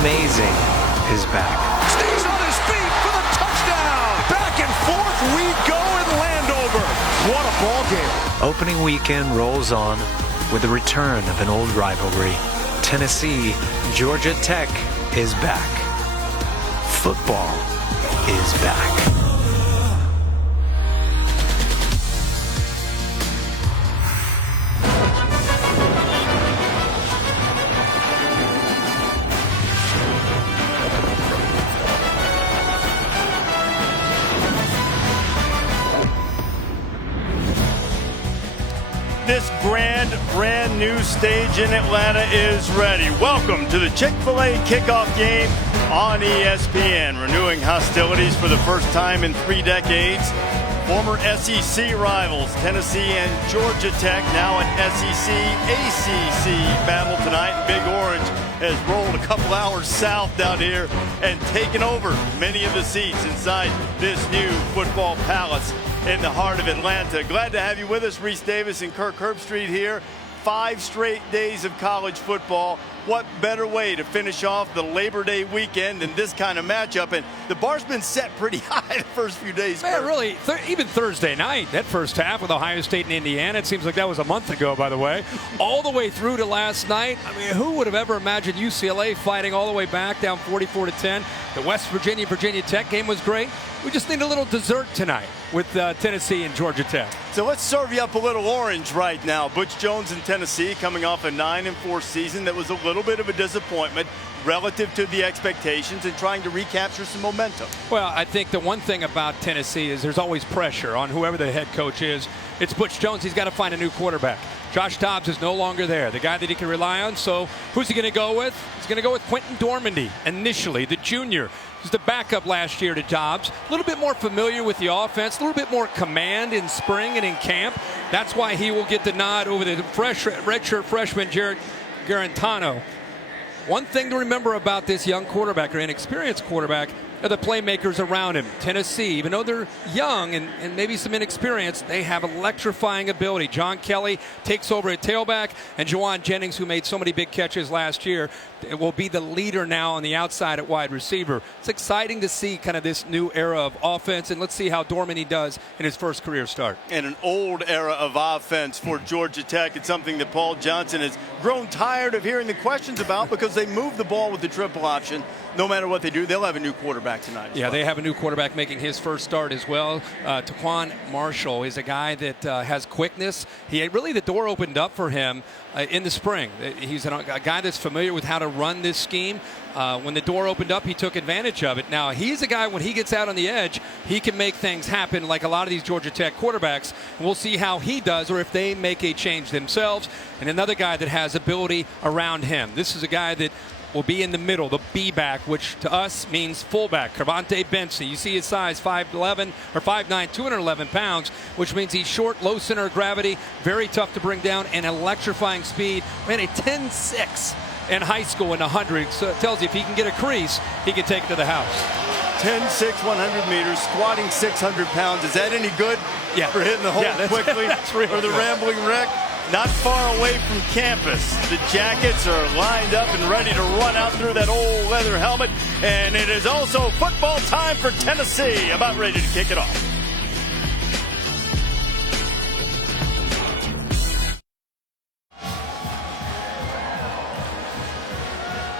Amazing is back. Stays on his feet for the touchdown. Back and forth we go in Landover. What a ball game. Opening weekend rolls on with the return of an old rivalry. Tennessee, Georgia Tech is back. Football is back. This brand new stage in Atlanta is ready. Welcome to the Chick-fil-A kickoff game on ESPN. Renewing hostilities for the first time in 3 decades. Former SEC rivals Tennessee and Georgia Tech, now an SEC-ACC battle tonight. And Big Orange has rolled a couple hours south down here and taken over many of the seats inside this new football palace in the heart of Atlanta. Glad to have you with us, Reese Davis and Kirk Herbstreit here. 5 straight days of college football. What better way to finish off the Labor Day weekend than this kind of matchup? And the bar's been set pretty high the first few days. Man, really, even Thursday night, that first half with Ohio State and Indiana, it seems like that was a month ago, by the way, all the way through to last night. I mean, who would have ever imagined UCLA fighting all the way back down 44-10? The West Virginia Tech game was great. We just need a little dessert tonight with Tennessee and Georgia Tech. So let's serve you up a little orange right now. Butch Jones in Tennessee coming off a 9-4 season that was a little bit of a disappointment relative to the expectations and trying to recapture some momentum. Well, I think the one thing about Tennessee is there's always pressure on whoever the head coach is. It's Butch Jones. He's got to find a new quarterback. Josh Dobbs is no longer there, the guy that he can rely on. So who's he going to go with? He's going to go with Quentin Dormandy initially, the junior. He's the backup last year to Dobbs. A little bit more familiar with the offense, a little bit more command in spring and in camp. That's why he will get the nod over the redshirt freshman Jared Garantano. One thing to remember about this young quarterback or inexperienced quarterback are the playmakers around him. Tennessee, even though they're young and maybe some inexperienced, they have electrifying ability. John Kelly takes over at tailback, and Juwan Jennings, who made so many big catches last year, will be the leader now on the outside at wide receiver. It's exciting to see kind of this new era of offense, and let's see how Dormandy does in his first career start. And an old era of offense for Georgia Tech. It's something that Paul Johnson has grown tired of hearing the questions about because they move the ball with the triple option. No matter what they do, they'll have a new quarterback tonight. Yeah, they have a new quarterback making his first start as well. Taquan Marshall is a guy that has quickness. The door opened up for him in the spring. He's a guy that's familiar with how to run this scheme. When the door opened up, he took advantage of it. Now, he's a guy, when he gets out on the edge, he can make things happen like a lot of these Georgia Tech quarterbacks. And we'll see how he does or if they make a change themselves. And another guy that has ability around him. This is a guy that will be in the middle, the B-back, which to us means fullback. Cavante Benson, you see his size, 5'11", or 5'9", 211 pounds, which means he's short, low center of gravity, very tough to bring down, and electrifying speed. Ran a 10.6 in high school in 100, so it tells you if he can get a crease, he can take it to the house. 10.6, 100 meters, squatting 600 pounds. Is that any good for hitting the hole quickly that's real or the good. rambling wreck? Not far away from campus. The Jackets are lined up and ready to run out through that old leather helmet. And it is also football time for Tennessee. About ready to kick it off.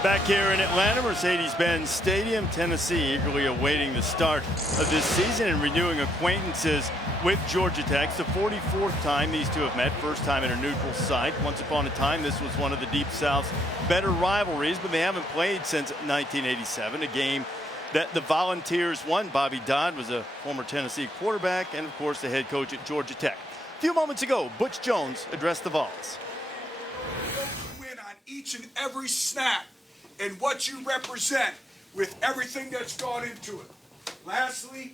Back here in Atlanta, Mercedes-Benz Stadium, Tennessee eagerly awaiting the start of this season and renewing acquaintances with Georgia Tech. It's the 44th time these two have met, first time in a neutral site. Once upon a time, this was one of the Deep South's better rivalries, but they haven't played since 1987, a game that the Volunteers won. Bobby Dodd was a former Tennessee quarterback and, of course, the head coach at Georgia Tech. A few moments ago, Butch Jones addressed the Vols. Win on each and every snap and what you represent with everything that's gone into it. Lastly,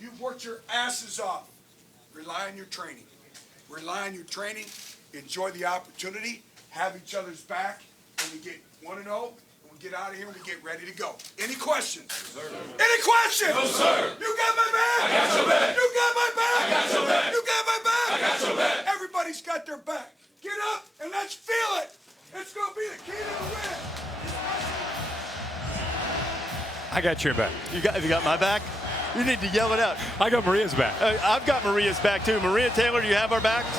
you've worked your asses off. Rely on your training. Rely on your training. Enjoy the opportunity. Have each other's back. And we get 1-0. And we get out of here and we get ready to go. Any questions? Yes, sir. Any questions? No, sir. You got my back? I got your back. You got my back? I got your back. You got my back? I got your back. Everybody's got their back. Get up and let's feel it. It's going to be the key to the win. I got your back. You got my back? You need to yell it out. I got Maria's back. I've got Maria's back too. Maria Taylor, do you have our backs?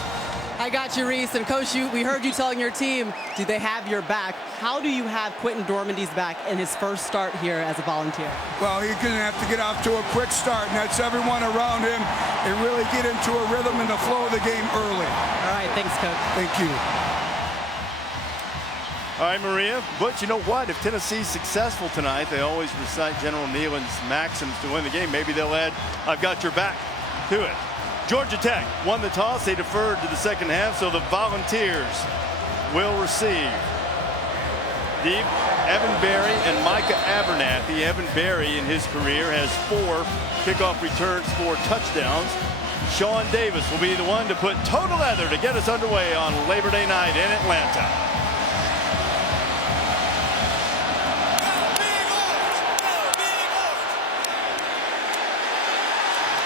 I got you, Reese. And Coach, we heard you telling your team, do they have your back? How do you have Quinton Dormady's back in his first start here as a volunteer? Well, he's going to have to get off to a quick start, and that's everyone around him, and really get into a rhythm and the flow of the game early. All right, thanks, Coach. Thank you. All right, Maria. But you know what? If Tennessee's successful tonight, they always recite General Neyland's maxims to win the game. Maybe they'll add, I've got your back to it. Georgia Tech won the toss. They deferred to the second half, so the Volunteers will receive. Deep, Evan Berry and Micah Abernathy. Evan Berry in his career has 4 kickoff returns for touchdowns. Sean Davis will be the one to put total leather to get us underway on Labor Day night in Atlanta.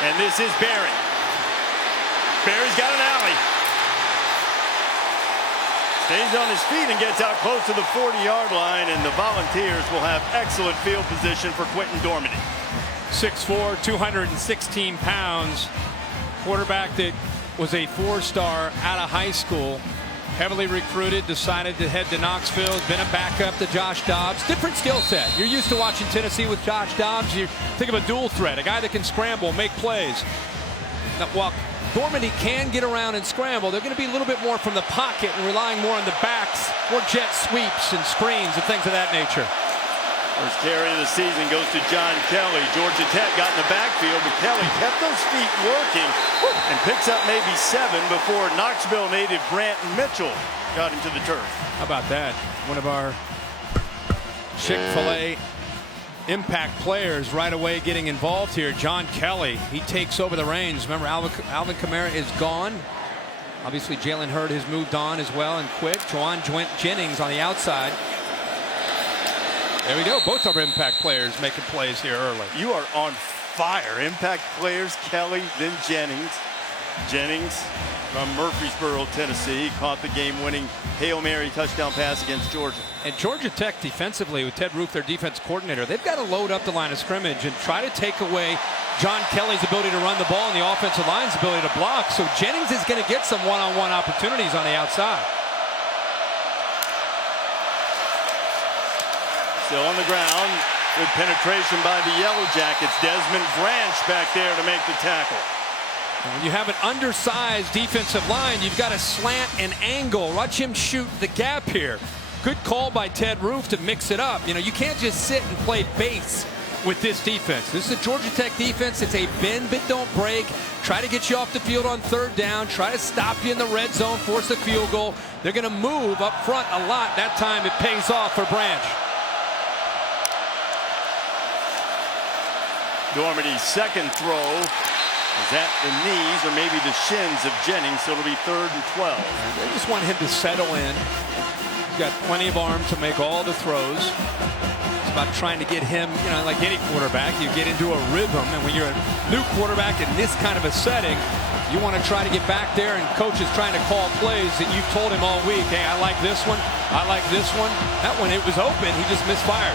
And this is Berry. Berry's got an alley. Stays on his feet and gets out close to the 40-yard line, and the Volunteers will have excellent field position for Quinton Dormady. 6'4", 216 pounds. Quarterback that was a 4-star out of high school. Heavily recruited, decided to head to Knoxville. Has been a backup to Josh Dobbs. Different skill set. You're used to watching Tennessee with Josh Dobbs. You think of a dual threat, a guy that can scramble, make plays. Now, while Dormady can get around and scramble, they're going to be a little bit more from the pocket and relying more on the backs, more jet sweeps and screens and things of that nature. First carry of the season goes to John Kelly. Georgia Tech got in the backfield, but Kelly kept those feet working and picks up maybe 7 before Knoxville native Brant Mitchell got him to the turf. How about that? One of our Chick-fil-A impact players right away getting involved here. John Kelly, he takes over the reins. Remember, Alvin Kamara is gone. Obviously, Jalen Hurd has moved on as well and quit. Juwan Jennings on the outside. There we go. Both of our impact players making plays here early. You are on fire. Impact players, Kelly, then Jennings. Jennings from Murfreesboro, Tennessee, caught the game-winning Hail Mary touchdown pass against Georgia. And Georgia Tech defensively, with Ted Roof, their defense coordinator, they've got to load up the line of scrimmage and try to take away John Kelly's ability to run the ball and the offensive line's ability to block. So Jennings is going to get some one-on-one opportunities on the outside. Still on the ground with penetration by the Yellow Jackets. Desmond Branch back there to make the tackle. When you have an undersized defensive line, you've got to slant and angle. Watch him shoot the gap here. Good call by Ted Roof to mix it up. You know, you can't just sit and play base with this defense. This is a Georgia Tech defense. It's a bend but don't break. Try to get you off the field on 3rd down. Try to stop you in the red zone, force a field goal. They're going to move up front a lot. That time it pays off for Branch. Dormady's second throw is at the knees or maybe the shins of Jennings, so it'll be 3rd and 12. They just want him to settle in. He's got plenty of arm to make all the throws. It's about trying to get him, you know, like any quarterback, you get into a rhythm, and when you're a new quarterback in this kind of a setting, you want to try to get back there, and coach is trying to call plays that you've told him all week. Hey, I like this one. I like this one. That one, it was open. He just misfired.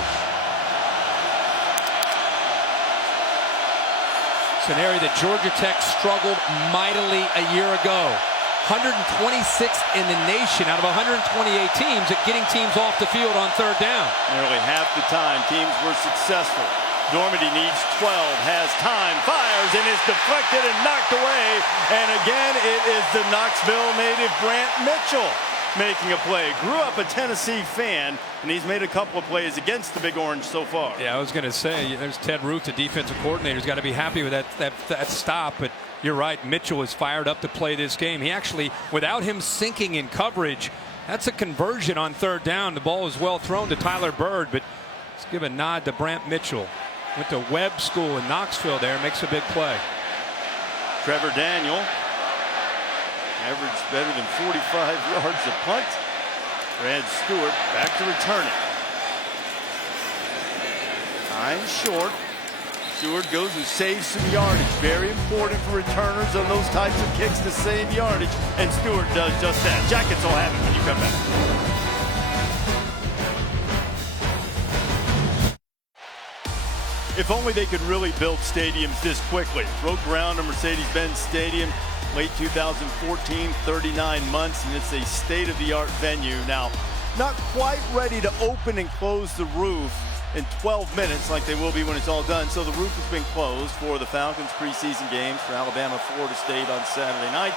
It's an area that Georgia Tech struggled mightily a year ago. 126th in the nation out of 128 teams at getting teams off the field on 3rd down. Nearly half the time teams were successful. Dormady needs 12, has time, fires, and is deflected and knocked away. And again, it is the Knoxville native Brant Mitchell making a play. Grew up a Tennessee fan, and he's made a couple of plays against the Big Orange so far. Yeah, I was going to say, there's Ted Roof, the defensive coordinator. He's got to be happy with that stop. But you're right, Mitchell is fired up to play this game. He actually, without him sinking in coverage, that's a conversion on 3rd down. The ball is well thrown to Tyler Bird, but let's give a nod to Brant Mitchell. Went to Webb School in Knoxville there, makes a big play. Trevor Daniel averaged better than 45 yards a punt. Brad Stewart back to return it. Time short. Stewart goes and saves some yardage. Very important for returners on those types of kicks to save yardage. And Stewart does just that. Jackets will have it when you come back. If only they could really build stadiums this quickly. Broke ground on Mercedes-Benz Stadium late 2014, 39 months, and it's a state-of-the-art venue. Now, not quite ready to open and close the roof in 12 minutes like they will be when it's all done. So the roof has been closed for the Falcons preseason games for Alabama, Florida State on Saturday night.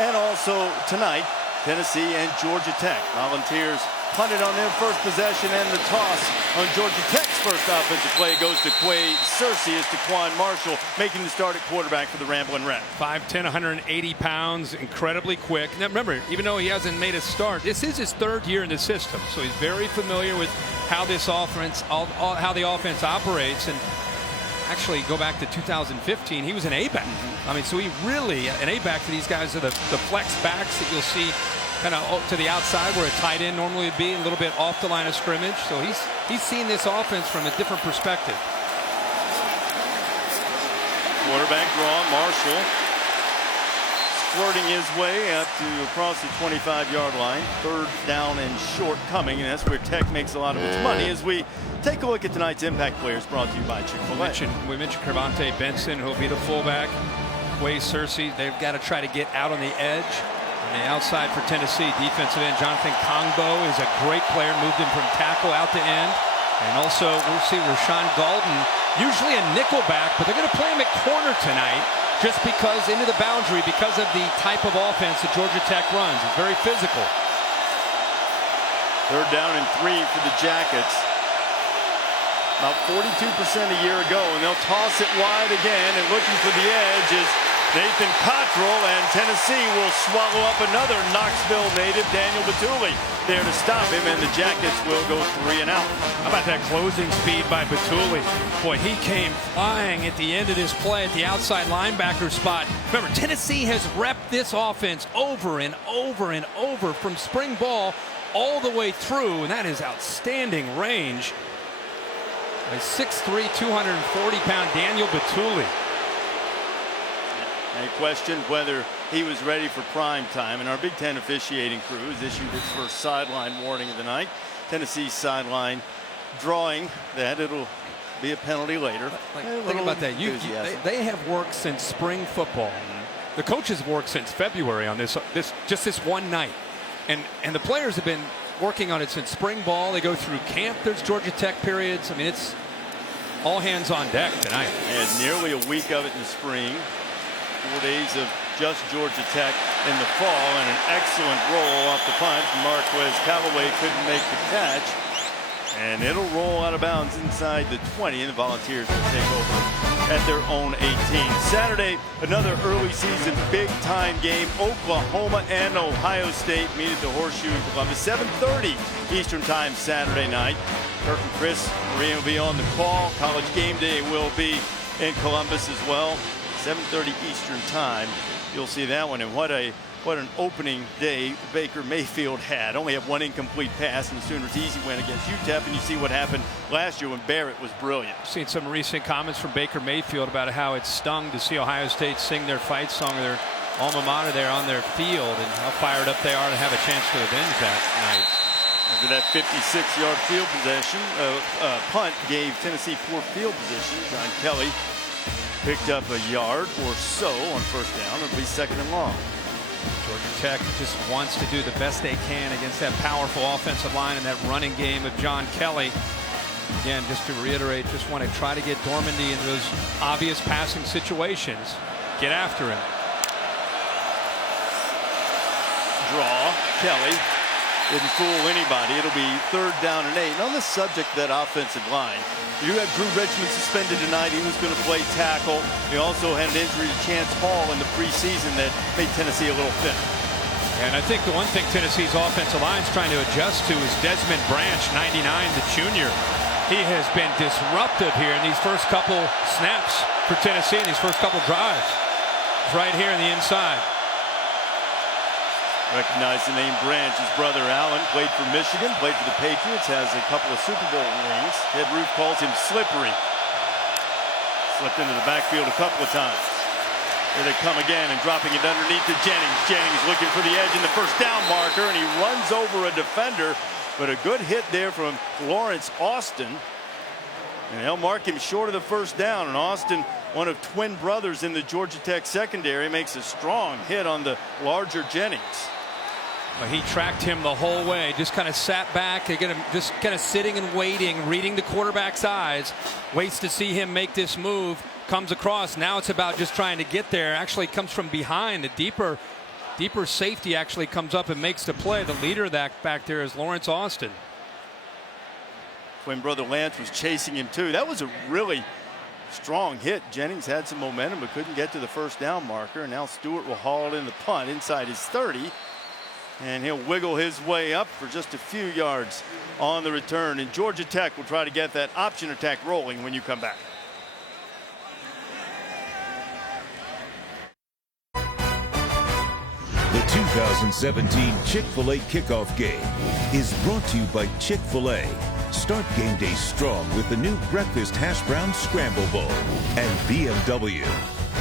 And also tonight, Tennessee and Georgia Tech. Volunteers punted on their first possession, and the toss on Georgia Tech's first offensive play goes to Quay Searcy as Daquan Marshall making the start at quarterback for the Ramblin' Wreck. 5'10", 180 pounds, incredibly quick. Now remember, even though he hasn't made a start, this is his third year in the system, so he's very familiar with how this offense, how the offense operates. And actually, go back to 2015, he was an A-back. I mean, so he really, an A-back for these guys are the flex backs that you'll see kind of to the outside where a tight end normally would be, a little bit off the line of scrimmage. So he's seen this offense from a different perspective. Quarterback draw, Marshall squirting his way out to across the 25-yard line. Third down and short coming, and that's where Tech makes a lot of its money as we take a look at tonight's impact players brought to you by Chick-fil-A. We mentioned Kervonte Benson, who'll be the fullback. Quay Searcy, they've got to try to get out on the edge. On the outside for Tennessee, defensive end Jonathan Kongbo is a great player, moved him from tackle out to end. And also, we'll see Rashawn Galton, usually a nickelback, but they're going to play him at corner tonight just because into the boundary because of the type of offense that Georgia Tech runs. It's very physical. Third down and 3 for the Jackets. About 42% a year ago, and they'll toss it wide again, and looking for the edge is Nathan Cottrell, and Tennessee will swallow up another Knoxville native, Daniel Batuli, there to stop him, and the Jackets will go 3 and out. How about that closing speed by Batuli? Boy, he came flying at the end of this play at the outside linebacker spot. Remember, Tennessee has repped this offense over and over and over from spring ball all the way through, and that is outstanding range. A 6'3", 240-pound Daniel Batuli. They questioned whether he was ready for prime time, and our Big Ten officiating crew has issued its first sideline warning of the night. Tennessee's sideline drawing that it'll be a penalty later. Think about that. They have worked since spring football. The coaches have worked since February on this one night, and the players have been working on it since spring ball. They go through camp. There's Georgia Tech periods. I mean, it's all hands on deck tonight. And nearly a week of it in the spring. 4 days of just Georgia Tech in the fall, and an excellent roll off the punt. Marquez Callaway couldn't make the catch, and it'll roll out of bounds inside the 20, and the Volunteers will take over at their own 18. Saturday, another early season big time game. Oklahoma and Ohio State meet at the Horseshoe in Columbus. 7:30 Eastern time Saturday night. Kirk and Chris Marine will be on the call. College Game Day will be in Columbus as well. 7:30 Eastern time. You'll see that one, and what an opening day Baker Mayfield had. Only had one incomplete pass, and the Sooners' easy win against UTEP, and you see what happened last year when Barrett was brilliant. Seen some recent comments from Baker Mayfield about how it stung to see Ohio State sing their fight song of their alma mater there on their field, and how fired up they are to have a chance to avenge that night. After that 56-yard field possession, punt gave Tennessee poor field position. John Kelly picked up a yard or so on first down. It'll be second and long. Georgia Tech just wants to do the best they can against that powerful offensive line and that running game of John Kelly. Again, just to reiterate, just want to try to get Dormandy in those obvious passing situations. Get after him. Draw. Kelly didn't fool anybody. It'll be third down and 8. And on the subject of that offensive line, you have Drew Richmond suspended tonight. He was going to play tackle. He also had an injury to Chance Hall in the preseason that made Tennessee a little thinner. And I think the one thing Tennessee's offensive line is trying to adjust to is Desmond Branch, 99, the junior. He has been disruptive here in these first couple snaps for Tennessee in these first couple drives. He's right here in the inside. Recognize the name Branch. His brother Allen played for Michigan, played for the Patriots, has a couple of Super Bowl rings. Ted Roof calls him Slippery. Slipped into the backfield a couple of times. Here they come again, and dropping it underneath to Jennings. Jennings looking for the edge in the first down marker, and he runs over a defender, but a good hit there from Lawrence Austin. And they'll mark him short of the first down. And Austin, one of twin brothers in the Georgia Tech secondary, makes a strong hit on the larger Jennings. But he tracked him the whole way, just kind of sat back, again, just kind of sitting and waiting, reading the quarterback's eyes, waits to see him make this move, comes across. Now it's about just trying to get there. Actually comes from behind. The deeper safety actually comes up and makes the play. The leader of that back there is Lawrence Austin. Twin brother Lance was chasing him too. That was a really strong hit. Jennings had some momentum but couldn't get to the first down marker. And now Stewart will haul in the punt inside his 30. And he'll wiggle his way up for just a few yards on the return. And Georgia Tech will try to get that option attack rolling when you come back. The 2017 Chick-fil-A kickoff game is brought to you by Chick-fil-A. Start game day strong with the new Breakfast Hash Brown Scramble Bowl. And BMW.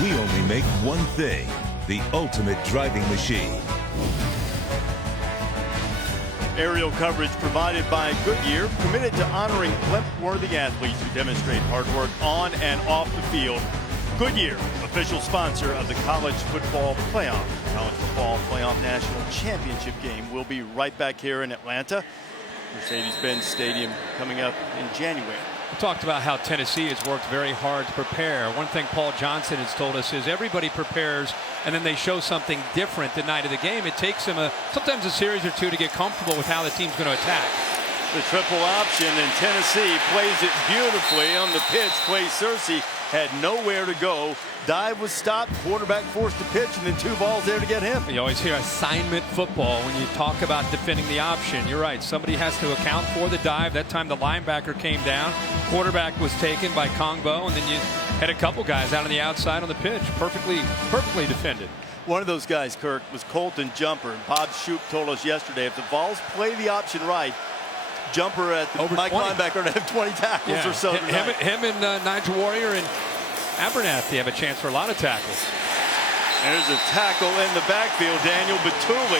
We only make one thing, the ultimate driving machine. Aerial coverage provided by Goodyear, committed to honoring Flint-worthy athletes who demonstrate hard work on and off the field. Goodyear, official sponsor of the College Football Playoff. College Football Playoff National Championship game will be right back here in Atlanta. Mercedes-Benz Stadium coming up in January. We talked about how Tennessee has worked very hard to prepare. One thing Paul Johnson has told us is everybody prepares and then they show something different the night of the game. It takes them sometimes a series or two to get comfortable with how the team's going to attack. The triple option, and Tennessee plays it beautifully on the pitch. Clay Searcy had nowhere to go. Dive was stopped, quarterback forced to pitch, and then two balls there to get him. You always hear assignment football when you talk about defending the option. You're right. Somebody has to account for the dive. That time the linebacker came down. Quarterback was taken by Kongbo, and then you had a couple guys out on the outside on the pitch. Perfectly defended. One of those guys, Kirk, was Colton Jumper. Bob Shoop told us yesterday, if the Vols play the option right, Jumper at the Mike linebacker to have 20 tackles or so tonight. Him and Nigel Warrior and Abernathy have a chance for a lot of tackles. There's a tackle in the backfield. Daniel Batuli,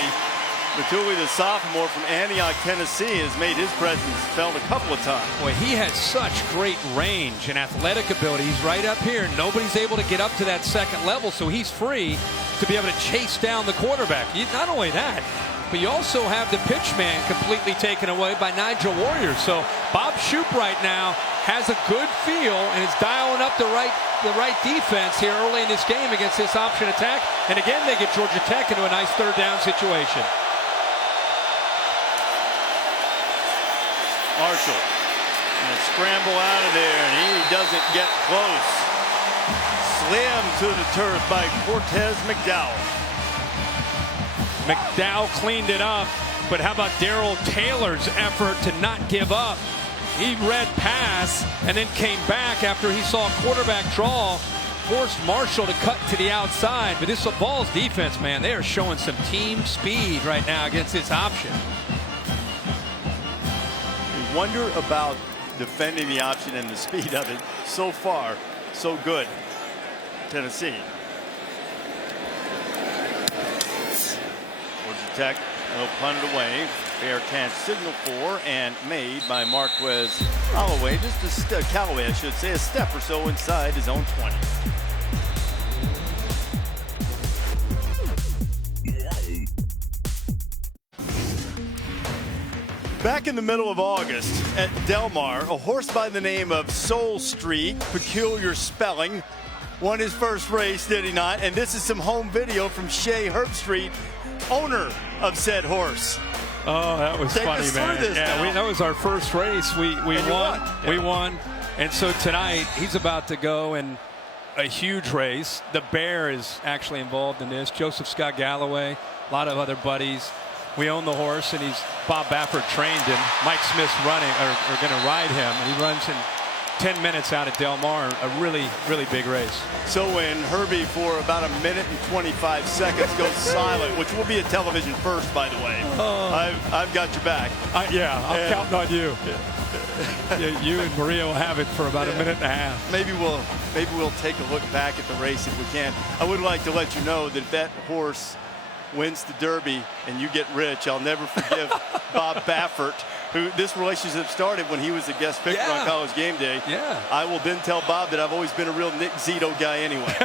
the sophomore from Antioch, Tennessee, has made his presence felt a couple of times. Boy, he has such great range and athletic ability. He's right up here. Nobody's able to get up to that second level, so he's free to be able to chase down the quarterback. Not only that, but you also have the pitch man completely taken away by Nigel Warrior. So Bob Shoop right now has a good feel and is dialing up the right defense here early in this game against this option attack. And again, they get Georgia Tech into a nice third down situation. Marshall gonna scramble out of there, and he doesn't get close. Slammed to the turf by Cortez McDowell. McDowell cleaned it up, but how about Darrell Taylor's effort to not give up? He read pass and then came back after he saw a quarterback draw, forced Marshall to cut to the outside. But this Vols defense, man, they are showing some team speed right now against this option. You wonder about defending the option and the speed of it. So far, so good. Tennessee. Georgia Tech will punt it away. Fair catch signal for and made by Marquez Callaway. Just a Callaway, I should say, a step or so inside his own 20. Back in the middle of August at Del Mar, a horse by the name of Soul Street, peculiar spelling, won his first race, did he not? And this is some home video from Shea Herbstreit, owner of said horse. Oh, that was funny, man. That was our first race. We won. We won. And so tonight, he's about to go in a huge race. The Bear is actually involved in this. Joseph Scott Galloway, a lot of other buddies. We own the horse, and Bob Baffert trained him. Mike Smith's running, or going to ride him. And he runs in 10 minutes out at Del Mar, a really, really big race. So when Herbie, for about a minute and 25 seconds, goes silent, which will be a television first, by the way. I've got your back. I'm counting on you. You and Maria will have it for about a minute and a half. Maybe we'll take a look back at the race if we can. I would like to let you know that if that horse wins the Derby and you get rich, I'll never forgive Bob Baffert who this relationship started when he was a guest picker on College Game Day. Yeah. I will then tell Bob that I've always been a real Nick Zito guy anyway.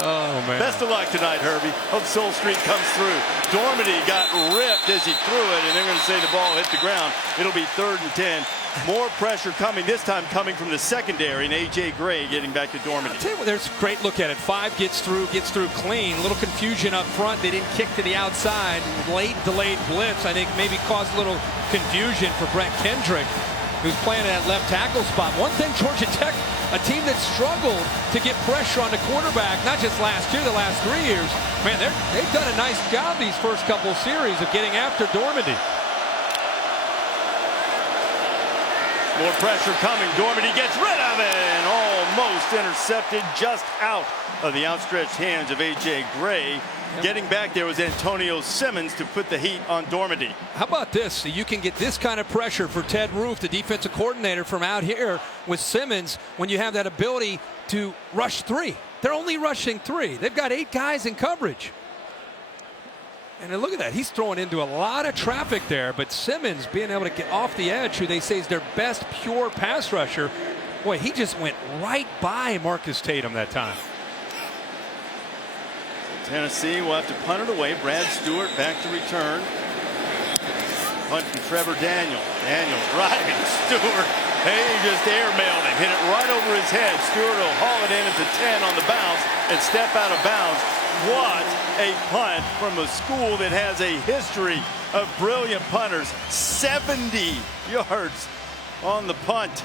Oh, man. Best of luck tonight, Herbie. Hope Soul Street comes through. Dormady got ripped as he threw it, and they're going to say the ball hit the ground. It'll be 3rd and 10. More pressure coming, this time coming from the secondary, and A.J. Gray getting back to Dormady. I'll tell you what, there's a great look at it. 5 gets through clean. A little confusion up front. They didn't kick to the outside. Late delayed blitz, I think, maybe caused a little confusion for Brett Kendrick, who's playing at left tackle spot. One thing, Georgia Tech, a team that struggled to get pressure on the quarterback, not just last year, the last 3 years. Man, they've done a nice job these first couple series of getting after Dormady. More pressure coming. Dormady gets rid of it and almost intercepted, just out of the outstretched hands of A.J. Gray. Getting back there was Antonio Simmons to put the heat on Dormady. How about this? So you can get this kind of pressure for Ted Roof, the defensive coordinator, from out here with Simmons when you have that ability to rush 3. They're only rushing 3. They've got 8 guys in coverage. And then look at that. He's throwing into a lot of traffic there, but Simmons being able to get off the edge, who they say is their best pure pass rusher. Boy, he just went right by Marcus Tatum that time. Tennessee will have to punt it away. Brad Stewart back to return. Punt from Trevor Daniel. Daniel driving Stewart. Hey, just airmailed him. Hit it right over his head. Stewart will haul it in at the 10 on the bounce and step out of bounds. What a punt from a school that has a history of brilliant punters. 70 yards on the punt.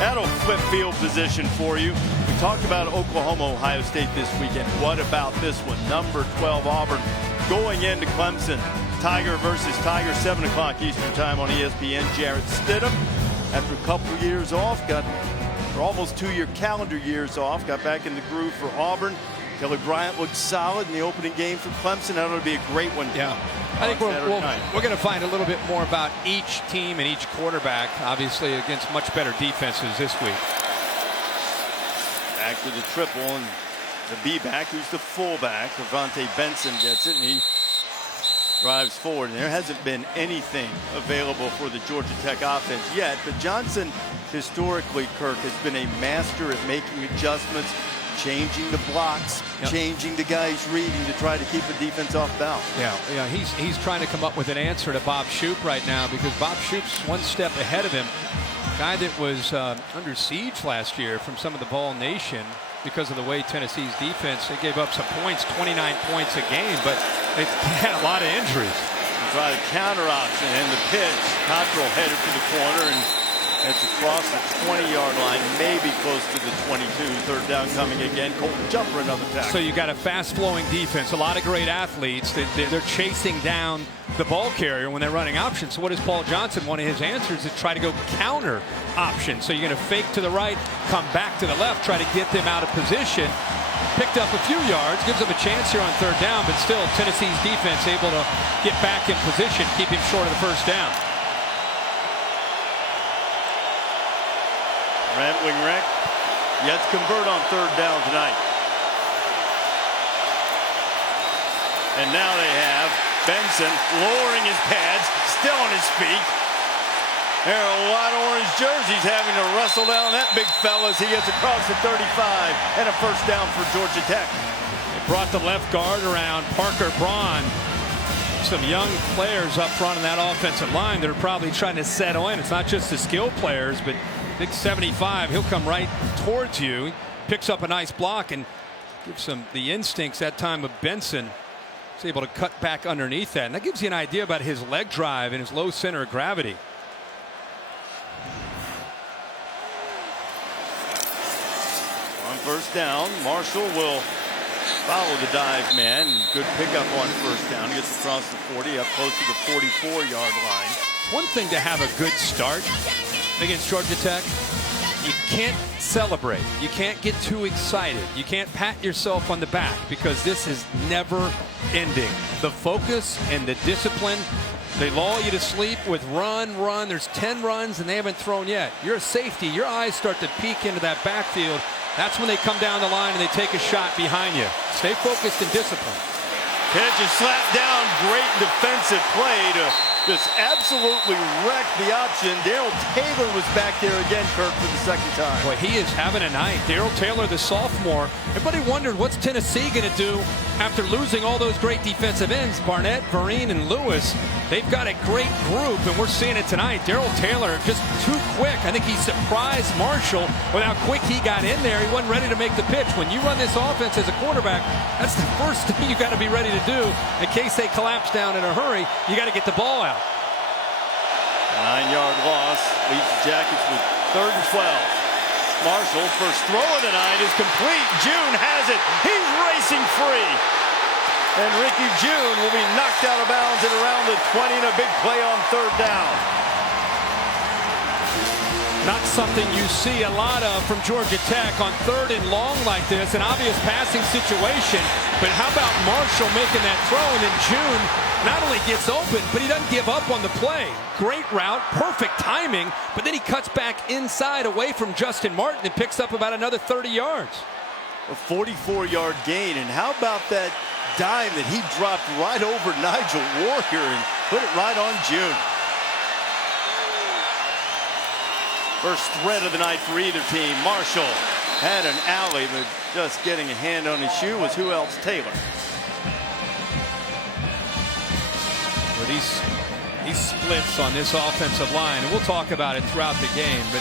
That'll flip field position for you. We talked about Oklahoma, Ohio State this weekend. What about this one? Number 12 Auburn going into Clemson. Tiger versus Tiger, 7 o'clock Eastern time on ESPN. Jarrett Stidham, after a couple years off, for almost 2-year calendar years off, got back in the groove for Auburn. Kelly Bryant looked solid in the opening game for Clemson. That'll be a great one. Yeah. I think we're going to find a little bit more about each team and each quarterback, obviously, against much better defenses this week. Back to the triple, and the B-back, who's the fullback. Levante Benson gets it, and he drives forward. And there hasn't been anything available for the Georgia Tech offense yet, but Johnson, historically, Kirk, has been a master at making adjustments, changing the blocks, changing the guys reading to try to keep the defense off balance. Yeah, he's trying to come up with an answer to Bob Shoop right now, because Bob Shoop's one step ahead of him. Guy that was under siege last year from some of the Vol Nation because of the way Tennessee's defense, they gave up some points, 29 points a game, but they had a lot of injuries. Try the counter option and the pitch. Cottrell headed to the corner, and it's across the 20-yard line, maybe close to the 22. 3rd down coming again. Colton Jumper, another tackle. So you got a fast-flowing defense, a lot of great athletes. They're chasing down the ball carrier when they're running options. So what does Paul Johnson? One of his answers is try to go counter option. So you're going to fake to the right, come back to the left, try to get them out of position. Picked up a few yards, gives them a chance here on 3rd down, but still Tennessee's defense able to get back in position, keep him short of the 1st down. Red Wing Wreck yet to convert on 3rd down tonight. And now they have Benson lowering his pads, still on his feet. There are a lot of orange jerseys having to wrestle down that big fella as he gets across the 35, and a 1st down for Georgia Tech. They brought the left guard around, Parker Braun. Some young players up front in that offensive line that are probably trying to settle in. It's not just the skill players, but big 75, he'll come right towards you, picks up a nice block and gives them the instincts that time of Benson. He's able to cut back underneath that, and that gives you an idea about his leg drive and his low center of gravity. On 1st down, Marshall will follow the dive man. Good pickup on 1st down. He gets across the 40, up close to the 44-yard line. It's one thing to have a good start against Georgia Tech. You can't celebrate. You can't get too excited. You can't pat yourself on the back, because this is never ending. The focus and the discipline, they lull you to sleep with run. There's 10 runs and they haven't thrown yet. You're a safety. Your eyes start to peek into that backfield. That's when they come down the line and they take a shot behind you. Stay focused and disciplined. Pitch is slapped down. Great defensive play to just absolutely wrecked the option. Darrell Taylor was back there again, Kirk, for the second time. Boy, he is having a night. Darrell Taylor, the sophomore. Everybody wondered, what's Tennessee going to do after losing all those great defensive ends, Barnett, Vereen, and Lewis? They've got a great group, and we're seeing it tonight. Darrell Taylor just too quick. I think he surprised Marshall with how quick he got in there. He wasn't ready to make the pitch. When you run this offense as a quarterback, that's the first thing you got to be ready to do. In case they collapse down in a hurry, you got to get the ball out. 9-yard loss leaves the Jackets with 3rd and 12. Marshall, first throw of the night is complete. June has it. He's racing free. And Ricky June will be knocked out of bounds at around the 20 and a big play on 3rd down. Not something you see a lot of from Georgia Tech on 3rd and long like this, an obvious passing situation. But how about Marshall making that throw, and then June not only gets open, but he doesn't give up on the play. Great route, perfect timing, but then he cuts back inside away from Justin Martin and picks up about another 30 yards. A 44-yard gain, and how about that dime that he dropped right over Nigel Warrior and put it right on June. First threat of the night for either team. Marshall had an alley, but just getting a hand on his shoe was who else? Taylor. Well, these splits on this offensive line, and we'll talk about it throughout the game, but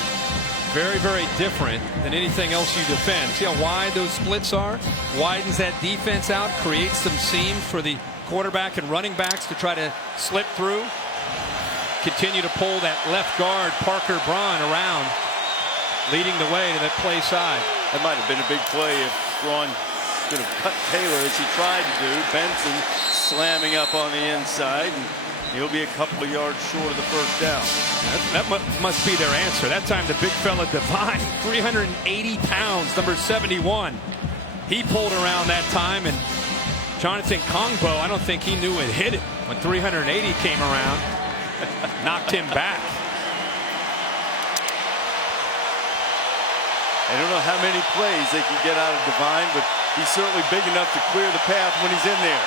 very, very different than anything else you defend. See how wide those splits are? Widens that defense out, creates some seams for the quarterback and running backs to try to slip through. Continue to pull that left guard, Parker Braun, around, leading the way to that play side. That might have been a big play if Braun could have cut Taylor as he tried to do. Benson slamming up on the inside, and he'll be a couple of yards short of the first down. That must be their answer. That time the big fella Devine, 380 pounds, number 71. He pulled around that time, and Jonathan Kongbo, I don't think he knew it hit it when 380 came around. Knocked him back. I don't know how many plays they can get out of Devine, but he's certainly big enough to clear the path when he's in there.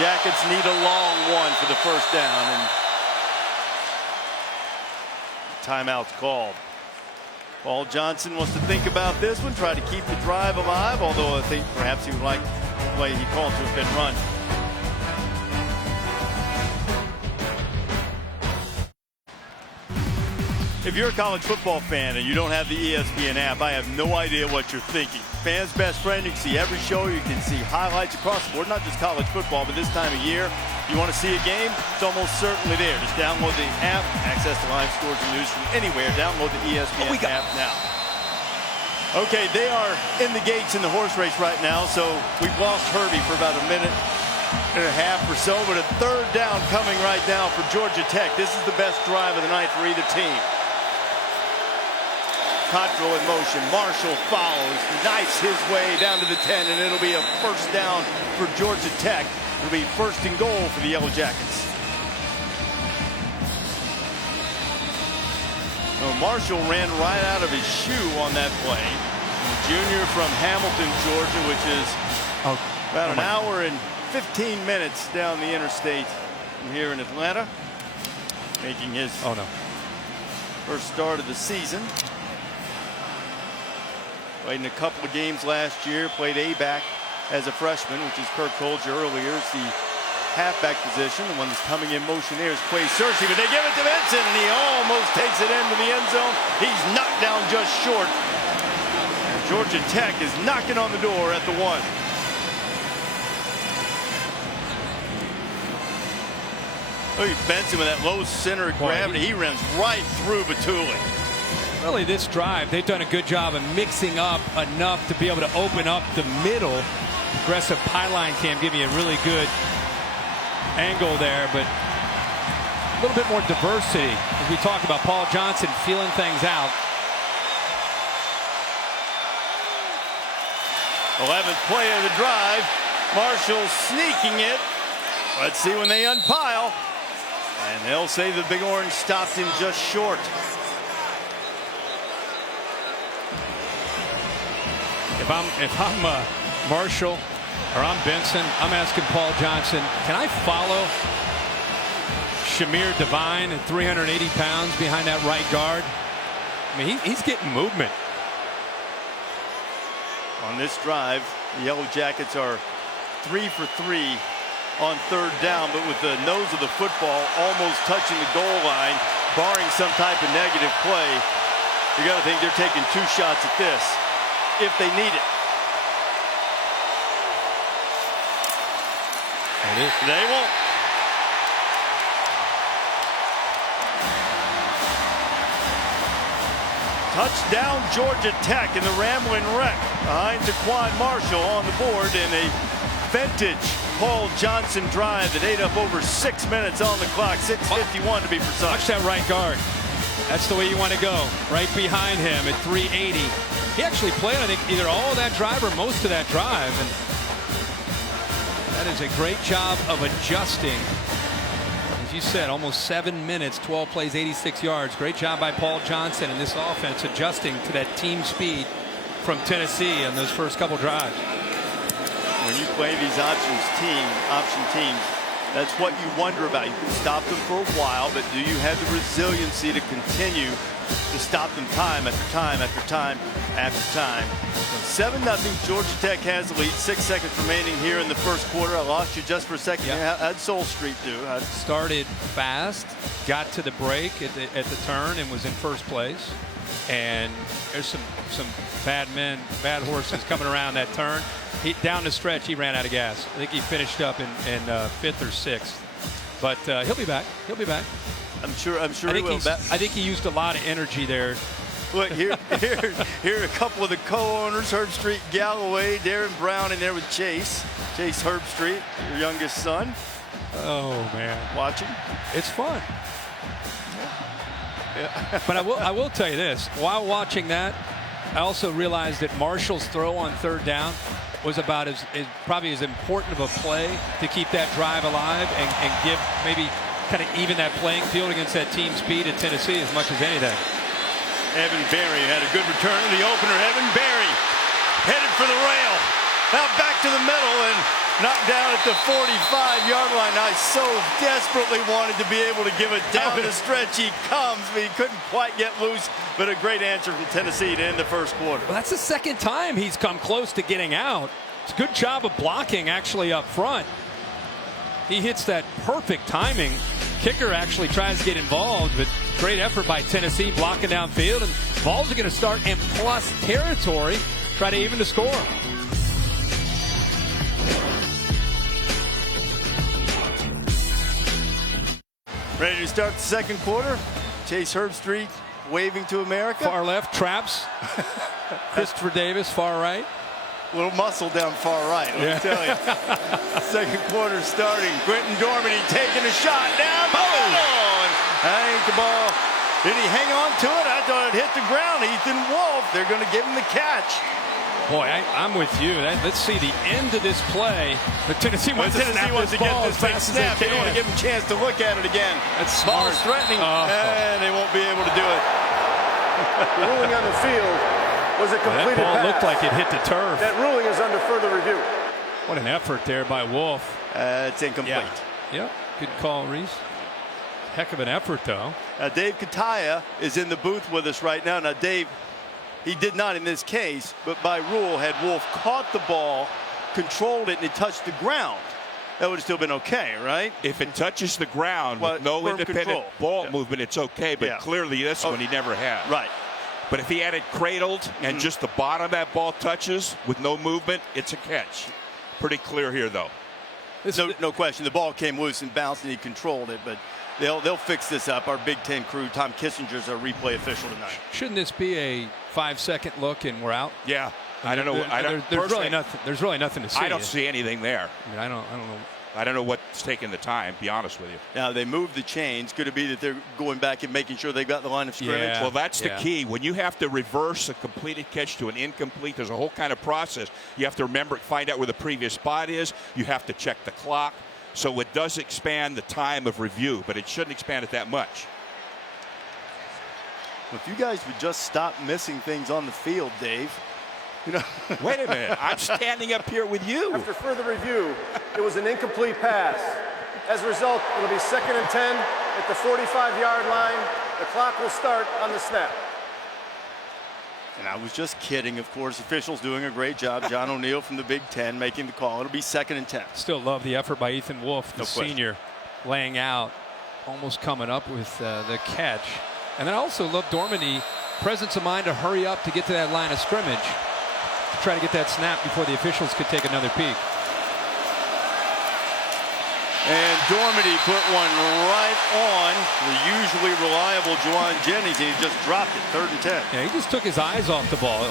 Jackets need a long one for the first down, and timeout's called. Paul Johnson wants to think about this one, try to keep the drive alive, although I think perhaps he would like the play he called to have been run. If you're a college football fan and you don't have the ESPN app, I have no idea what you're thinking. Fans' best friend, you can see every show, you can see highlights across the board, not just college football, but this time of year, you want to see a game, it's almost certainly there. Just download the app, access the live scores and news from anywhere. Download the ESPN app now. Okay, they are in the gates in the horse race right now, so we've lost Herbie for about a minute and a half or so, but a 3rd down coming right now for Georgia Tech. This is the best drive of the night for either team. Cottrell in motion. Marshall follows, knifes his way down to the 10, and it'll be a first down for Georgia Tech. It'll be 1st and goal for the Yellow Jackets. Well, Marshall ran right out of his shoe on that play. Junior from Hamilton, Georgia, which is about an hour and 15 minutes down the interstate from here in Atlanta. Making his first start of the season. Played in a couple of games last year, played A-back as a freshman, which is Kirk told you earlier. It's the halfback position. The one that's coming in motion there is Quay Searcy, but they give it to Benson, and he almost takes it into the end zone. He's knocked down just short. And Georgia Tech is knocking on the door at the 1. Look at Benson with that low center of gravity. He runs right through Batuli. Really, this drive, they've done a good job of mixing up enough to be able to open up the middle. Aggressive pylon cam giving you a really good angle there, but a little bit more diversity as we talk about Paul Johnson feeling things out. 11th play of the drive. Marshall sneaking it. Let's see when they unpile. And they'll say the Big Orange stopped him just short. If I'm Marshall, or I'm Benson, I'm asking Paul Johnson, can I follow Shamir Devine at 380 pounds behind that right guard? I mean, he's getting movement. On this drive, the Yellow Jackets are 3 for 3 on third down, but with the nose of the football almost touching the goal line, barring some type of negative play, you got to think they're taking 2 shots at this if they need it. They won't. Touchdown Georgia Tech in the Ramblin' Wreck behind Taquan Marshall on the board in a vintage Paul Johnson drive that ate up over 6 minutes on the clock. 6:51 to be precise. Watch that right guard. That's the way you want to go. Right behind him at 380. He actually played, I think, either all of that drive or most of that drive. And that is a great job of adjusting. As you said, almost 7 minutes, 12 plays, 86 yards. Great job by Paul Johnson and this offense adjusting to that team speed from Tennessee on those first couple drives. When you play these option teams, that's what you wonder about. You can stop them for a while, but do you have the resiliency to continue to stop them time after time after time after time? 7-0, Georgia Tech has the lead. 6 seconds remaining here in the first quarter. I lost you just for a second. Yep. How'd Soul Street do? Started fast, got to the break at the turn, and was in first place. And there's some bad men, bad horses coming around that turn. Down the stretch, he ran out of gas. I think he finished up in 5th or 6th. But he'll be back. He'll be back. I'm sure he will. I think he used a lot of energy there. Look, here are a couple of the co-owners, Herbstreit Galloway, Darren Brown in there with Chase Herbstreit, your youngest son. Oh, man. Watching. It's fun. Yeah. But I will tell you this. While watching that, I also realized that Marshall's throw on third down was about probably as important of a play to keep that drive alive and give maybe kind of even that playing field against that team speed at Tennessee as much as anything. Evan Berry had a good return to the opener. Evan Berry headed for the rail. Now back to the middle and knocked down at the 45-yard line. I so desperately wanted to be able to give it down the stretch. He comes, but he couldn't quite get loose. But a great answer from Tennessee to end the first quarter. Well, that's the second time he's come close to getting out. It's a good job of blocking actually up front. He hits that perfect timing. Kicker actually tries to get involved, but great effort by Tennessee blocking downfield. And Vols are going to start in plus territory, try to even the score. Ready to start the second quarter. Chase Herbstreit waving to America. Far left, Traps. Christopher Davis, far right. Little muscle down far right, let me tell you. Second quarter starting. Quentin Dormady taking a shot down. And I think the ball. Did he hang on to it? I thought it hit the ground. Ethan Wolf. They're going to give him the catch. Boy, I'm with you. Let's see the end of this play. But Tennessee wants to get this big snap. They don't want to give him a chance to look at it again. That's ball's threatening, and they won't be able to do it. The ruling on the field was a completed that ball pass. looked like it hit the turf. That ruling is under further review. What an effort there by Wolf. It's incomplete. Yep. Good call, Reese. Heck of an effort, though. Dave Kataya is in the booth with us right now. Now, Dave, he did not in this case, but by rule, had Wolf caught the ball, controlled it, and it touched the ground, that would have still been okay, right? If it touches the ground with no independent ball movement, it's okay. But clearly this one he never had. Right. But if he had it cradled and just the bottom of that ball touches with no movement, it's a catch. Pretty clear here, though. No question. The ball came loose and bounced, and he controlled it. But they'll fix this up. Our Big Ten crew, Tom Kissinger's our replay official tonight. Shouldn't this be a 5-second look and we're out? Yeah. I don't know. There's really nothing. There's really nothing to see. I don't see anything there. I mean, I don't know. I don't know what's taking the time, to be honest with you. Now, they moved the chains. Could it be that they're going back and making sure they've got the line of scrimmage? Yeah. Well, that's the key. When you have to reverse a completed catch to an incomplete, there's a whole kind of process. You have to remember, find out where the previous spot is. You have to check the clock. So it does expand the time of review, but it shouldn't expand it that much. If you guys would just stop missing things on the field, Dave, Wait a minute. I'm standing up here with you. After further review, it was an incomplete pass. As a result, it'll be 2nd and 10 at the 45-yard line. The clock will start on the snap. And I was just kidding, of course. Officials doing a great job. John O'Neill from the Big Ten making the call. It'll be 2nd and 10. Still love the effort by Ethan Wolf, the No question. senior, laying out, almost coming up with the catch. And then I also love Dormady, presence of mind to hurry up to get to that line of scrimmage, to try to get that snap before the officials could take another peek. And Dormady put one right on the usually reliable Juwan Jennings. He just dropped it, 3rd and 10. Yeah, he just took his eyes off the ball.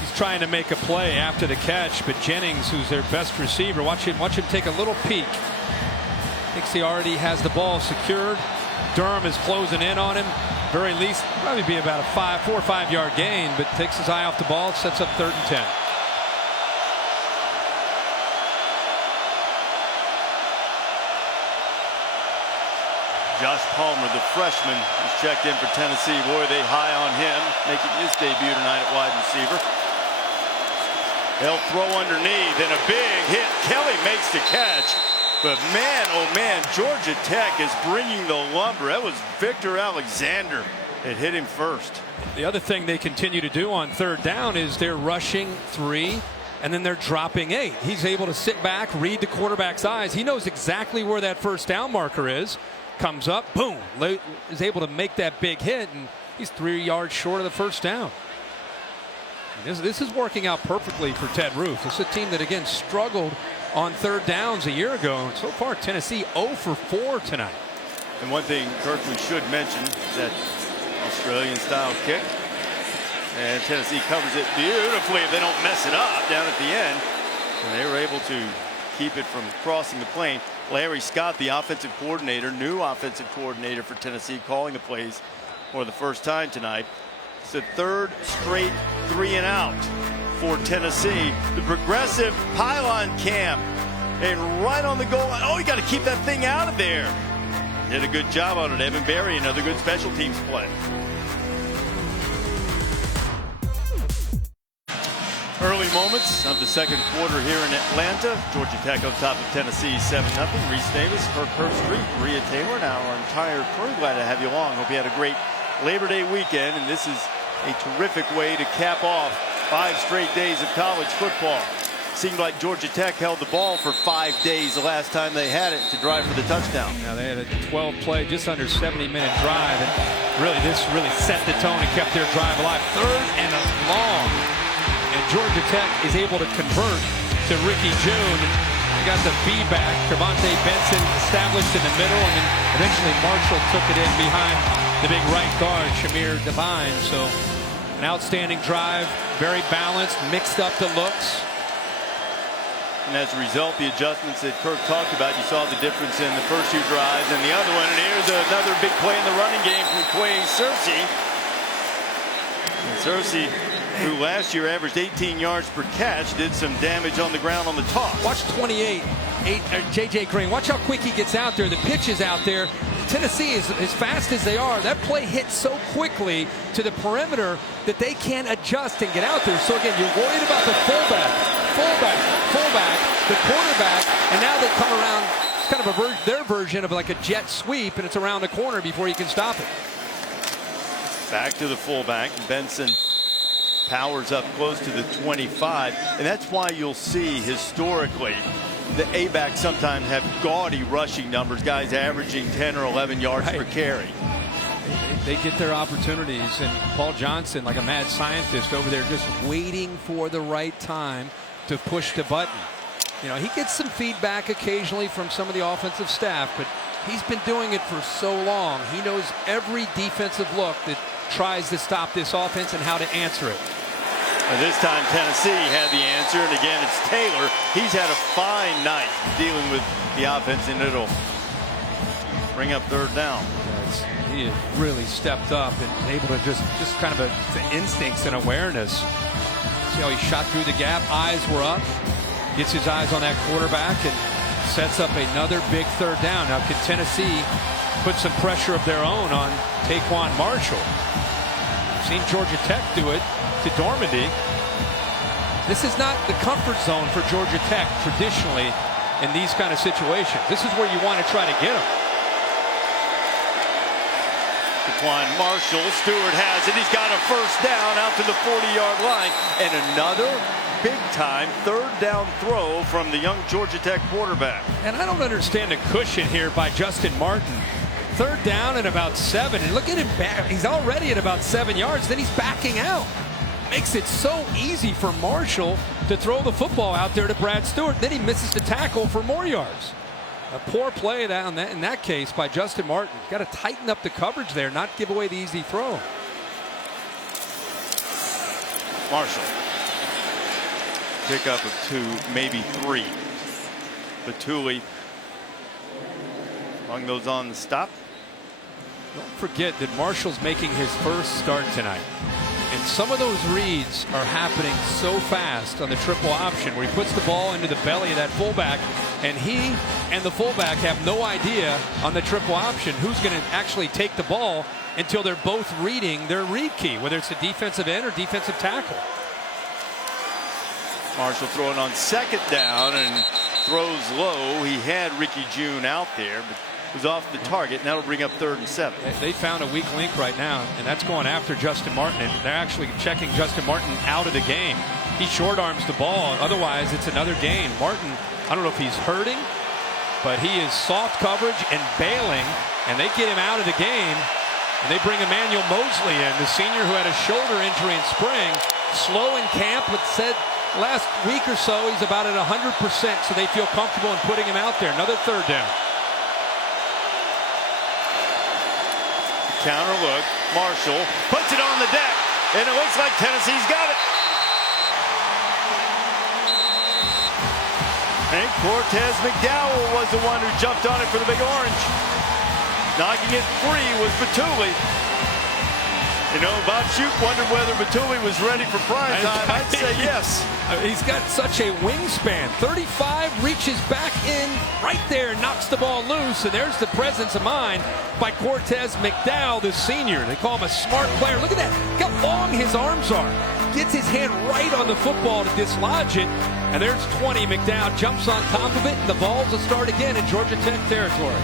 He's trying to make a play after the catch, but Jennings, who's their best receiver, watch him take a little peek. Thinks he already has the ball secured. Durham is closing in on him. Very least, probably be about a 4 or 5 yard gain, but takes his eye off the ball, sets up 3rd and 10. Josh Palmer, the freshman, is checked in for Tennessee. Boy, they high on him, making his debut tonight at wide receiver. They'll throw underneath, and a big hit. Kelly makes the catch. But man, oh man, Georgia Tech is bringing the lumber. That was Victor Alexander that hit him first. The other thing they continue to do on 3rd down is they're rushing 3, and then they're dropping 8. He's able to sit back, read the quarterback's eyes. He knows exactly where that 1st down marker is. Comes up, boom, is able to make that big hit, and he's 3 yards short of the 1st down. This is working out perfectly for Ted Roof. It's a team that, again, struggled on 3rd downs a year ago. And so far, Tennessee 0 for 4 tonight. And one thing, Kirk, we should mention is that Australian-style kick. And Tennessee covers it beautifully if they don't mess it up down at the end. And they were able to keep it from crossing the plane. Larry Scott, the offensive coordinator, new offensive coordinator for Tennessee, calling the plays for the first time tonight. It's the 3rd straight 3 and out for Tennessee. The progressive pylon camp, and right on the goal line. Oh, you got to keep that thing out of there. Did a good job on it. Evan Berry, another good special teams play. Early moments of the 2nd quarter here in Atlanta. Georgia Tech on top of Tennessee 7-0. Reese Davis, Kirk Herbstreit, Maria Taylor, and our entire crew. Glad to have you along. Hope you had a great Labor Day weekend, and this is a terrific way to cap off 5 straight days of college football. Seemed like Georgia Tech held the ball for 5 days the last time they had it to drive for the touchdown. Now they had a 12-play, just under 70-minute drive, and this really set the tone and kept their drive alive. 3rd and long. And Georgia Tech is able to convert to Ricky June. They got the B back. Trevante Benson established in the middle, and then eventually Marshall took it in behind the big right guard, Shamir Devine. So an outstanding drive, very balanced, mixed up the looks. And as a result, the adjustments that Kirk talked about, you saw the difference in the first 2 drives and the other one. And here's another big play in the running game from Quay Searcy. And Searcy, who last year averaged 18 yards per catch, did some damage on the ground on the toss. Watch 28, J.J. Green. Watch how quick he gets out there. The pitch is out there. Tennessee is as fast as they are. That play hit so quickly to the perimeter that they can't adjust and get out there. So again, you're worried about the fullback, the quarterback, and now they come around. It's kind of their version of like a jet sweep, and it's around the corner before you can stop it. Back to the fullback. Benson powers up close to the 25, and that's why you'll see historically the A-backs sometimes have gaudy rushing numbers, guys averaging 10 or 11 yards per carry. They get their opportunities, and Paul Johnson, like a mad scientist over there, just waiting for the right time to push the button. You know, he gets some feedback occasionally from some of the offensive staff, but he's been doing it for so long. He knows every defensive look that tries to stop this offense and how to answer it. And this time Tennessee had the answer, and again it's Taylor. He's had a fine night dealing with the offense, and it'll bring up 3rd down. Yes, he has really stepped up and able to just kind of the instincts and awareness. See how he shot through the gap, eyes were up, gets his eyes on that quarterback, and sets up another big 3rd down. Now can Tennessee put some pressure of their own on Taquan Marshall? We've seen Georgia Tech do it to Dormady. This is not the comfort zone for Georgia Tech traditionally in these kind of situations. This is where you want to try to get them. Daquan Marshall, Stewart has it. He's got a first down out to the 40-yard line. And another big-time third down throw from the young Georgia Tech quarterback. And I don't understand the cushion here by Justin Martin. Third down and about 7. And look at him back. He's already at about 7 yards. Then he's backing out. Makes it so easy for Marshall to throw the football out there to Brad Stewart. Then he misses the tackle for more yards. A poor play in that case by Justin Martin. Got to tighten up the coverage there, not give away the easy throw. Marshall. Pick up of 2, maybe 3. Batuli among those on the stop. Don't forget that Marshall's making his first start tonight. And some of those reads are happening so fast on the triple option where he puts the ball into the belly of that fullback, and he and the fullback have no idea on the triple option who's going to actually take the ball until they're both reading their read key, whether it's a defensive end or defensive tackle. Marshall throwing on second down and throws low. He had Ricky June out there, but was off the target, and that'll bring up 3rd and 7. They found a weak link right now, and that's going after Justin Martin. And they're actually checking Justin Martin out of the game. He short arms the ball. Otherwise, it's another gain. Martin, I don't know if he's hurting, but he is soft coverage and bailing, and they get him out of the game. And they bring Emmanuel Mosley in, the senior who had a shoulder injury in spring. Slow in camp, but said last week or so he's about at 100%, so they feel comfortable in putting him out there. Another third down. Counter look. Marshall puts it on the deck, and it looks like Tennessee's got it. And Cortez McDowell was the one who jumped on it for the Big Orange. Knocking it free was Batuli. You know, Bob Shoop wondered whether Batuli was ready for prime time. I'd say yes. He's got such a wingspan. 35, reaches back in right there, knocks the ball loose, and there's the presence of mind by Cortez McDowell, the senior. They call him a smart player. Look at that. Look how long his arms are. Gets his hand right on the football to dislodge it. And there's 20. McDowell jumps on top of it, and the Vols will start again in Georgia Tech territory.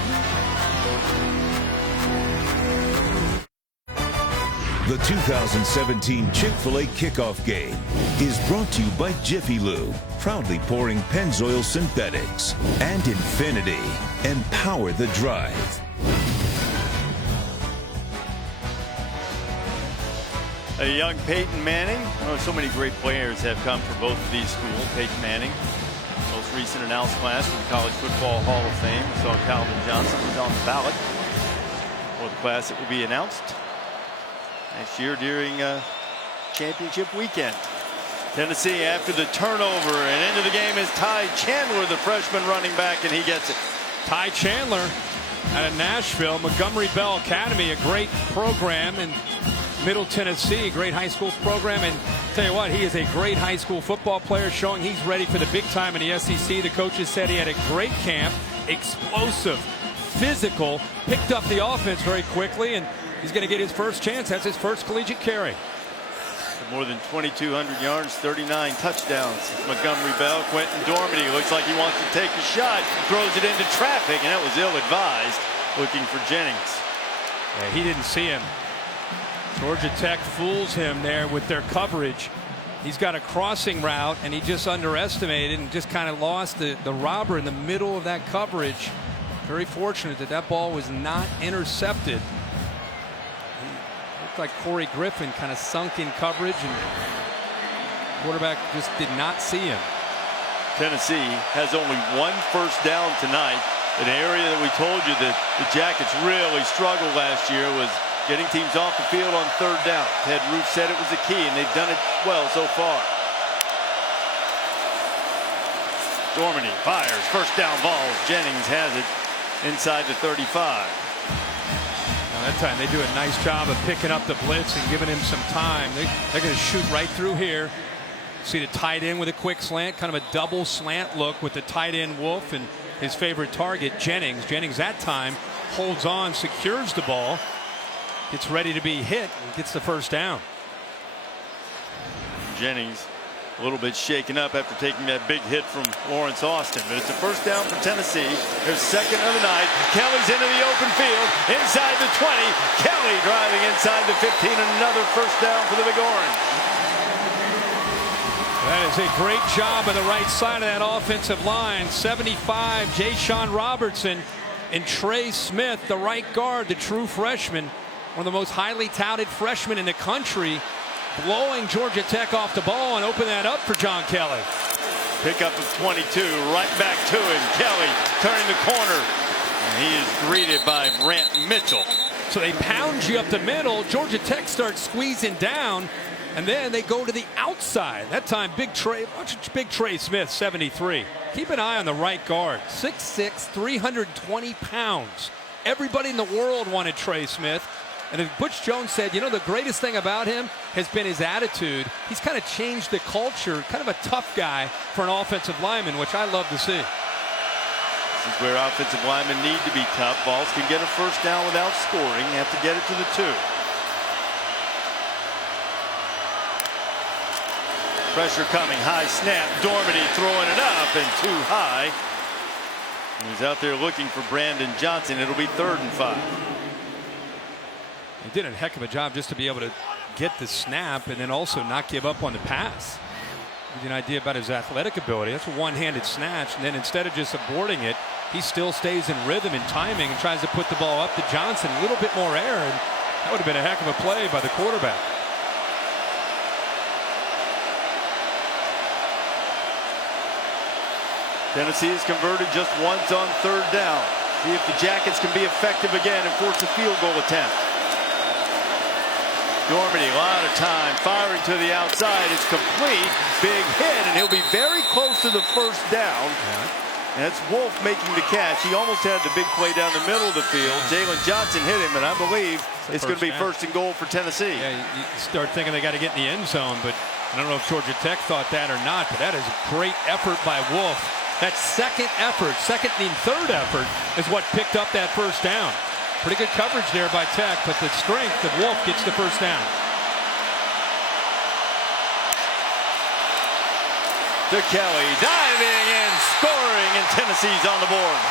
The 2017 Chick-fil-A kickoff game is brought to you by Jiffy Lube, proudly pouring Pennzoil Synthetics, and Infinity. Empower the drive. A young Peyton Manning. Oh, so many great players have come from both of these schools. Peyton Manning, most recent announced class from the College Football Hall of Fame. We saw Calvin Johnson was on the ballot for the class that will be announced next year during championship weekend. Tennessee after the turnover, and into the game is Ty Chandler, the freshman running back, and he gets it. Ty Chandler out of Nashville, Montgomery Bell Academy, a great program in Middle Tennessee, great high school program. And tell you what, he is a great high school football player, showing he's ready for the big time in the SEC. The coaches said he had a great camp, explosive, physical, picked up the offense very quickly, and he's going to get his first chance. That's his first collegiate carry. More than 2,200 yards, 39 touchdowns. Montgomery Bell, Quentin Dormady looks like he wants to take a shot, throws it into traffic, and that was ill-advised, looking for Jennings. Yeah, he didn't see him. Georgia Tech fools him there with their coverage. He's got a crossing route, and he just underestimated and just kind of lost the robber in the middle of that coverage. Very fortunate that that ball was not intercepted. Looked like Corey Griffin kind of sunk in coverage, and quarterback just did not see him. Tennessee has only one first down tonight. An area that we told you that the Jackets really struggled last year was getting teams off the field on third down. Ted Roof said it was the key, and they've done it well so far. Dormady fires, first down Vols. Jennings has it inside the 35. That time they do a nice job of picking up the blitz and giving him some time. They're going to shoot right through here. See the tight end with a quick slant, kind of a double slant look with the tight end Wolf and his favorite target, Jennings. Jennings that time holds on, secures the ball, gets ready to be hit, and gets the first down. Jennings A little bit shaken up after taking that big hit from Lawrence Austin, but it's a first down for Tennessee. Their second of the night. Kelly's into the open field, inside the 20. Kelly driving inside the 15, and another first down for the Big Orange. That is a great job of the right side of that offensive line. 75, Ja'Shawn Robertson and Trey Smith, the right guard, the true freshman, one of the most highly touted freshmen in the country, blowing Georgia Tech off the ball and open that up for John Kelly. Pickup of 22, right back to him. Kelly turning the corner, and he is greeted by Brant Mitchell. So they pound you up the middle. Georgia Tech starts squeezing down, and then they go to the outside. That time, Big Trey Smith, 73. Keep an eye on the right guard. 6'6", 320 pounds. Everybody in the world wanted Trey Smith. And as Butch Jones said, you know, the greatest thing about him has been his attitude. He's kind of changed the culture, kind of a tough guy for an offensive lineman, which I love to see. This is where offensive linemen need to be tough. Vols can get a first down without scoring. You have to get it to the 2. Pressure coming, high snap. Dormady throwing it up and too high. He's out there looking for Brandon Johnson. It'll be 3rd and 5. He did a heck of a job just to be able to get the snap and then also not give up on the pass. Give you an idea about his athletic ability. That's a one-handed snatch, and then instead of just aborting it, he still stays in rhythm and timing and tries to put the ball up to Johnson. A little bit more air, and that would have been a heck of a play by the quarterback. Tennessee has converted just once on 3rd down. See if the Jackets can be effective again and force a field goal attempt. Dormady, a lot of time, firing to the outside. It's complete. Big hit, and he'll be very close to the first down. And it's Wolf making the catch. He almost had the big play down the middle of the field. Jalen Johnson hit him, and I believe it's going to be 1st and goal for Tennessee. Yeah, you start thinking they got to get in the end zone, but I don't know if Georgia Tech thought that or not, but that is a great effort by Wolf. That second and third effort is what picked up that first down. Pretty good coverage there by Tech, but the strength of Wolf gets the first down. To Kelly, diving and scoring, and Tennessee's on the board.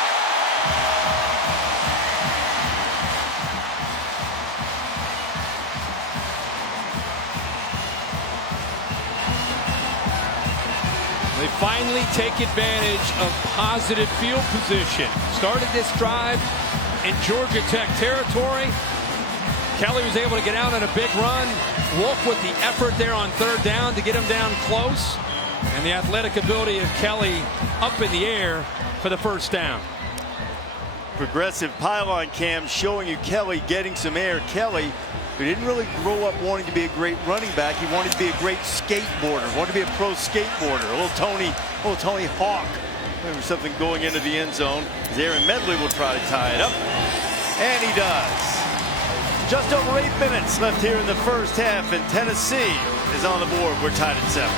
They finally take advantage of positive field position. Started this drive in Georgia Tech territory. Kelly was able to get out on a big run. Wolf with the effort there on 3rd down to get him down close. And the athletic ability of Kelly up in the air for the first down. Progressive pylon cam showing you Kelly getting some air. Kelly, who didn't really grow up wanting to be a great running back, he wanted to be a great skateboarder, wanted to be a pro skateboarder. A little Tony Hawk. Maybe something going into the end zone. As Aaron Medley will try to tie it up. And he does. Just over 8 minutes left here in the first half, and Tennessee is on the board. We're tied at 7.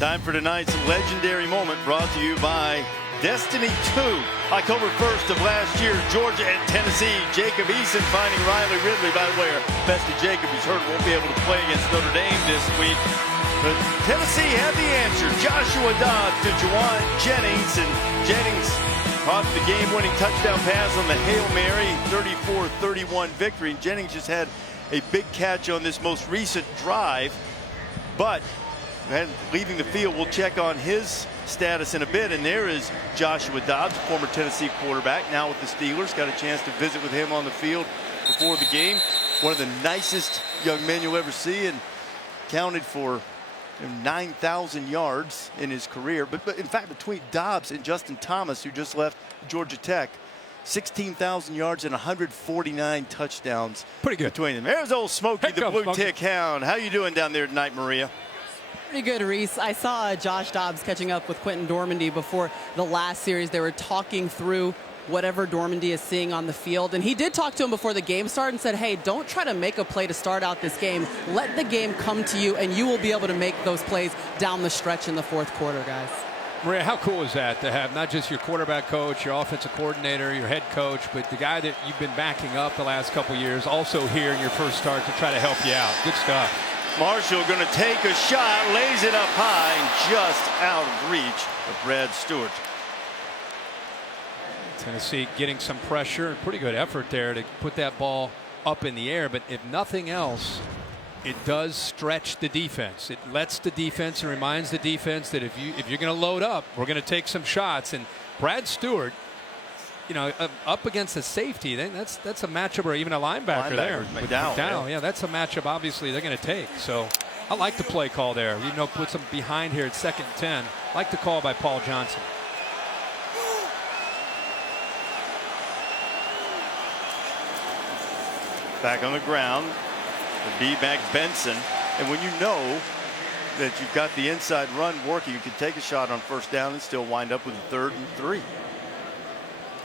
Time for tonight's legendary moment, brought to you by Destiny 2. October 1st of last year, Georgia and Tennessee. Jacob Eason finding Riley Ridley. By the way, our bestie Jacob, he's hurt, won't be able to play against Notre Dame this week. But Tennessee had the answer. Joshua Dobbs to Juwan Jennings, and Jennings caught the game-winning touchdown pass on the Hail Mary 34-31 victory. And Jennings just had a big catch on this most recent drive, but and leaving the field. We'll check on his status in a bit. And there is Joshua Dobbs, former Tennessee quarterback, now with the Steelers. Got a chance to visit with him on the field before the game. One of the nicest young men you'll ever see, and counted for 9,000 yards in his career. But in fact, between Dobbs and Justin Thomas, who just left Georgia Tech, 16,000 yards and 149 touchdowns. Pretty good between them. There's old Smokey, the Blue Tick Hound. How you doing down there tonight, Maria? Pretty good, Reese. I saw Josh Dobbs catching up with Quentin Dormady before the last series. They were talking through whatever Dormady is seeing on the field. And he did talk to him before the game started and said, hey, don't try to make a play to start out this game. Let the game come to you, and you will be able to make those plays down the stretch in the fourth quarter, guys. Maria, how cool is that to have not just your quarterback coach, your offensive coordinator, your head coach, but the guy that you've been backing up the last couple years also here in your first start to try to help you out. Good stuff. Marshall going to take a shot, lays it up high and just out of reach of Brad Stewart. Tennessee getting some pressure and pretty good effort there to put that ball up in the air, but if nothing else, it does stretch the defense. It lets the defense and reminds the defense that if you're going to load up, we're going to take some shots. And Brad Stewart, you know, up against a safety, that's a matchup, or even a linebacker there. McDowell, yeah, that's a matchup obviously they're going to take. So I like the play call there. You know, puts them behind here at 2nd and 10. I like the call by Paul Johnson. Back on the ground. The B-back Benson, and when you know that you've got the inside run working, you can take a shot on 1st down and still wind up with a 3rd and 3.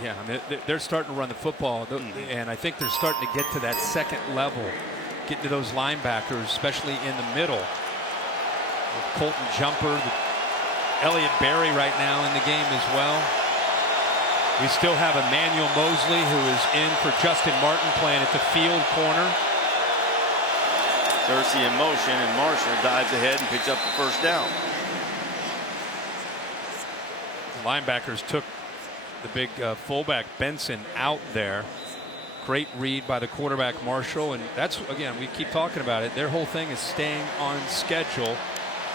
Yeah, they're starting to run the football, and I think they're starting to get to that 2nd level, get to those linebackers, especially in the middle. With Colton Jumper, Elliott Berry right now in the game as well. We still have Emmanuel Mosley, who is in for Justin Martin, playing at the field corner. Kersey in motion, and Marshall dives ahead and picks up the 1st down. The linebackers took the big fullback Benson out there. Great read by the quarterback Marshall, and that's, again, we keep talking about it. Their whole thing is staying on schedule.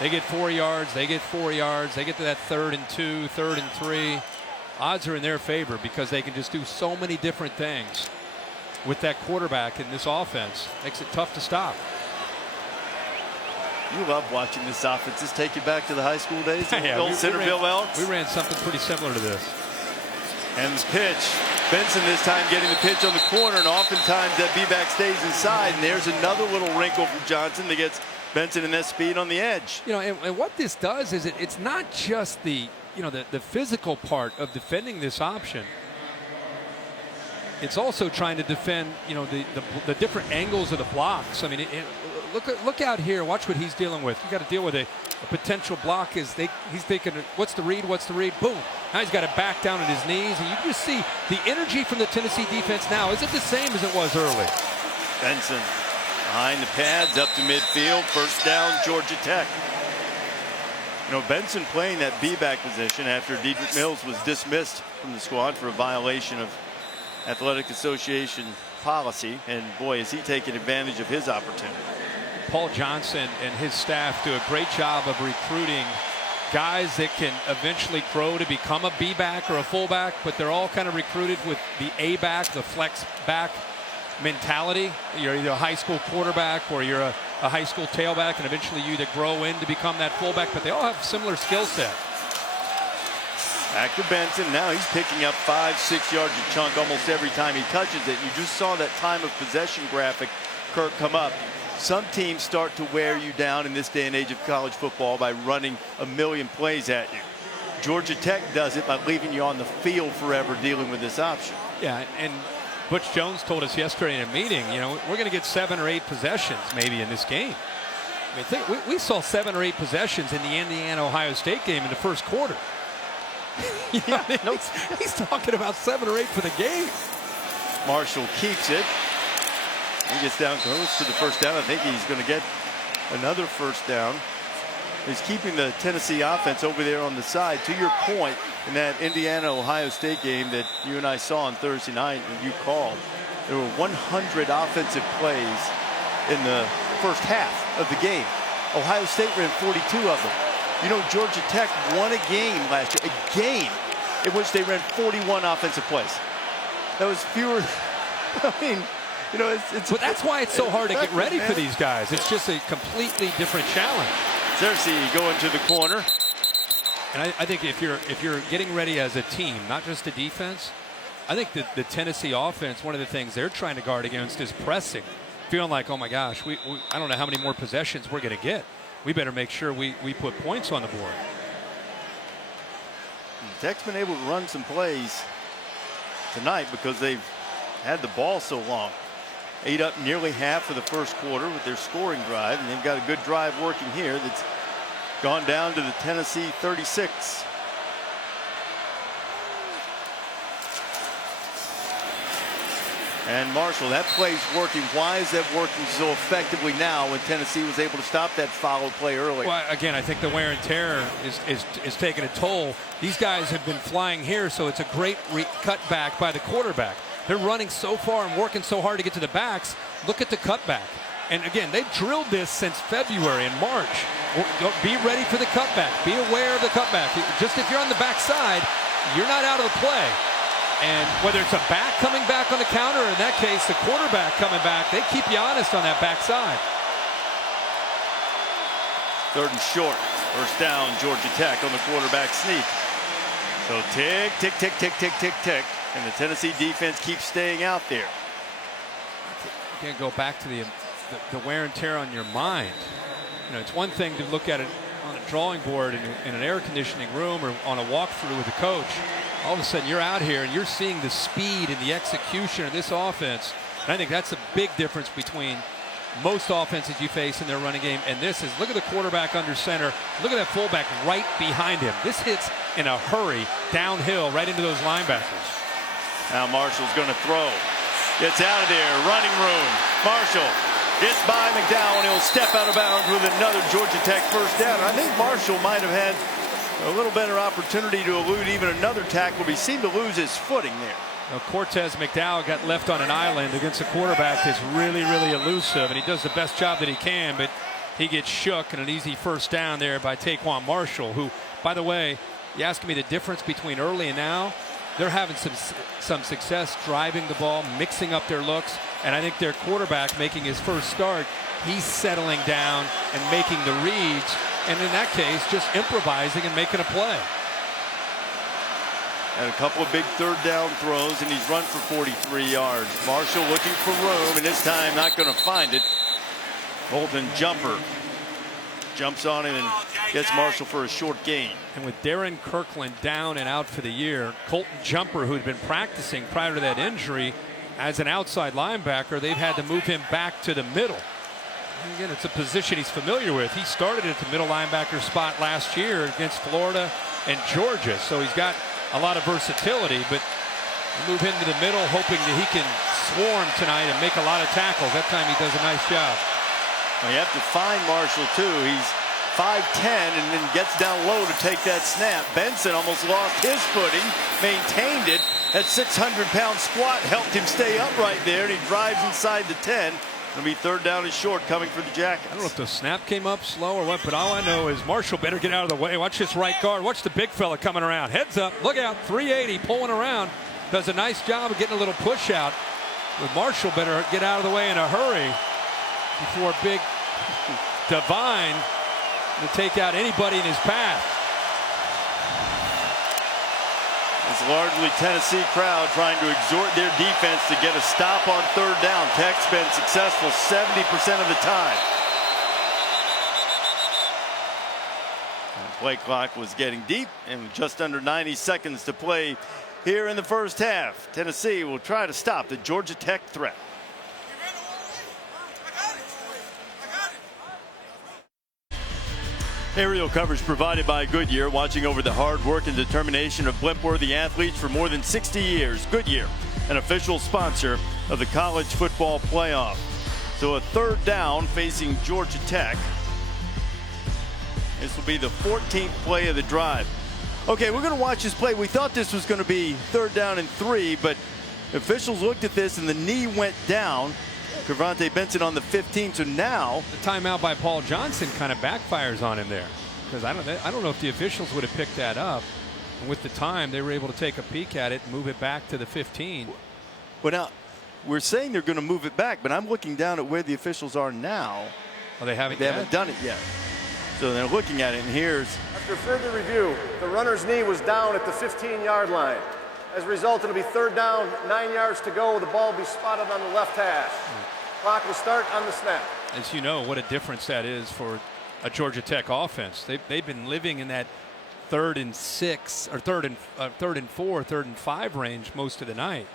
They get 4 yards, they get 4 yards, they get to that 3rd and 2, 3rd and 3. Odds are in their favor because they can just do so many different things with that quarterback in this offense. Makes it tough to stop. You love watching this offense. Does this take you back to the high school days? Yeah, old Centerville Elks? We ran something pretty similar to this. And the pitch. Benson this time getting the pitch on the corner, and oftentimes that B-back stays inside. And there's another little wrinkle from Johnson that gets Benson in that speed on the edge. You know, and what this does is it's not just the, you know, the physical part of defending this option. It's also trying to defend, you know, the different angles of the blocks. I mean, look out here. Watch what he's dealing with. You got to deal with a potential block. He's thinking, what's the read? What's the read? Boom. Now he's got to back down at his knees, and you can just see the energy from the Tennessee defense now. Is it the same as it was early? Benson behind the pads up to midfield. 1st down, Georgia Tech. You know, Benson playing that B-back position after Dedrick Mills was dismissed from the squad for a violation of Athletic Association policy, and boy, is he taking advantage of his opportunity. Paul Johnson and his staff do a great job of recruiting guys that can eventually grow to become a B-back or a fullback, but they're all kind of recruited with the A-back, the flex back mentality. You're either a high school quarterback or you're a high school tailback, and eventually you either grow in to become that fullback, but they all have similar skill set. Back to Benson. Now he's picking up 5-6 yards a chunk almost every time he touches it. You just saw that time of possession graphic, Kirk, come up. Some teams start to wear you down in this day and age of college football by running a million plays at you. Georgia Tech does it by leaving you on the field forever dealing with this option. Yeah, and Butch Jones told us yesterday in a meeting, you know, we're going to get 7 or 8 possessions maybe in this game. I mean, we saw 7 or 8 possessions in the Indiana-Ohio State game in the first quarter. You know, he's talking about 7 or 8 for the game. Marshall keeps it. He gets down close to the 1st down. I think he's going to get another 1st down. He's keeping the Tennessee offense over there on the side. To your point, in that Indiana-Ohio State game that you and I saw on Thursday night and you called, there were 100 offensive plays in the first half of the game. Ohio State ran 42 of them. You know, Georgia Tech won a game last year, a game in which they ran 41 offensive plays. That was fewer. I mean, you know, but that's why it's so hard to get ready for these guys. It's just a completely different challenge. Cersei going to the corner. And I think if you're getting ready as a team, not just the defense, I think that the Tennessee offense, one of the things they're trying to guard against is pressing. Feeling like, oh my gosh, I don't know how many more possessions we're going to get. We better make sure we put points on the board. Tech's been able to run some plays tonight because they've had the ball so long. Ate up nearly half of the first quarter with their scoring drive, and they've got a good drive working here that's gone down to the Tennessee 36. And Marshall, that play's working. Why is that working so effectively now when Tennessee was able to stop that follow play early? Well, again, I think the wear and tear is taking a toll. These guys have been flying here, so it's a great cutback by the quarterback. They're running so far and working so hard to get to the backs. Look at the cutback. And again, they've drilled this since February and March. Be ready for the cutback. Be aware of the cutback. Just if you're on the backside, you're not out of the play. And whether it's a back coming back on the counter, or in that case, the quarterback coming back, they keep you honest on that backside. 3rd and short. First down, Georgia Tech on the quarterback sneak. So tick, tick, tick, tick, tick, tick, tick. And the Tennessee defense keeps staying out there. You can't go back to the wear and tear on your mind. You know, it's one thing to look at it on a drawing board in an air conditioning room or on a walkthrough with a coach. All of a sudden you're out here and you're seeing the speed and the execution of this offense. And I think that's a big difference between most offenses you face in their running game and this is. Look at the quarterback under center. Look at that fullback right behind him. This hits in a hurry downhill right into those linebackers. Now Marshall's going to throw. Gets out of there. Running room. Marshall gets by McDowell, and he'll step out of bounds with another Georgia Tech first down. I think Marshall might have had a little better opportunity to elude even another tackle, but he seemed to lose his footing there. Now, Cortez McDowell got left on an island against a quarterback that's really, really elusive, and he does the best job that he can, but he gets shook and an easy first down there by Taquan Marshall, who, by the way, you asking me the difference between early and now, they're having some success driving the ball, mixing up their looks, and I think their quarterback making his first start, he's settling down and making the reads, and in that case, just improvising and making a play. And a couple of big 3rd down throws, and he's run for 43 yards. Marshall looking for room, and this time not going to find it. Holden Jumper jumps on it and gets Marshall for a short gain. And with Darren Kirkland down and out for the year, Colton Jumper, who had been practicing prior to that injury as an outside linebacker, they've had to move him back to the middle. And again, it's a position he's familiar with. He started at the middle linebacker spot last year against Florida and Georgia, so he's got a lot of versatility, but move him to the middle, hoping that he can swarm tonight and make a lot of tackles. That time he does a nice job. Well, you have to find Marshall too. He's 5'10" and then gets down low to take that snap. Benson almost lost his footing, maintained it. That 600-pound squat helped him stay upright there, and he drives inside the 10. It'll be 3rd down and short coming for the Jackets. I don't know if the snap came up slow or what, but all I know is Marshall better get out of the way. Watch this right guard. Watch the big fella coming around. Heads up. Look out. 380 pulling around. Does a nice job of getting a little push out. But Marshall better get out of the way in a hurry before big Divine to take out anybody in his path. It's largely Tennessee crowd trying to exhort their defense to get a stop on 3rd down. Tech's been successful 70% of the time. And the play clock was getting deep, and just under 90 seconds to play here in the first half. Tennessee will try to stop the Georgia Tech threat. Aerial coverage provided by Goodyear, watching over the hard work and determination of blimp-worthy athletes for more than 60 years. Goodyear, an official sponsor of the College Football Playoff. So a 3rd down facing Georgia Tech. This will be the 14th play of the drive. Okay, we're going to watch this play. We thought this was going to be 3rd down and 3, but officials looked at this and the knee went down. Cavante Benson on the 15, so now the timeout by Paul Johnson kind of backfires on him there, because I don't know if the officials would have picked that up. And with the time, they were able to take a peek at it and move it back to the 15. Well, now we're saying they're going to move it back, but I'm looking down at where the officials are now. Oh, they haven't done it yet. So they're looking at it, and here's. After further review, the runner's knee was down at the 15-yard line. As a result, it'll be 3rd down, 9 yards to go. The ball will be spotted on the left hash. Clock will start on the snap. As you know, what a difference that is for a Georgia Tech offense. They've been living in that 3rd and 6 or 3rd and 4, 3rd and 5 range most of the night.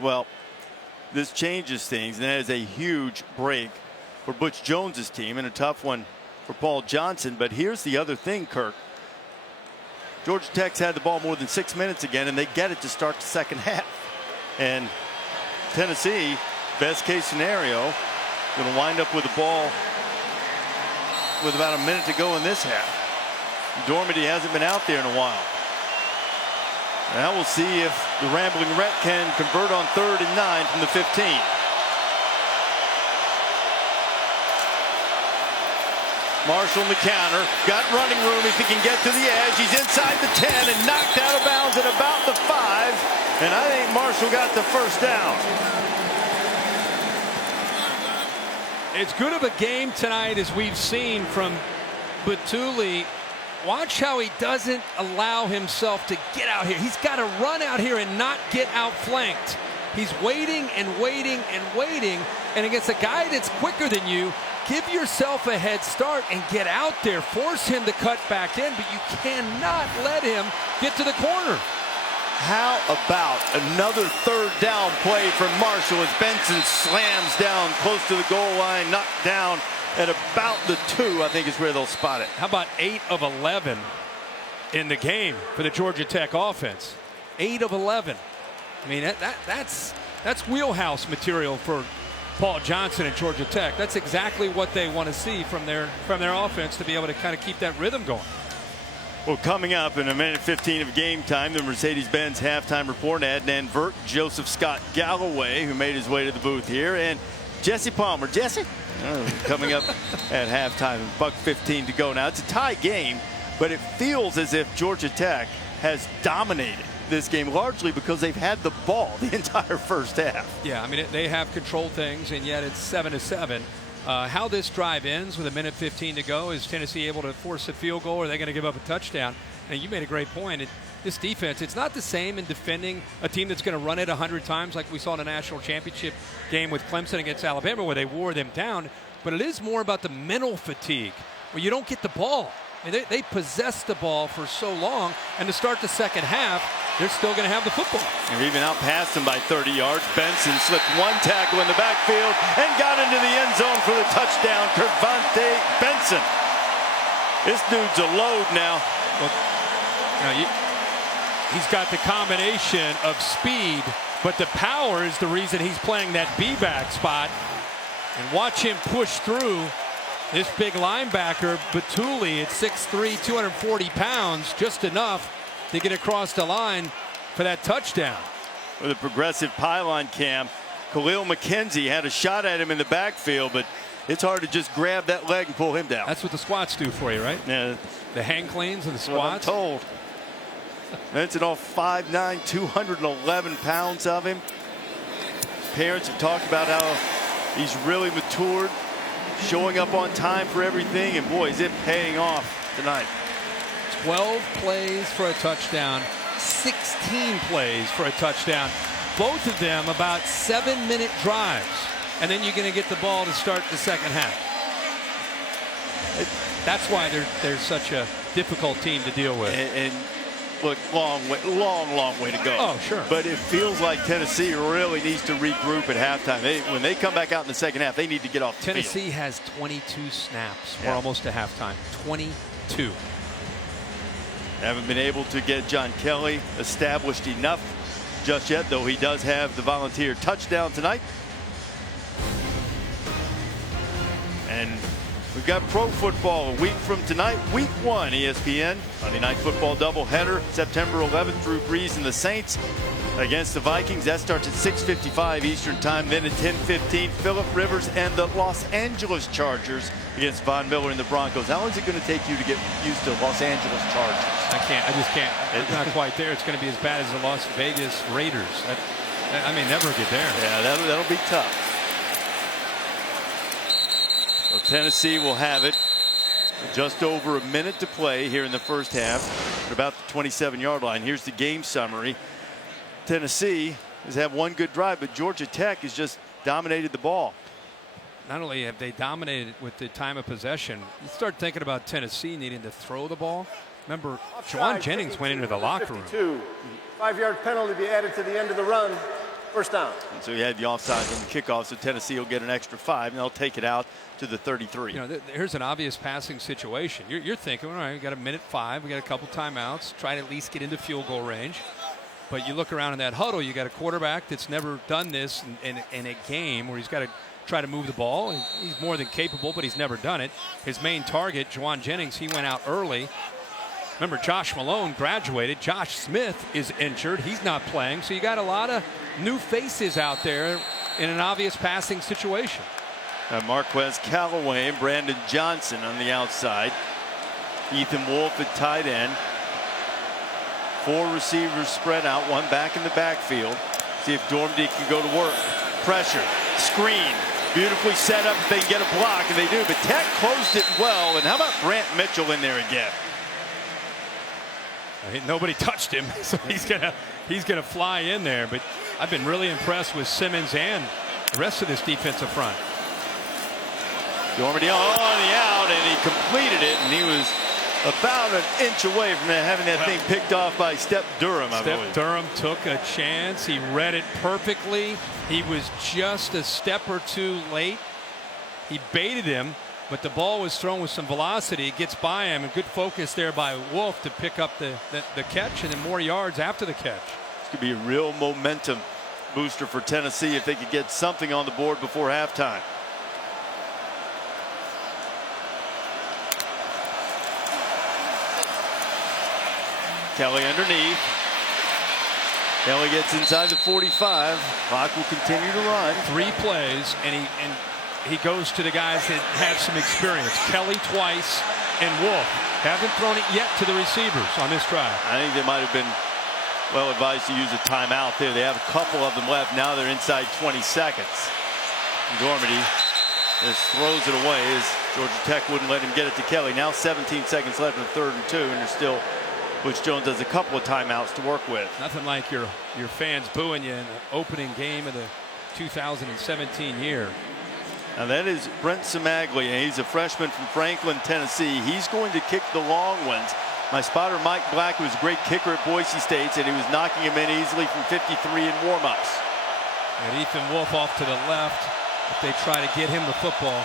Well, this changes things, and that is a huge break for Butch Jones's team and a tough one for Paul Johnson. But here's the other thing, Kirk. Georgia Tech's had the ball more than 6 minutes again, and they get it to start the second half. And Tennessee, best case scenario, going to wind up with the ball with about a minute to go in this half. Dormady hasn't been out there in a while. Now we'll see if the Rambling Wreck can convert on 3rd and 9 from the 15. Marshall in the counter, got running room if he can get to the edge. He's inside the 10 and knocked out of bounds at about the 5. And I think Marshall got the first down. As good of a game tonight as we've seen from Bituli. Watch how he doesn't allow himself to get out here. He's got to run out here and not get outflanked. He's waiting and waiting and waiting. And against a guy that's quicker than you, give yourself a head start and get out there. Force him to cut back in, but you cannot let him get to the corner. How about another 3rd down play from Marshall as Benson slams down close to the goal line, knocked down at about the 2, I think is where they'll spot it. How about 8 of 11 in the game for the Georgia Tech offense? 8 of 11. I mean, that's wheelhouse material for Paul Johnson and Georgia Tech. That's exactly what they want to see from their offense, to be able to kind of keep that rhythm going. Well, coming up in a minute 15 of game time, the Mercedes-Benz halftime report. Adnan Vert, Joseph Scott Galloway, who made his way to the booth here, and Jesse Palmer. Jesse? Coming up at halftime, $1:15 to go. Now, it's a tie game, but it feels as if Georgia Tech has dominated this game, largely because they've had the ball the entire first half. Yeah, I mean, they have controlled things, and yet it's 7-7. How this drive ends with 1:15 to go, is Tennessee able to force a field goal, or are they going to give up a touchdown? And you made a great point. This defense, it's not the same in defending a team that's going to run it 100 times like we saw in a national championship game with Clemson against Alabama, where they wore them down. But it is more about the mental fatigue, where you don't get the ball. I mean, they possess the ball for so long, and to start the second half, they're still going to have the football. They're even outpassed them by 30 yards. Benson slipped one tackle in the backfield and got into the end zone for the touchdown. Kervonte Benson. This dude's a load now. Well, he's got the combination of speed, but the power is the reason he's playing that B-back spot. And watch him push through this big linebacker, Bituli, at 6'3", 240 pounds, just enough to get across the line for that touchdown. With a progressive pylon cam, Khalil McKenzie had a shot at him in the backfield, but it's hard to just grab that leg and pull him down. That's what the squats do for you, right? Yeah. The hang cleans and the squats. I'm told. Benson all 5'9", 211 pounds of him. Parents have talked about how he's really matured, showing up on time for everything, and boy, is it paying off tonight. 12 plays for a touchdown, 16 plays for a touchdown. Both of them about 7-minute drives. And then you're going to get the ball to start the second half. That's why they're such a difficult team to deal with. And look, long way to go. Oh, sure. But it feels like Tennessee really needs to regroup at halftime. When they come back out in the second half, they need to get off the field. Tennessee has 22 snaps. We're almost to halftime. 22. Haven't been able to get John Kelly established enough just yet, though he does have the volunteer touchdown tonight. And we've got pro football a week from tonight, week 1, ESPN. Monday Night Football doubleheader, September 11th, Drew Brees and the Saints against the Vikings. That starts at 6:55 Eastern Time. Then at 10:15, Phillip Rivers and the Los Angeles Chargers against Von Miller and the Broncos. How long is it going to take you to get used to Los Angeles Chargers? I just can't. It's not quite there. It's going to be as bad as the Las Vegas Raiders. I may never get there. Yeah, that'll be tough. Well, Tennessee will have it. Just over a minute to play here in the first half at about the 27-yard line. Here's the game summary. Tennessee has had one good drive, but Georgia Tech has just dominated the ball. Not only have they dominated with the time of possession, you start thinking about Tennessee needing to throw the ball. Remember, Juwan Jennings went into the locker room. 5-yard penalty to be added to the end of the run. First down. And so he had the offsides on the kickoff, so Tennessee will get an extra 5, and they'll take it out to the 33. You know, here's an obvious passing situation. You're thinking, all right, we got a minute 5, we got a couple timeouts, try to at least get into field goal range. But you look around in that huddle, you got a quarterback that's never done this in a game where he's got to try to move the ball. He's more than capable, but he's never done it. His main target, Juwan Jennings, he went out early. Remember, Josh Malone graduated. Josh Smith is injured. He's not playing. So you got a lot of new faces out there in an obvious passing situation. Marquez Callaway and Brandon Johnson on the outside. Ethan Wolf at tight end. 4 receivers spread out, 1 back in the backfield. See if Dormady can go to work. Pressure, screen, beautifully set up if they can get a block, and they do. But Tech closed it well. And how about Brant Mitchell in there again? Nobody touched him, so he's gonna fly in there. But I've been really impressed with Simmons and the rest of this defensive front. Dormady on the out, and he completed it, and he was about an inch away from having that thing picked off by Step Durham, I believe. Step Durham took a chance. He read it perfectly. He was just a step or 2 late. He baited him, but the ball was thrown with some velocity. It gets by him, and good focus there by Wolf to pick up the catch and then more yards after the catch. This could be a real momentum booster for Tennessee if they could get something on the board before halftime. Kelly underneath. Kelly gets inside the 45. Clock will continue to run. 3 plays, and he goes to the guys that have some experience. Kelly twice and Wolf. Haven't thrown it yet to the receivers on this drive. I think they might have been well advised to use a timeout there. They have a couple of them left. Now they're inside 20 seconds. Dormady just throws it away as Georgia Tech wouldn't let him get it to Kelly. Now 17 seconds left in 3rd and 2, and they're still. Butch Jones has a couple of timeouts to work with. Nothing like your fans booing you in the opening game of the 2017 year. Now that is Brent Cimaglia. He's a freshman from Franklin, Tennessee. He's going to kick the long ones. My spotter Mike Black, who was a great kicker at Boise State, said he was knocking him in easily from 53 in warmups. And Ethan Wolf off to the left if they try to get him the football.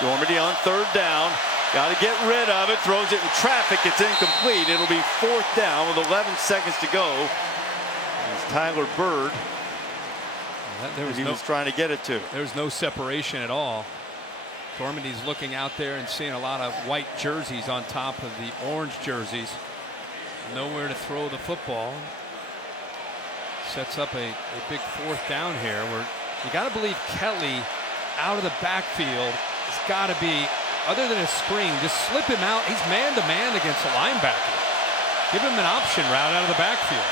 Dormady on 3rd down. Got to get rid of it. Throws it in traffic. It's incomplete. It'll be 4th down with 11 seconds to go. It's Tyler Bird. He was trying to get it to. There's no separation at all. Dormandy's looking out there and seeing a lot of white jerseys on top of the orange jerseys. Nowhere to throw the football. Sets up a big 4th down here where you got to believe Kelly out of the backfield has got to be. Other than a screen, just slip him out. He's man-to-man against a linebacker. Give him an option route out of the backfield.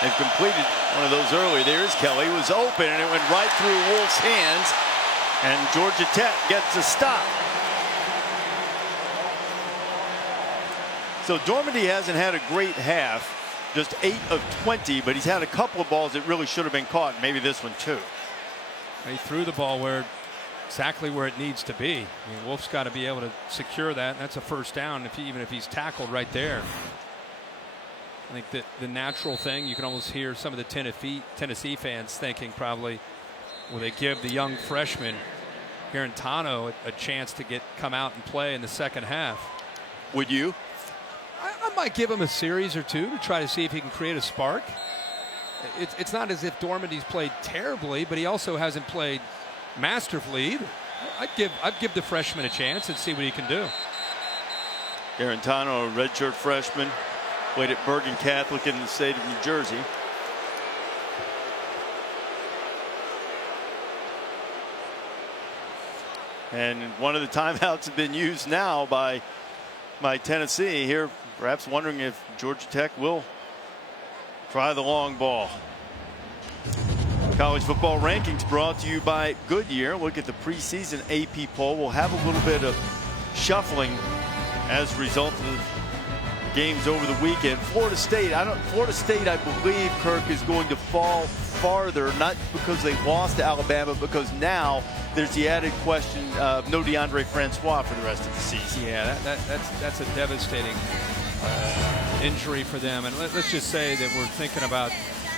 They've completed one of those early. There's Kelly. It was open, and it went right through Wolf's hands. And Georgia Tech gets a stop. So Dormady hasn't had a great half. Just 8 of 20, but he's had a couple of balls that really should have been caught. Maybe this one, too. He threw the ball exactly where it needs to be. I mean, Wolf's got to be able to secure that. And that's a 1st down even if he's tackled right there. I think that the natural thing, you can almost hear some of the Tennessee fans thinking probably, will they give the young freshman Garantano a chance to come out and play in the 2nd half? Would you? I might give him a series or 2 to try to see if he can create a spark. It's not as if Dormandy's played terribly, but he also hasn't played masterfully either. I'd give the freshman a chance and see what he can do. Garantano, a redshirt freshman, played at Bergen Catholic in the state of New Jersey. And one of the timeouts have been used now by Tennessee here, perhaps wondering if Georgia Tech will try the long ball. College football rankings brought to you by Goodyear. Look at the preseason AP poll. We'll have a little bit of shuffling as a result of games over the weekend. Florida State, I believe, Kirk, is going to fall farther, not because they lost to Alabama, because now there's the added question of no DeAndre Francois for the rest of the season. Yeah, that's a devastating injury for them. And let's just say that we're thinking about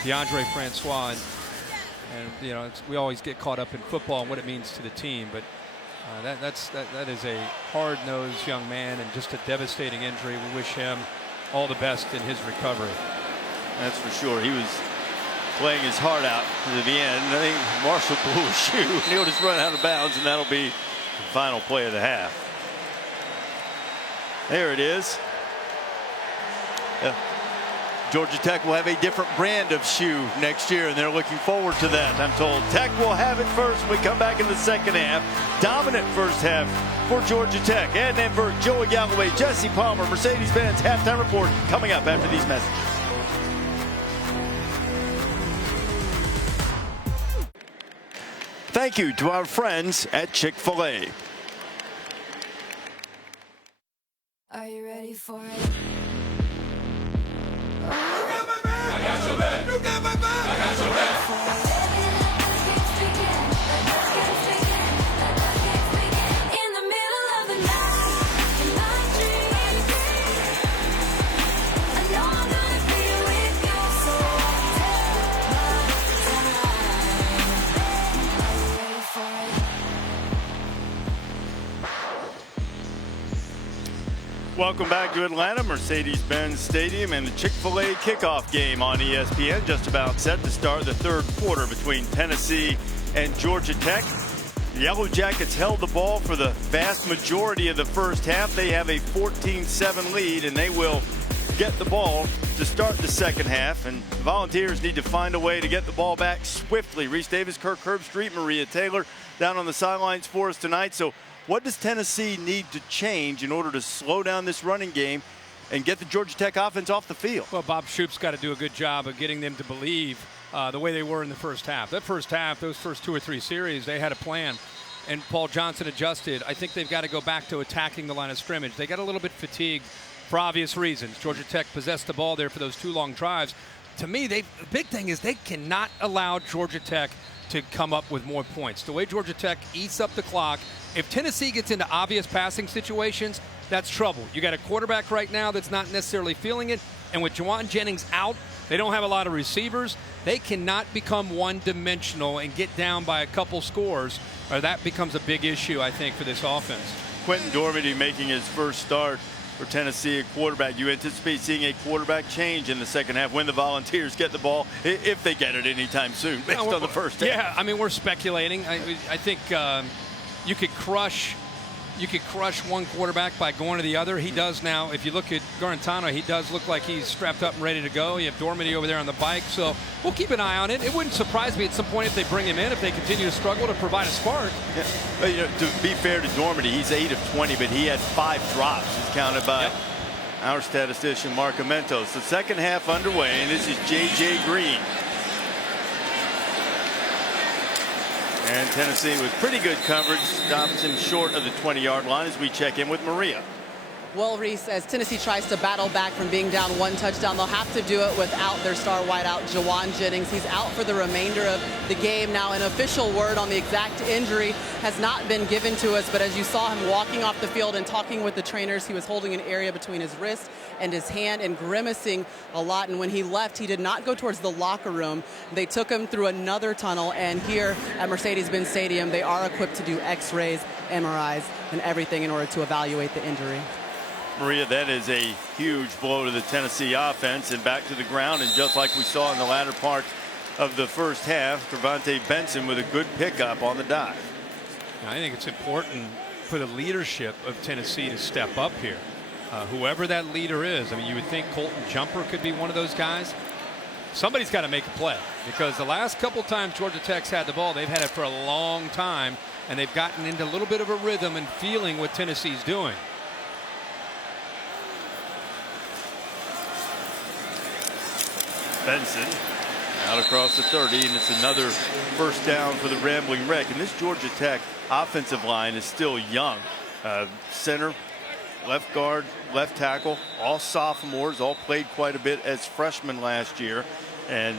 Deondre Francois. And you know, we always get caught up in football and what it means to the team, but that is a hard-nosed young man and just a devastating injury. We wish him all the best in his recovery. That's for sure. He was playing his heart out to the end. I think Marshall blew a shoe and he'll just run out of bounds, and that'll be the final play of the half. There it is. Georgia Tech will have a different brand of shoe next year, and they're looking forward to that, I'm told. Tech will have it first when we come back in the second half. Dominant first half for Georgia Tech. Ed Nemberg, Joey Galloway, Jesse Palmer, Mercedes-Benz halftime report coming up after these messages. Thank you to our friends at Chick-fil-A. Are you ready for it? I got your back. You got my back. I got your back. In the middle of the night, in my dreams, I know I'm gonna be with you, so take my time. Are you ready for it? Welcome back to Atlanta, Mercedes-Benz Stadium, and the Chick-fil-A kickoff game on ESPN just about set to start the third quarter between Tennessee and Georgia Tech. The Yellow Jackets held the ball for the vast majority of the first half. They have a 14-7 lead, and they will get the ball to start the second half. And the Volunteers need to find a way to get the ball back swiftly. Reese Davis, Kirk Herbstreit, Maria Taylor down on the sidelines for us tonight. So what does Tennessee need to change in order to slow down this running game and get the Georgia Tech offense off the field? Well, Bob Shoop's got to do a good job of getting them to believe the way they were in the first half. That first half, those first 2 or 3 series, they had a plan, and Paul Johnson adjusted. I think they've got to go back to attacking the line of scrimmage. They got a little bit fatigued for obvious reasons. Georgia Tech possessed the ball there for those 2 long drives. To me, the big thing is they cannot allow Georgia Tech to come up with more points. The way Georgia Tech eats up the clock, if Tennessee gets into obvious passing situations, that's trouble. You got a quarterback right now that's not necessarily feeling it, and with Juwan Jennings out, they don't have a lot of receivers. They cannot become one-dimensional and get down by a couple scores, or that becomes a big issue, I think, for this offense. Quentin Dormady making his first start for Tennessee at quarterback. You anticipate seeing a quarterback change in the second half when the Volunteers get the ball, if they get it anytime soon, based on the first half? Yeah, I mean, we're speculating. I think you could crush one quarterback by going to the other. He does now. If you look at Garantano, he does look like he's strapped up and ready to go. You have Dormady over there on the bike, so we'll keep an eye on it. It wouldn't surprise me at some point if they bring him in, if they continue to struggle to provide a spark. Yeah. But, you know, to be fair to Dormady, he's 8 of 20, but he had 5 drops, as counted by our statistician, Mark Amentos. The second half underway, and this is J.J. Green. And Tennessee with pretty good coverage stops him short of the 20-yard line as we check in with Maria. Well, Reese, as Tennessee tries to battle back from being down 1 touchdown, they'll have to do it without their star wideout, Juwan Jennings. He's out for the remainder of the game. Now, an official word on the exact injury has not been given to us, but as you saw him walking off the field and talking with the trainers, he was holding an area between his wrist and his hand and grimacing a lot. And when he left, he did not go towards the locker room. They took him through another tunnel, and here at Mercedes-Benz Stadium, they are equipped to do x-rays, MRIs, and everything in order to evaluate the injury. Maria, that is a huge blow to the Tennessee offense and back to the ground. And just like we saw in the latter part of the first half, Trevante Benson with a good pickup on the dive. I think it's important for the leadership of Tennessee to step up here. Whoever that leader is, I mean, you would think Colton Jumper could be one of those guys. Somebody's got to make a play, because the last couple times Georgia Tech's had the ball, they've had it for a long time, and they've gotten into a little bit of a rhythm and feeling what Tennessee's doing. Benson out across the 30, and it's another first down for the Rambling Wreck. And this Georgia Tech offensive line is still young. Center, left guard, left tackle, all sophomores, all played quite a bit as freshmen last year. And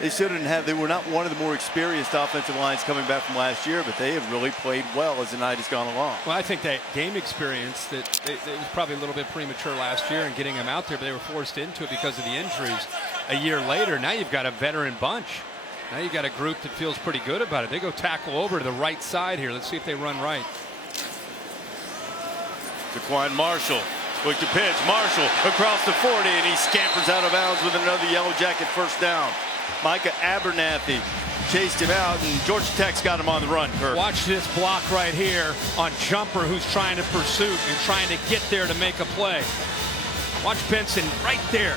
they were not one of the more experienced offensive lines coming back from last year, but they have really played well as the night has gone along. Well, I think that game experience, that it was probably a little bit premature last year in getting them out there, but they were forced into it because of the injuries. a year later, now you've got a veteran bunch. Now you've got a group that feels pretty good about it. They go tackle over to the right side here. Let's see if they run right. Jaquan Marshall with the pitch. Marshall across the 40, and he scampers out of bounds with another Yellow Jacket first down. Micah Abernathy chased him out, and Georgia Tech's got him on the run, Kirk. Watch this block right here on Jumper, who's trying to pursue and trying to get there to make a play. Watch Benson right there.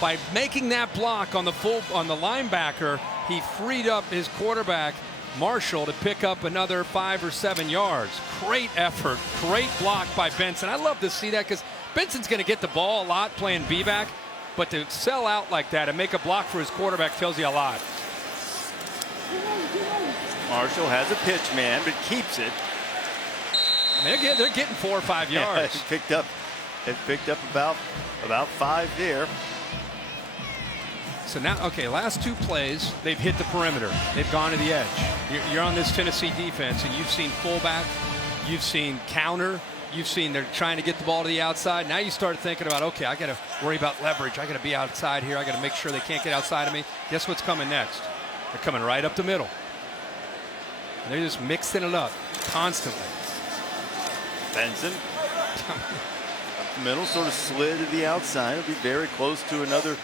By making that block on the linebacker, he freed up his quarterback, Marshall, to pick up another 5 or 7 yards. Great effort, great block by Benson. I love to see that because Benson's going to get the ball a lot playing B-back, but to sell out like that and make a block for his quarterback tells you a lot. Marshall has a pitch man, but keeps it. They're getting 4 or 5 yards. It picked up about 5 there. So now, okay, last 2 plays, they've hit the perimeter. They've gone to the edge. You're on this Tennessee defense, and you've seen fullback, you've seen counter, you've seen they're trying to get the ball to the outside. Now you start thinking about, okay, I got to worry about leverage. I got to be outside here. I got to make sure they can't get outside of me. Guess what's coming next? They're coming right up the middle. And they're just mixing it up constantly. Benson up the middle, sort of slid to the outside. It'll be very close to another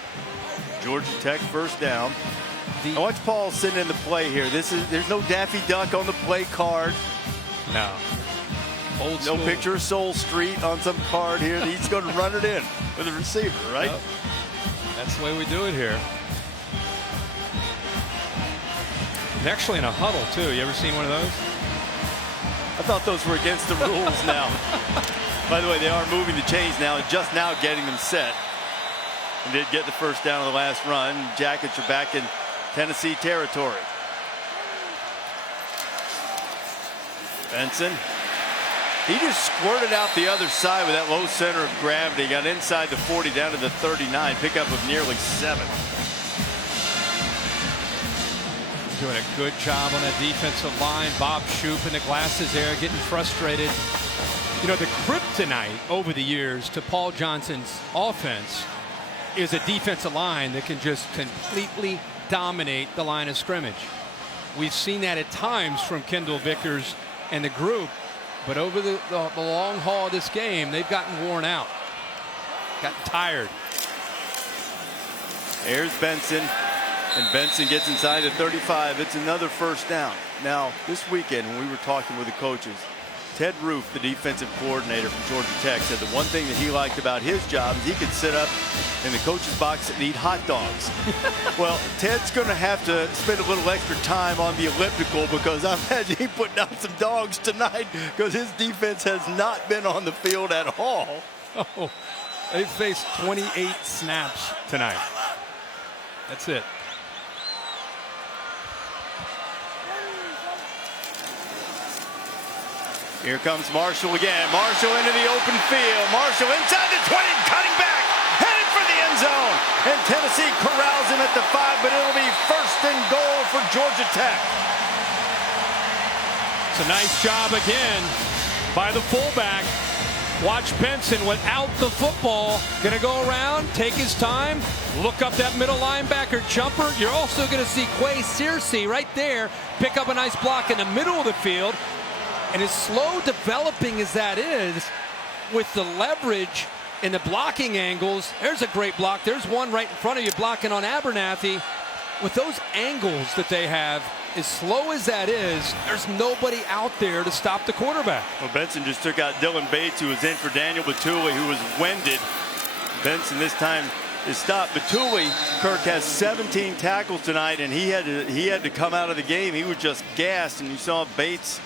Georgia Tech first down. Now watch Paul sitting in the play here. There's no Daffy Duck on the play card. No. Old school. No picture of Soul Street on some card here. He's going to run it in with the receiver, right? Yep. That's the way we do it here. They're actually in a huddle too. You ever seen one of those? I thought those were against the rules now. By the way, they are moving the chains now and just now getting them set. And did get the first down of the last run. Jackets are back in Tennessee territory. Benson. He just squirted out the other side with that low center of gravity. Got inside the 40 down to the 39. Pickup of nearly 7. Doing a good job on that defensive line. Bob Shoop in the glasses there, getting frustrated. You know, the kryptonite over the years to Paul Johnson's offense is a defensive line that can just completely dominate the line of scrimmage. We've seen that at times from Kendall Vickers and the group, but over the long haul of this game, they've gotten worn out, gotten tired. There's Benson, and Benson gets inside the 35. It's another first down. Now, this weekend when we were talking with the coaches, Ted Roof, the defensive coordinator from Georgia Tech, said the one thing that he liked about his job is he could sit up in the coach's box and eat hot dogs. Well, Ted's going to have to spend a little extra time on the elliptical because I imagine he's putting out some dogs tonight because his defense has not been on the field at all. Oh, they faced 28 snaps tonight. That's it. Here comes Marshall again. Marshall into the open field. Marshall inside the 20, cutting back, headed for the end zone. And Tennessee corrals him at the 5, but it'll be first and goal for Georgia Tech. It's a nice job again by the fullback. Watch Benson without the football. Going to go around, take his time, look up that middle linebacker Jumper. You're also going to see Quay Searcy right there pick up a nice block in the middle of the field. And as slow developing as that is, with the leverage and the blocking angles, there's a great block. There's one right in front of you blocking on Abernathy. With those angles that they have, as slow as that is, there's nobody out there to stop the quarterback. Well, Benson just took out Dylan Bates, who was in for Daniel Batuli, who was winded. Benson this time is stopped. Batuli, Kirk, has 17 tackles tonight, and he had to come out of the game. He was just gassed, and you saw Bates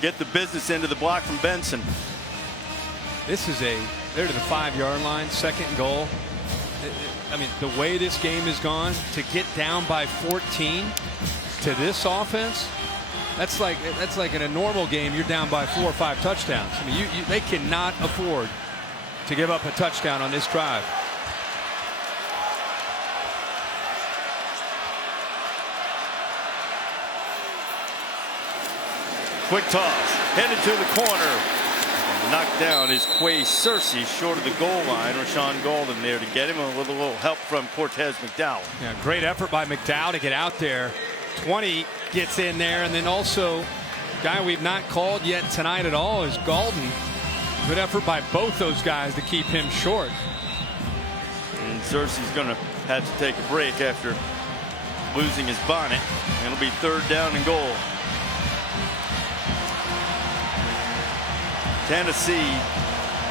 get the business into the block from Benson. This is they're to the 5-yard line, second and goal. I mean, the way this game has gone, to get down by 14 to this offense, that's like in a normal game, you're down by 4 or 5 touchdowns. I mean, they cannot afford to give up a touchdown on this drive. Quick toss, headed to the corner. knocked down is Quay Cersei short of the goal line. Rashawn Golden there to get him with a little help from Cortez McDowell. Yeah, great effort by McDowell to get out there. 20 gets in there, and then also guy we've not called yet tonight at all is Golden. Good effort by both those guys to keep him short. And Cersei's going to have to take a break after losing his bonnet. It'll be 3rd down and goal. Tennessee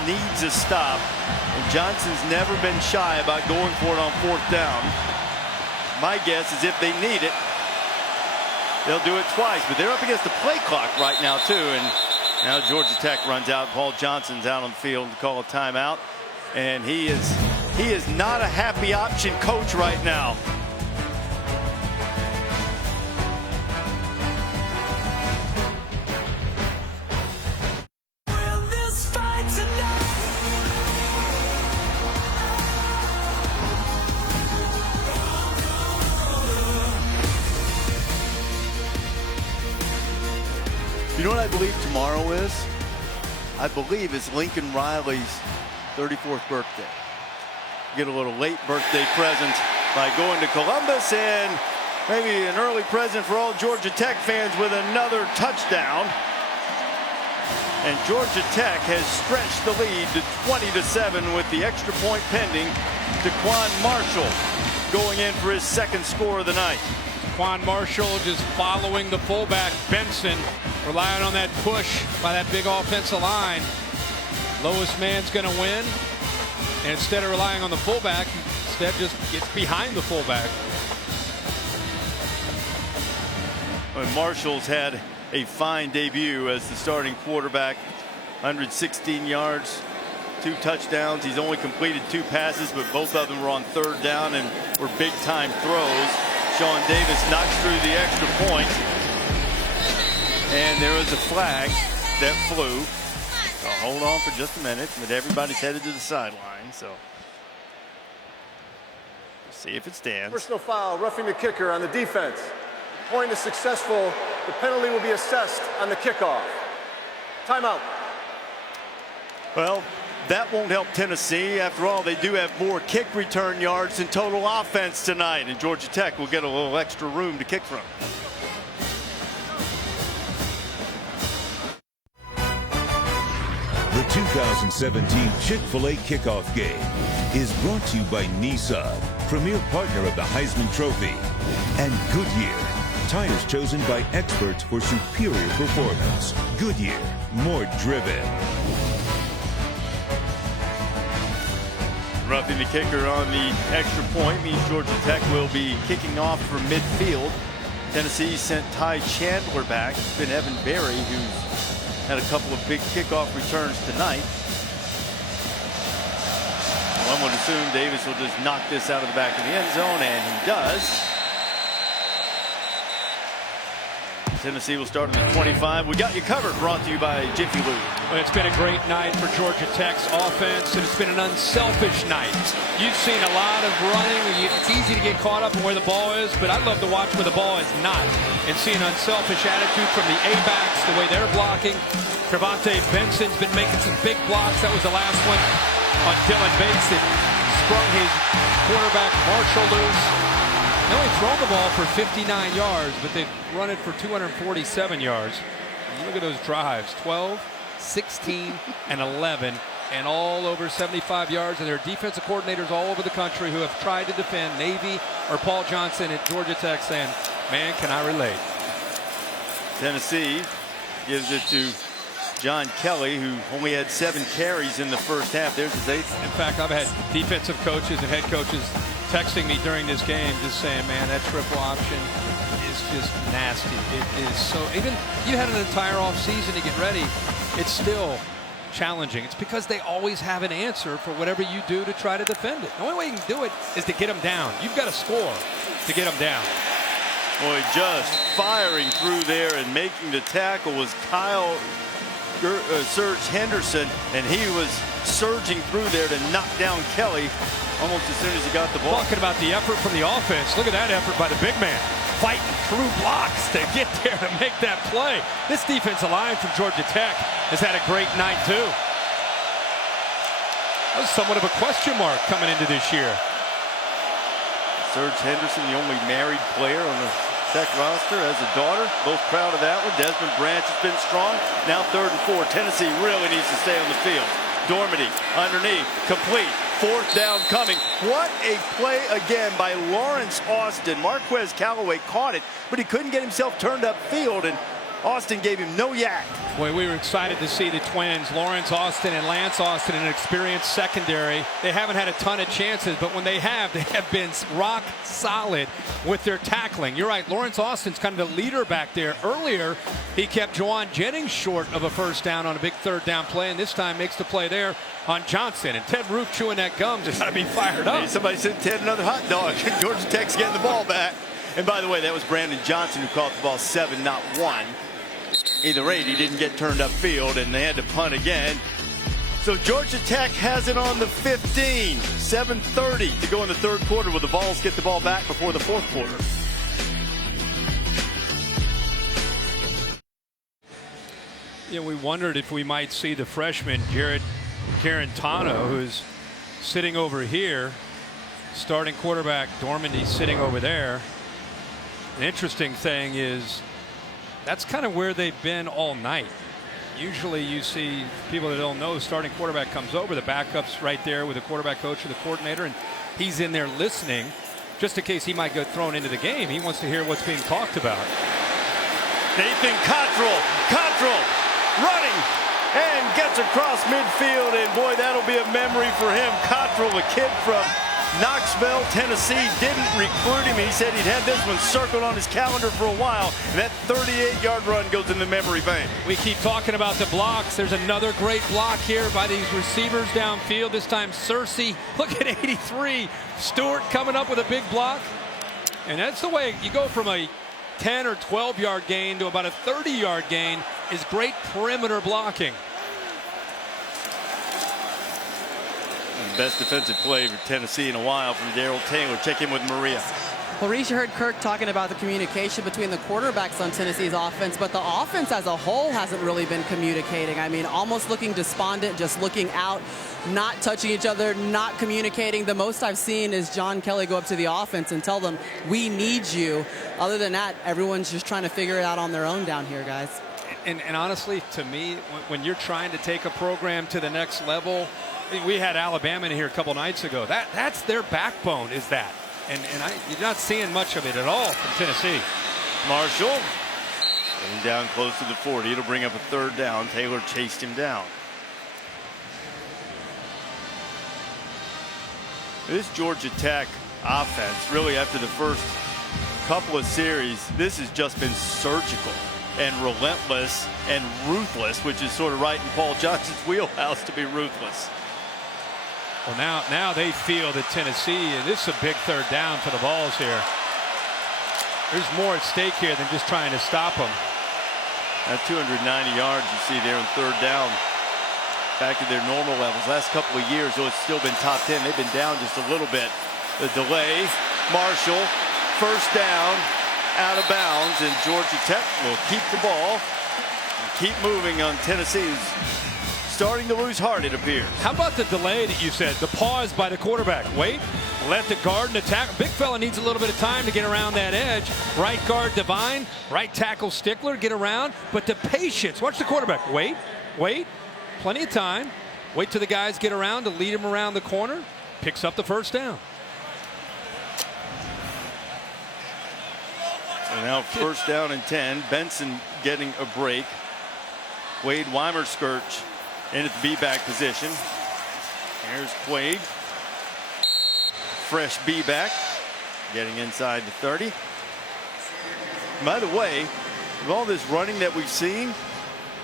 needs a stop, and Johnson's never been shy about going for it on 4th down. My guess is if they need it, they'll do it twice, but they're up against the play clock right now too, and now Georgia Tech runs out. Paul Johnson's out on the field to call a timeout, and he is not a happy option coach right now. You know what I believe tomorrow is? I believe it's Lincoln Riley's 34th birthday. Get a little late birthday present by going to Columbus, and maybe an early present for all Georgia Tech fans with another touchdown. And Georgia Tech has stretched the lead to 20-7 with the extra point pending. Daquan Marshall going in for his 2nd score of the night. Quan Marshall just following the fullback Benson, relying on that push by that big offensive line. Lowest man's going to win, and instead of relying on the fullback, instead just gets behind the fullback. And Marshall's had a fine debut as the starting quarterback. 116 yards, 2 touchdowns. He's only completed 2 passes, but both of them were on 3rd down and were big-time throws. Sean Davis knocks through the extra point, and there was a flag that flew. So hold on for just a minute, but everybody's headed to the sideline, so we'll see if it stands. Personal foul, roughing the kicker on the defense. Point is successful. The penalty will be assessed on the kickoff. Timeout. Well, that won't help Tennessee. After all, they do have more kick return yards than total offense tonight, and Georgia Tech will get a little extra room to kick from. The 2017 Chick-fil-A Kickoff Game is brought to you by Nissan, premier partner of the Heisman Trophy, and Goodyear, tires chosen by experts for superior performance. Goodyear, more driven. Roughing the kicker on the extra point means Georgia Tech will be kicking off from midfield. Tennessee sent Ty Chandler back. It's been Evan Berry, who's had a couple of big kickoff returns tonight. One would assume Davis will just knock this out of the back of the end zone, and he does. Tennessee will start at the 25. We got you covered, brought to you by Jiffy Lube. Well, it's been a great night for Georgia Tech's offense, and it's been an unselfish night. You've seen a lot of running. It's easy to get caught up in where the ball is, but I love to watch where the ball is not and see an unselfish attitude from the A-backs, the way they're blocking. Trevante Benson's been making some big blocks. That was the last one on Dylan Bates that sprung his quarterback Marshall loose. They only thrown the ball for 59 yards, but they've run it for 247 yards. Look at those drives, 12, 16, and 11, and all over 75 yards. And there are defensive coordinators all over the country who have tried to defend Navy or Paul Johnson at Georgia Tech saying, man, can I relate? Tennessee gives it to John Kelly, who only had 7 carries in the first half. There's his 8th. In fact, I've had defensive coaches and head coaches texting me during this game just saying, man, that triple option is just nasty. It is so, even you had an entire off season to get ready, it's still challenging. It's because they always have an answer for whatever you do to try to defend it. The only way you can do it is to get them down. You've got to score to get them down. Boy, just firing through there and making the tackle was Kyle Serge Henderson, and he was surging through there to knock down Kelly almost as soon as he got the ball. Talking about the effort from the offense. Look at that effort by the big man, fighting through blocks to get there to make that play. This defensive line from Georgia Tech has had a great night too. That was somewhat of a question mark coming into this year. Serge Henderson, the only married player on the Tech roster, has a daughter. Both proud of that one. Desmond Branch has been strong. Now 3rd and 4. Tennessee really needs to stay on the field. Dormady underneath, complete. 4th down coming. What a play again by Lawrence Austin. Marquez Callaway caught it, but he couldn't get himself turned upfield, and Austin gave him no yak. Boy, we were excited to see the twins, Lawrence Austin and Lance Austin, an experienced secondary. They haven't had a ton of chances, but when they have been rock solid with their tackling. You're right, Lawrence Austin's kind of the leader back there. Earlier, he kept Juwan Jennings short of a first down on a big 3rd down play, and this time makes the play there on Johnson. And Ted Roof chewing that gum just got to be fired up. Hey, somebody sent Ted another hot dog. Georgia Tech's getting the ball back. And by the way, that was Brandon Johnson who caught the ball 7, not 1. Either way, he didn't get turned upfield, and they had to punt again. So Georgia Tech has it on the 15. 7:30 to go in the 3rd quarter. Will the Vols get the ball back before the 4th quarter? Yeah, we wondered if we might see the freshman Jared Garantano, who's sitting over here. Starting quarterback Dormady sitting over there. The interesting thing is that's kind of where they've been all night. Usually you see people that don't know, starting quarterback comes over, the backup's right there with the quarterback coach or the coordinator, and he's in there listening just in case he might get thrown into the game. He wants to hear what's being talked about. Nathan Cottrell running and gets across midfield, and boy, that'll be a memory for him. Cottrell, a kid from Knoxville, Tennessee, didn't recruit him. He said he'd had this one circled on his calendar for a while. And that 38-yard run goes in the memory bank. We keep talking about the blocks. There's another great block here by these receivers downfield. This time Searcy, look at 83. Stewart coming up with a big block. And that's the way you go from a 10 or 12-yard gain to about a 30-yard gain, is great perimeter blocking. Best defensive play for Tennessee in a while from Darrell Taylor. Check in with Maria. Well, Reese, you heard Kirk talking about the communication between the quarterbacks on Tennessee's offense, but the offense as a whole hasn't really been communicating. I mean, almost looking despondent, just looking out, not touching each other, not communicating. The most I've seen is John Kelly go up to the offense and tell them, we need you. Other than that, everyone's just trying to figure it out on their own down here, guys. And honestly, to me, when you're trying to take a program to the next level, we had Alabama in here a couple nights ago. That's their backbone, is that. And you're not seeing much of it at all from Tennessee. Marshall getting down close to the 40. It'll bring up a 3rd down. Taylor chased him down. This Georgia Tech offense, really after the first couple of series, this has just been surgical and relentless and ruthless, which is sort of right in Paul Johnson's wheelhouse to be ruthless. Well, now they feel that Tennessee, and this is a big 3rd down for the Vols here. There's more at stake here than just trying to stop them. At 290 yards you see there in 3rd down, back to their normal levels. Last couple of years, though, it's still been top 10. They've been down just a little bit. The delay, Marshall, 1st down, out of bounds, and Georgia Tech will keep the ball and keep moving on Tennessee's starting to lose heart, it appears. How about the delay that you said? The pause by the quarterback. Wait, let the guard and attack. Big fella needs a little bit of time to get around that edge. Right guard Devine, right tackle Stickler, get around. But the patience. Watch the quarterback. Wait. Plenty of time. Wait till the guys get around to lead him around the corner. Picks up the 1st down. So now 1st down and 10. Benson getting a break. Quade Weimerskirch in at the B-back position. Here's Quade. Fresh B-back. Getting inside the 30. By the way, with all this running that we've seen,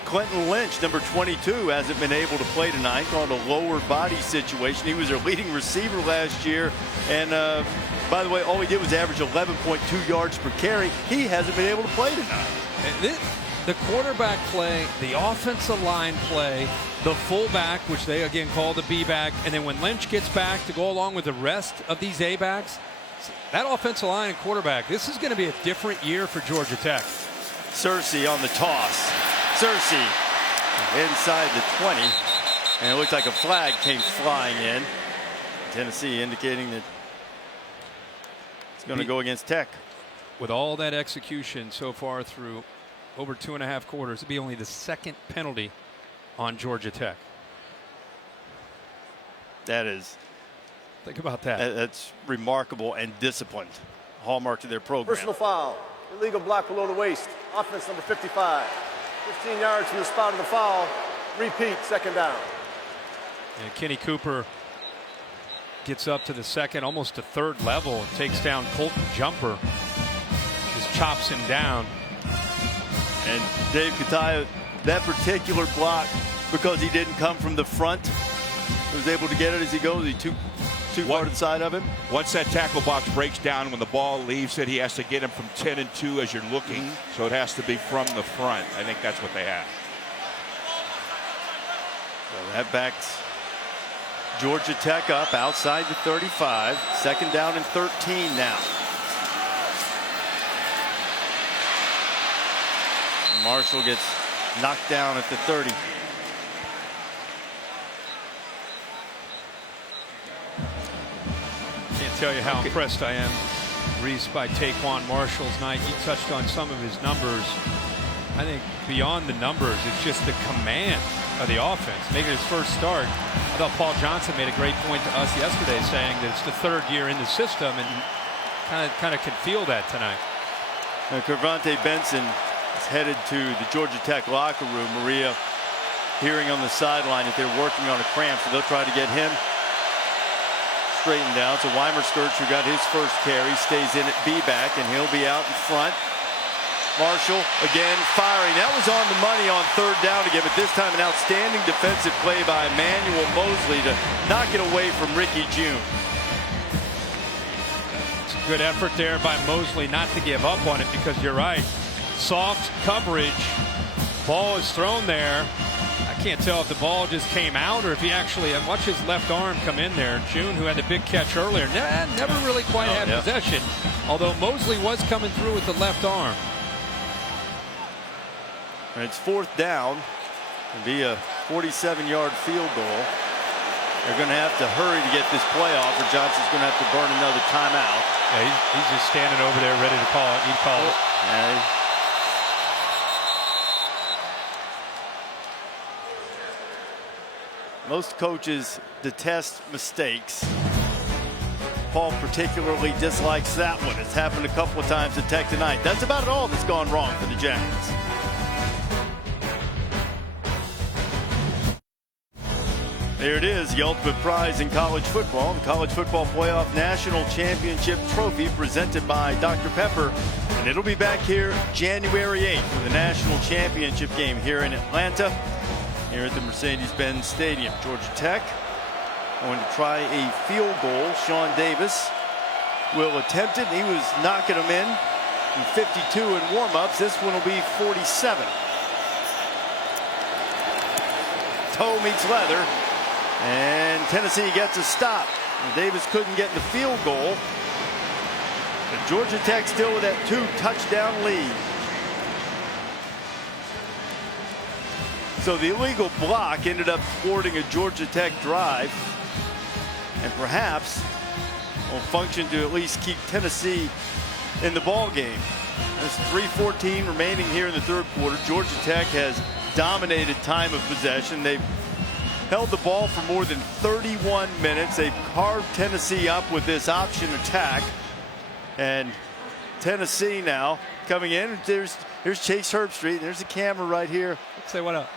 Clinton Lynch, number 22, hasn't been able to play tonight. Called a lower body situation. He was their leading receiver last year. And by the way, all he did was average 11.2 yards per carry. He hasn't been able to play tonight. The quarterback play, the offensive line play, the fullback, which they again call the B-back, and then when Lynch gets back to go along with the rest of these A-backs, that offensive line and quarterback, this is going to be a different year for Georgia Tech. Searcy on the toss. Searcy inside the 20. And it looked like a flag came flying in. Tennessee indicating that it's going to go against Tech. With all that execution so far through over 2.5 quarters, it'd be only the second penalty on Georgia Tech. That is. Think about that. That's remarkable and disciplined. Hallmark to their program. Personal foul. Illegal block below the waist. Offense number 55. 15 yards from the spot of the foul. Repeat, second down. And Kenny Cooper gets up to the second, almost to third level, and takes down Colton Jumper. Just chops him down. And Dave Kataya, that particular block, because he didn't come from the front, was able to get it as he goes. He too far to the side of him. Once that tackle box breaks down, when the ball leaves it, he has to get him from 10 and 2 as you're looking. So it has to be from the front. I think that's what they have. So that backs Georgia Tech up outside the 35. Second down and 13 now. Marshall gets knocked down at the 30. Can't tell you how impressed I am, Reese, by Taquan Marshall's night. You touched on some of his numbers. I think beyond the numbers, it's just the command of the offense. Making his first start, I thought Paul Johnson made a great point to us yesterday, saying that it's the third year in the system, and kind of can feel that tonight. Now, Kervonte Benson is headed to the Georgia Tech locker room. Maria hearing on the sideline that they're working on a cramp, so they'll try to get him straightened out. So Weimer Skirch, who got his first carry, stays in at B-back, and he'll be out in front. Marshall again firing. That was on the money on third down again, but this time an outstanding defensive play by Emmanuel Mosley to knock it away from Ricky June. It's a good effort there by Mosley not to give up on it, because you're right. Soft coverage. Ball is thrown there. I can't tell if the ball just came out or if he actually watched his left arm come in there. June, who had the big catch earlier, never really quite had possession, although Mosley was coming through with the left arm. And it's fourth down. It'll be a 47-yard field goal. They're going to have to hurry to get this play off, or Johnson's going to have to burn another timeout. Yeah, he's just standing over there ready to call it. He'd call it. Yeah. Most coaches detest mistakes. Paul particularly dislikes that one. It's happened a couple of times at Tech tonight. That's about all that's gone wrong for the Jackets. There it is, the ultimate prize in college football, the College Football Playoff National Championship Trophy presented by Dr. Pepper. And it'll be back here January 8th for the National Championship game here in Atlanta, here at the Mercedes-Benz Stadium. Georgia Tech going to try a field goal. Sean Davis will attempt it. He was knocking them in 52 in warm-ups. This one will be 47. Toe meets leather. And Tennessee gets a stop. Davis couldn't get the field goal. But Georgia Tech still with that 2-touchdown lead. So the illegal block ended up thwarting a Georgia Tech drive, and perhaps will function to at least keep Tennessee in the ball game. There's 3:14 remaining here in the third quarter. Georgia Tech has dominated time of possession. They've held the ball for more than 31 minutes. They've carved Tennessee up with this option attack. And Tennessee now coming in. Here's Chase Herbstreit. There's a camera right here. Let's say what up.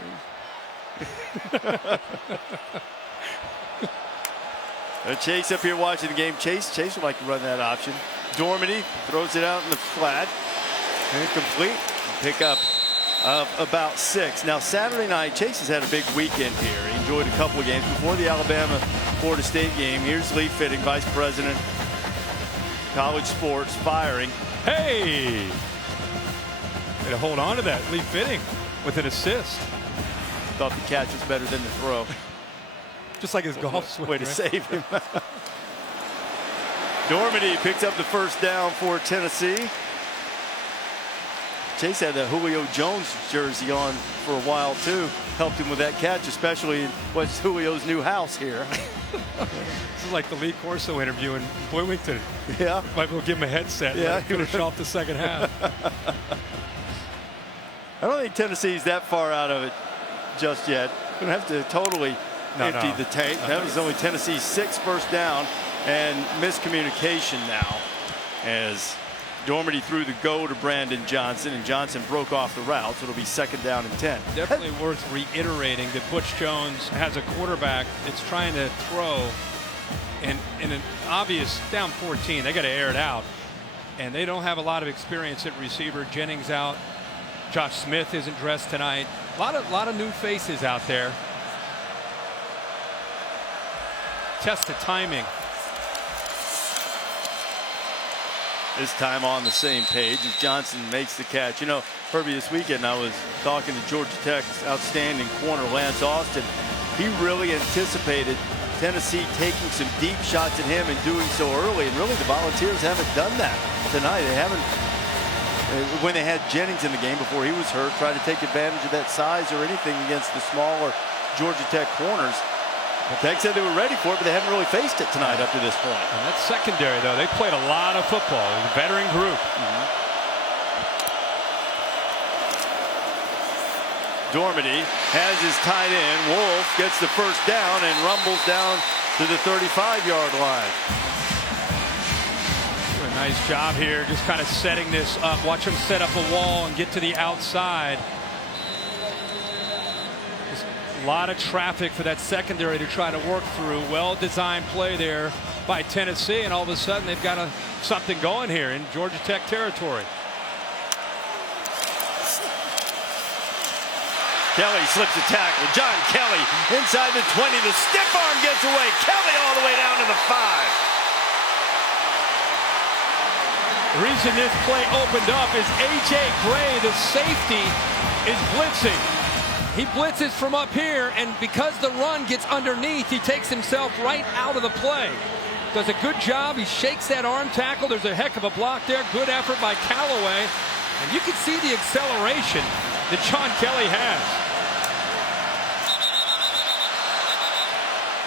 Chase up here watching the game. Chase would like to run that option. Dormady throws it out in the flat. Incomplete. Pick up about 6. Now Saturday night, Chase has had a big weekend here. He enjoyed a couple of games before the Alabama-Florida State game. Here's Lee Fitting, Vice President, College Sports, firing. Hey! Way to hold on to that. Lee Fitting with an assist. Thought the catch was better than the throw. Just like his golf swing. Way to save him. Dormady picks up the first down for Tennessee. Chase had the Julio Jones jersey on for a while too. Helped him with that catch, especially in what's Julio's new house here. This is like the Lee Corso interview in Bloomington. Yeah. Might as well give him a headset. Yeah. Finish off the second half. I don't think Tennessee's that far out of it just yet. Going to have to totally empty the tank. That was only Tennessee's 6th first down, and miscommunication now as Dormady threw the go to Brandon Johnson, and Johnson broke off the route, so it'll be 2nd down and 10. Definitely worth reiterating that Butch Jones has a quarterback that's trying to throw, and in an obvious down 14, they got to air it out, and they don't have a lot of experience at receiver. Jennings out. Josh Smith isn't dressed tonight. A lot of new faces out there. Test the timing. This time on the same page as Johnson makes the catch. You know, Herbie, this weekend I was talking to Georgia Tech's outstanding corner Lance Austin. He really anticipated Tennessee taking some deep shots at him and doing so early, and really the Volunteers haven't done that tonight. They haven't, when they had Jennings in the game before he was hurt, tried to take advantage of that size or anything against the smaller Georgia Tech corners. Tech said they were ready for it, but they haven't really faced it tonight up to this point. And that secondary, though, they played a lot of football. It was a veteran group. Dormady has his tight end. Wolf gets the first down and rumbles down to the 35-yard line. A nice job here, just kind of setting this up. Watch him set up a wall and get to the outside. Just a lot of traffic for that secondary to try to work through. Well-designed play there by Tennessee, and all of a sudden they've got something going here in Georgia Tech territory. Kelly slips a tackle. John Kelly inside the 20. The stiff arm gets away. Kelly all the way down to the 5. The reason this play opened up is A.J. Gray, the safety, is blitzing. He blitzes from up here, and because the run gets underneath, he takes himself right out of the play. Does a good job. He shakes that arm tackle. There's a heck of a block there. Good effort by Callaway. And you can see the acceleration that John Kelly has.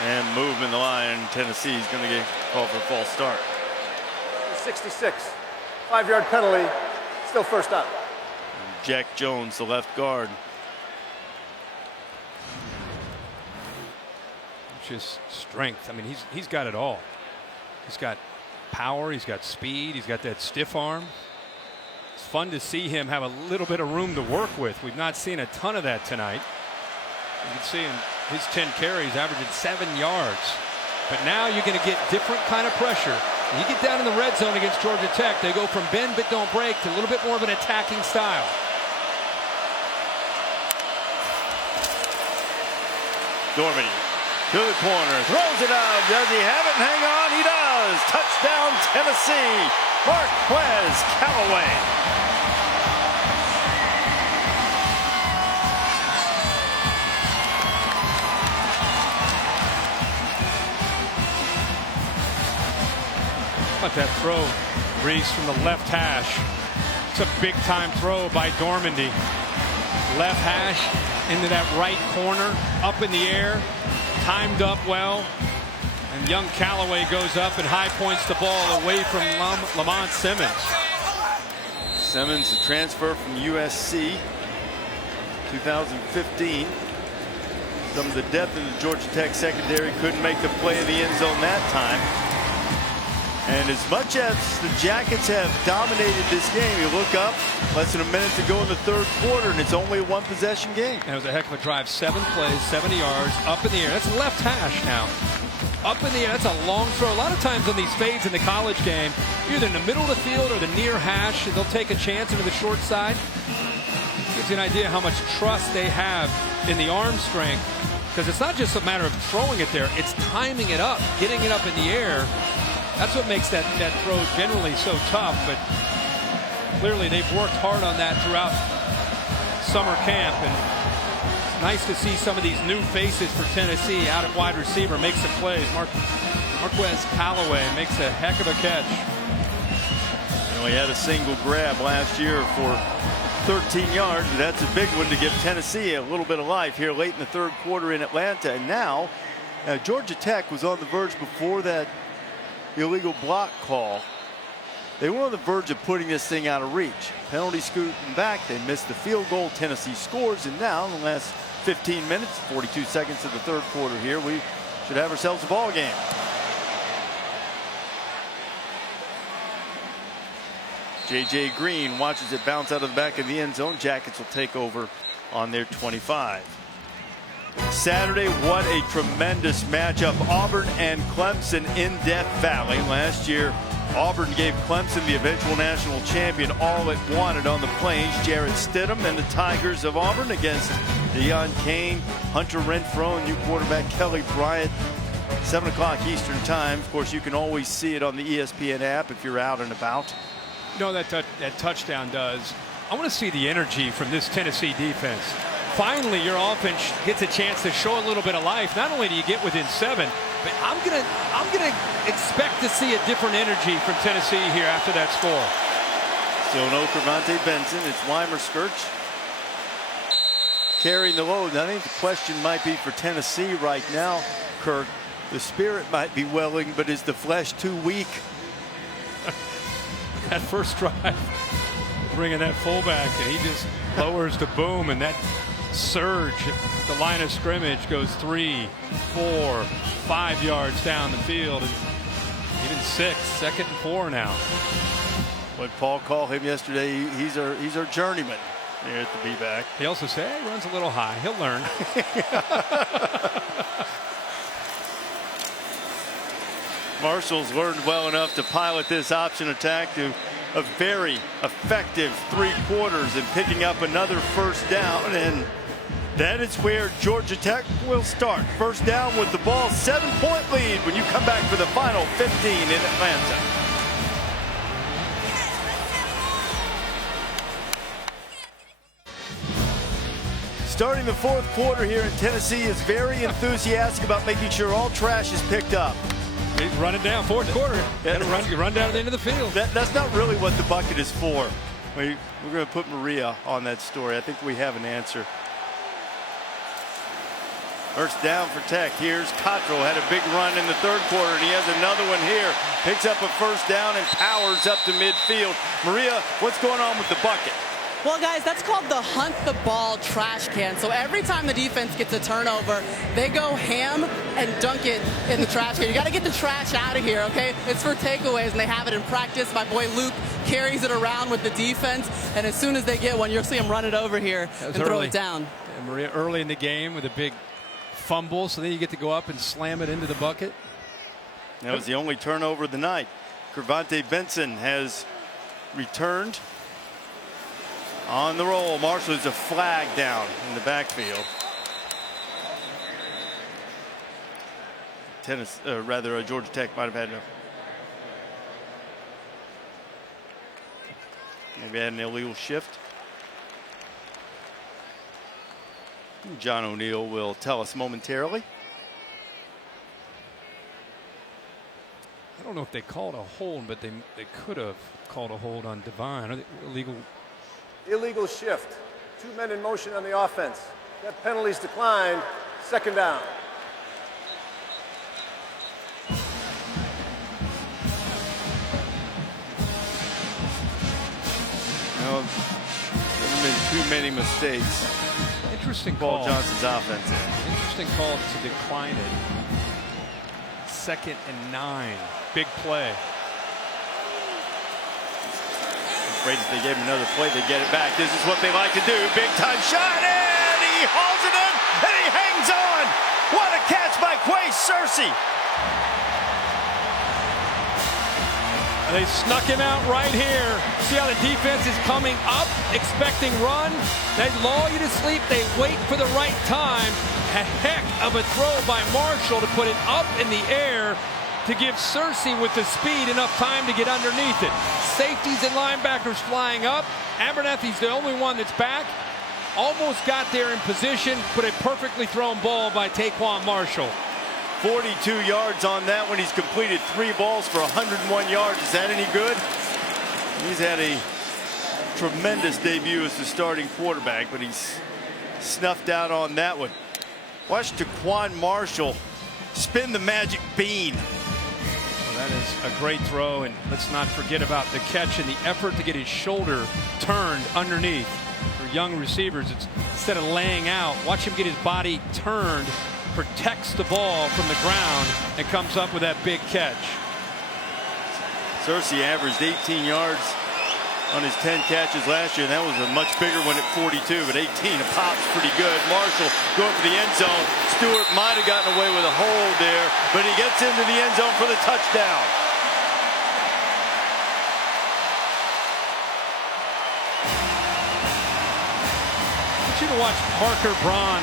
And movement the line. Tennessee is going to get called for a false start. 66. 5-yard penalty. Still first down. Jack Jones, the left guard. Just strength. I mean, he's got it all. He's got power. He's got speed. He's got that stiff arm. It's fun to see him have a little bit of room to work with. We've not seen a ton of that tonight. You can see him, his 10 carries averaging 7 yards. But now you're going to get different kind of pressure. When you get down in the red zone against Georgia Tech, they go from bend but don't break to a little bit more of an attacking style. Dormady to the corner, throws it out. Does he have it? Hang on, he does. Touchdown, Tennessee. Marquez Callaway. How about that throw, Reese, from the left hash? It's a big-time throw by Dormady. Left hash into that right corner, up in the air, timed up well. And young Callaway goes up and high points the ball away from Lamont Simmons. Simmons, a transfer from USC, 2015. Some of the depth in the Georgia Tech secondary couldn't make the play in the end zone that time. And as much as the Jackets have dominated this game, you look up, less than a minute to go in the third quarter, and it's only a one-possession game. And it was a heck of a drive. 7 plays, 70 yards, up in the air. That's left hash now. Up in the air, that's a long throw. A lot of times on these fades in the college game, either in the middle of the field or the near hash, they'll take a chance into the short side. Gives you an idea how much trust they have in the arm strength, because it's not just a matter of throwing it there, it's timing it up, getting it up in the air. That's what makes that throw generally so tough, but clearly they've worked hard on that throughout summer camp, and it's nice to see some of these new faces for Tennessee out at wide receiver make some plays. Marquez Callaway makes a heck of a catch. And Well, he had a single grab last year for 13 yards. That's a big one to give Tennessee a little bit of life here late in the third quarter in Atlanta. And now Georgia Tech was on the verge before that illegal block call. They were on the verge of putting this thing out of reach. Penalty scooting back. They missed the field goal. Tennessee scores. And now in the last 15 minutes, 42 seconds of the third quarter here, we should have ourselves a ball game. J.J. Green watches it bounce out of the back of the end zone. Jackets will take over on their 25. Saturday, what a tremendous matchup. Auburn and Clemson in Death Valley. Last year, Auburn gave Clemson, the eventual national champion, all it wanted on the Plains. Jarrett Stidham and the Tigers of Auburn against Deion Kane, Hunter Renfrow, and new quarterback Kelly Bryant. 7 o'clock Eastern time. Of course, you can always see it on the ESPN app if you're out and about. You know that touchdown does. I want to see the energy from this Tennessee defense. Finally, your offense gets a chance to show a little bit of life. Not only do you get within 7, but I'm gonna expect to see a different energy from Tennessee here after that score. Still no Cravante Benson. It's Weimer Skirch carrying the load. I think the question might be for Tennessee right now, Kirk. The spirit might be welling, but is the flesh too weak? That first drive, bringing that fullback, and he just lowers the boom, and that surge at the line of scrimmage goes 3, 4, 5 yards down the field, and even 6, 2nd and 4 now. What Paul called him yesterday, he's our journeyman here at the B-back. He also said he runs a little high. He'll learn. Marshall's learned well enough to pilot this option attack to a very effective 3 quarters and picking up another first down, and that is where Georgia Tech will start. First down with the ball, 7-point lead when you come back for the final 15 in Atlanta. Starting the fourth quarter here in Tennessee is very enthusiastic about making sure all trash is picked up. He's running down, fourth quarter. Run down to the end of the field. That's not really what the bucket is for. We're going to put Maria on that story. I think we have an answer. First down for Tech. Here's Cottrell. Had a big run in the third quarter, and he has another one here. Picks up a first down and powers up to midfield. Maria, what's going on with the bucket? Well, guys, that's called the hunt the ball trash can. So every time the defense gets a turnover, they go ham and dunk it in the trash can. You got to get the trash out of here, okay? It's for takeaways, and they have it in practice. My boy Luke carries it around with the defense, and as soon as they get one, you'll see him run it over here and throw it down. And Maria early in the game with a big fumble, so then you get to go up and slam it into the bucket. That was the only turnover of the night. Cravante Benson has returned. On the roll, Marshall is a flag down in the backfield. Georgia Tech might have had maybe had an illegal shift. John O'Neill will tell us momentarily. I don't know if they called a hold, but they could have called a hold on Devine. Illegal shift. 2 men in motion on the offense. That penalty's declined. Second down. There have been too many mistakes. Interesting Paul call. Johnson's offense. Interesting call to decline it. 2nd and 9. Big play. Afraid if they gave him another play, they get it back. This is what they like to do. Big time shot, and he hauls it in, and he hangs on. What a catch by Quay Searcy. They snuck him out right here. See how the defense is coming up, expecting run. They lull you to sleep. They wait for the right time. A heck of a throw by Marshall to put it up in the air to give Searcy with the speed enough time to get underneath it. Safeties and linebackers flying up. Abernathy's the only one that's back. Almost got there in position, but a perfectly thrown ball by Taquan Marshall. 42 yards on that one. He's completed 3 balls for 101 yards. Is that any good? He's had a tremendous debut as the starting quarterback, but he's snuffed out on that one. Watch Daquan Marshall spin the magic bean. Well, that is a great throw, and let's not forget about the catch and the effort to get his shoulder turned underneath. For young receivers, it's instead of laying out, watch him get his body turned, protects the ball from the ground, and comes up with that big catch. Searcy averaged 18 yards on his 10 catches last year, and that was a much bigger one at 42, but 18 a pop's pretty good. Marshall going for the end zone. Stewart might have gotten away with a hold there, but he gets into the end zone for the touchdown. I want you to watch Parker Braun,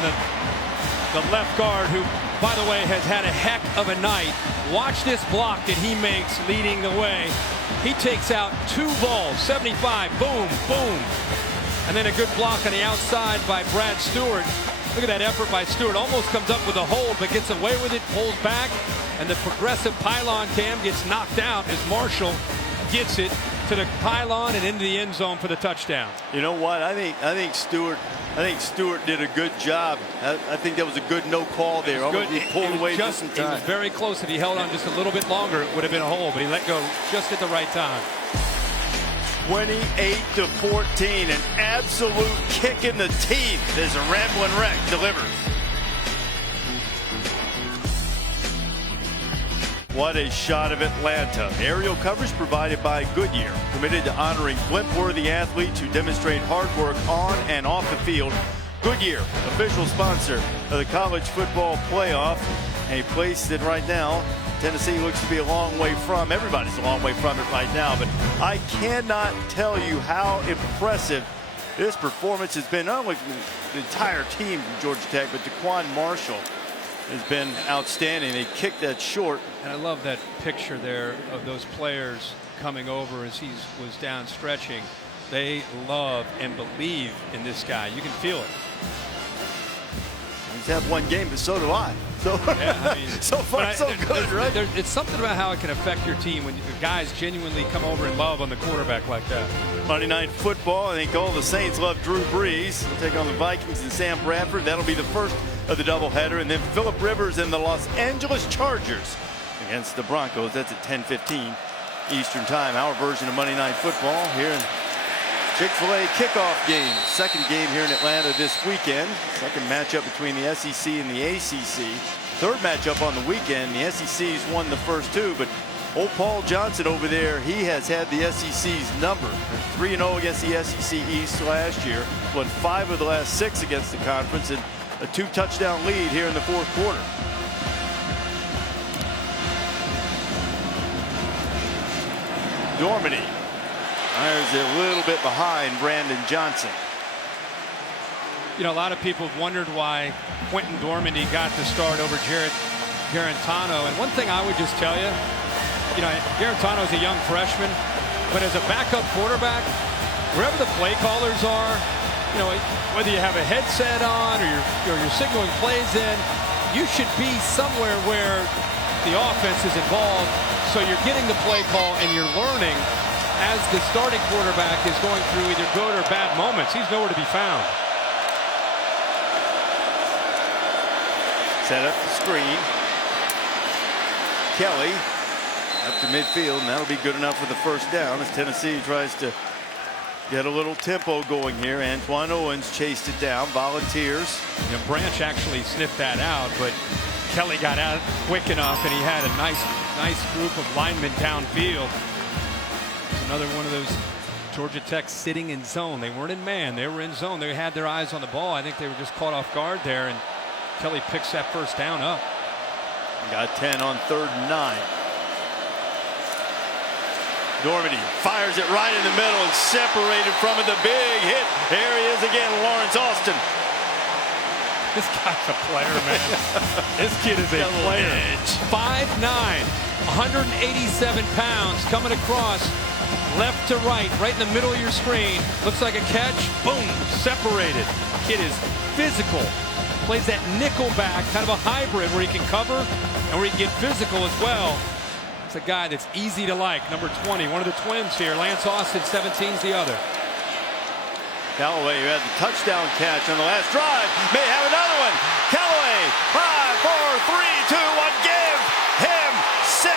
the left guard, who, by the way, has had a heck of a night. Watch this block that he makes leading the way. He takes out 2 balls, 75, boom, boom. And then a good block on the outside by Brad Stewart. Look at that effort by Stewart. Almost comes up with a hold, but gets away with it, pulls back, and the progressive pylon cam gets knocked out as Marshall gets it to the pylon and into the end zone for the touchdown. You know what? I think Stewart did a good job. I think that was a good no call there. Good. He pulled away just in It time. was very close. If he held on just a little bit longer, it would have been a hole, but he let go just at the right time. 28-14, an absolute kick in the teeth as a Ramblin' Wreck delivers. What a shot of Atlanta. Aerial coverage provided by Goodyear, committed to honoring blimp-worthy athletes who demonstrate hard work on and off the field. Goodyear, official sponsor of the college football playoff, a place that right now Tennessee looks to be a long way from. Everybody's a long way from it right now, but I cannot tell you how impressive this performance has been, not only from the entire team from Georgia Tech, but Daquan Marshall has been outstanding. They kicked that short. And I love that picture there of those players coming over as he was down stretching. They love and believe in this guy. You can feel it. He's had one game, but so do I. So, yeah, I mean, so far, so good, right? It's something about how it can affect your team when guys genuinely come over and love on the quarterback like that. Monday Night Football. I think all the Saints love Drew Brees. They'll take on the Vikings and Sam Bradford. That'll be the first of the doubleheader. And then Phillip Rivers and the Los Angeles Chargers against the Broncos. That's at 10:15 Eastern Time. Our version of Monday Night Football here in Chick-fil-A kickoff game. Second game here in Atlanta this weekend. Second matchup between the SEC and the ACC. Third matchup on the weekend. The SEC's won the first 2, but old Paul Johnson over there, he has had the SEC's number. 3-0 against the SEC East last year. Won 5 of the last 6 against the conference, and a 2-touchdown lead here in the fourth quarter. Dormady fires a little bit behind Brandon Johnson. You know, a lot of people have wondered why Quentin Dormady got the start over Jared Garantano. And one thing I would just tell you, Garantano is a young freshman, but as a backup quarterback, wherever the play callers are, whether you have a headset on or you're signaling plays in, you should be somewhere where the offense is involved. So you're getting the play call and you're learning as the starting quarterback is going through either good or bad moments. He's nowhere to be found. Set up the screen. Kelly up to midfield, and that'll be good enough for the first down as Tennessee tries to get a little tempo going here. Antoine Owens chased it down. Volunteers. Branch actually sniffed that out, but Kelly got out quick enough, and he had a nice group of linemen downfield. It's another one of those Georgia Tech sitting in zone. They weren't in man. They were in zone. They had their eyes on the ball. I think they were just caught off guard there, and Kelly picks that first down up. Got 10 on 3rd and 9. Dormady fires it right in the middle and separated from it. The big hit. There he is again, Lawrence Austin. This guy's a player, man. This kid is a player. 5'9", 187 pounds, coming across left to right in the middle of your screen. Looks like a catch. Boom, separated. Kid is physical. Plays that nickel back, kind of a hybrid where he can cover and where he can get physical as well. It's a guy that's easy to like, number 20, one of the twins here. Lance Austin, 17's the other. Callaway, who had the touchdown catch on the last drive, may have another one. Callaway, 5, 4, 3, 2, 1, give him 6.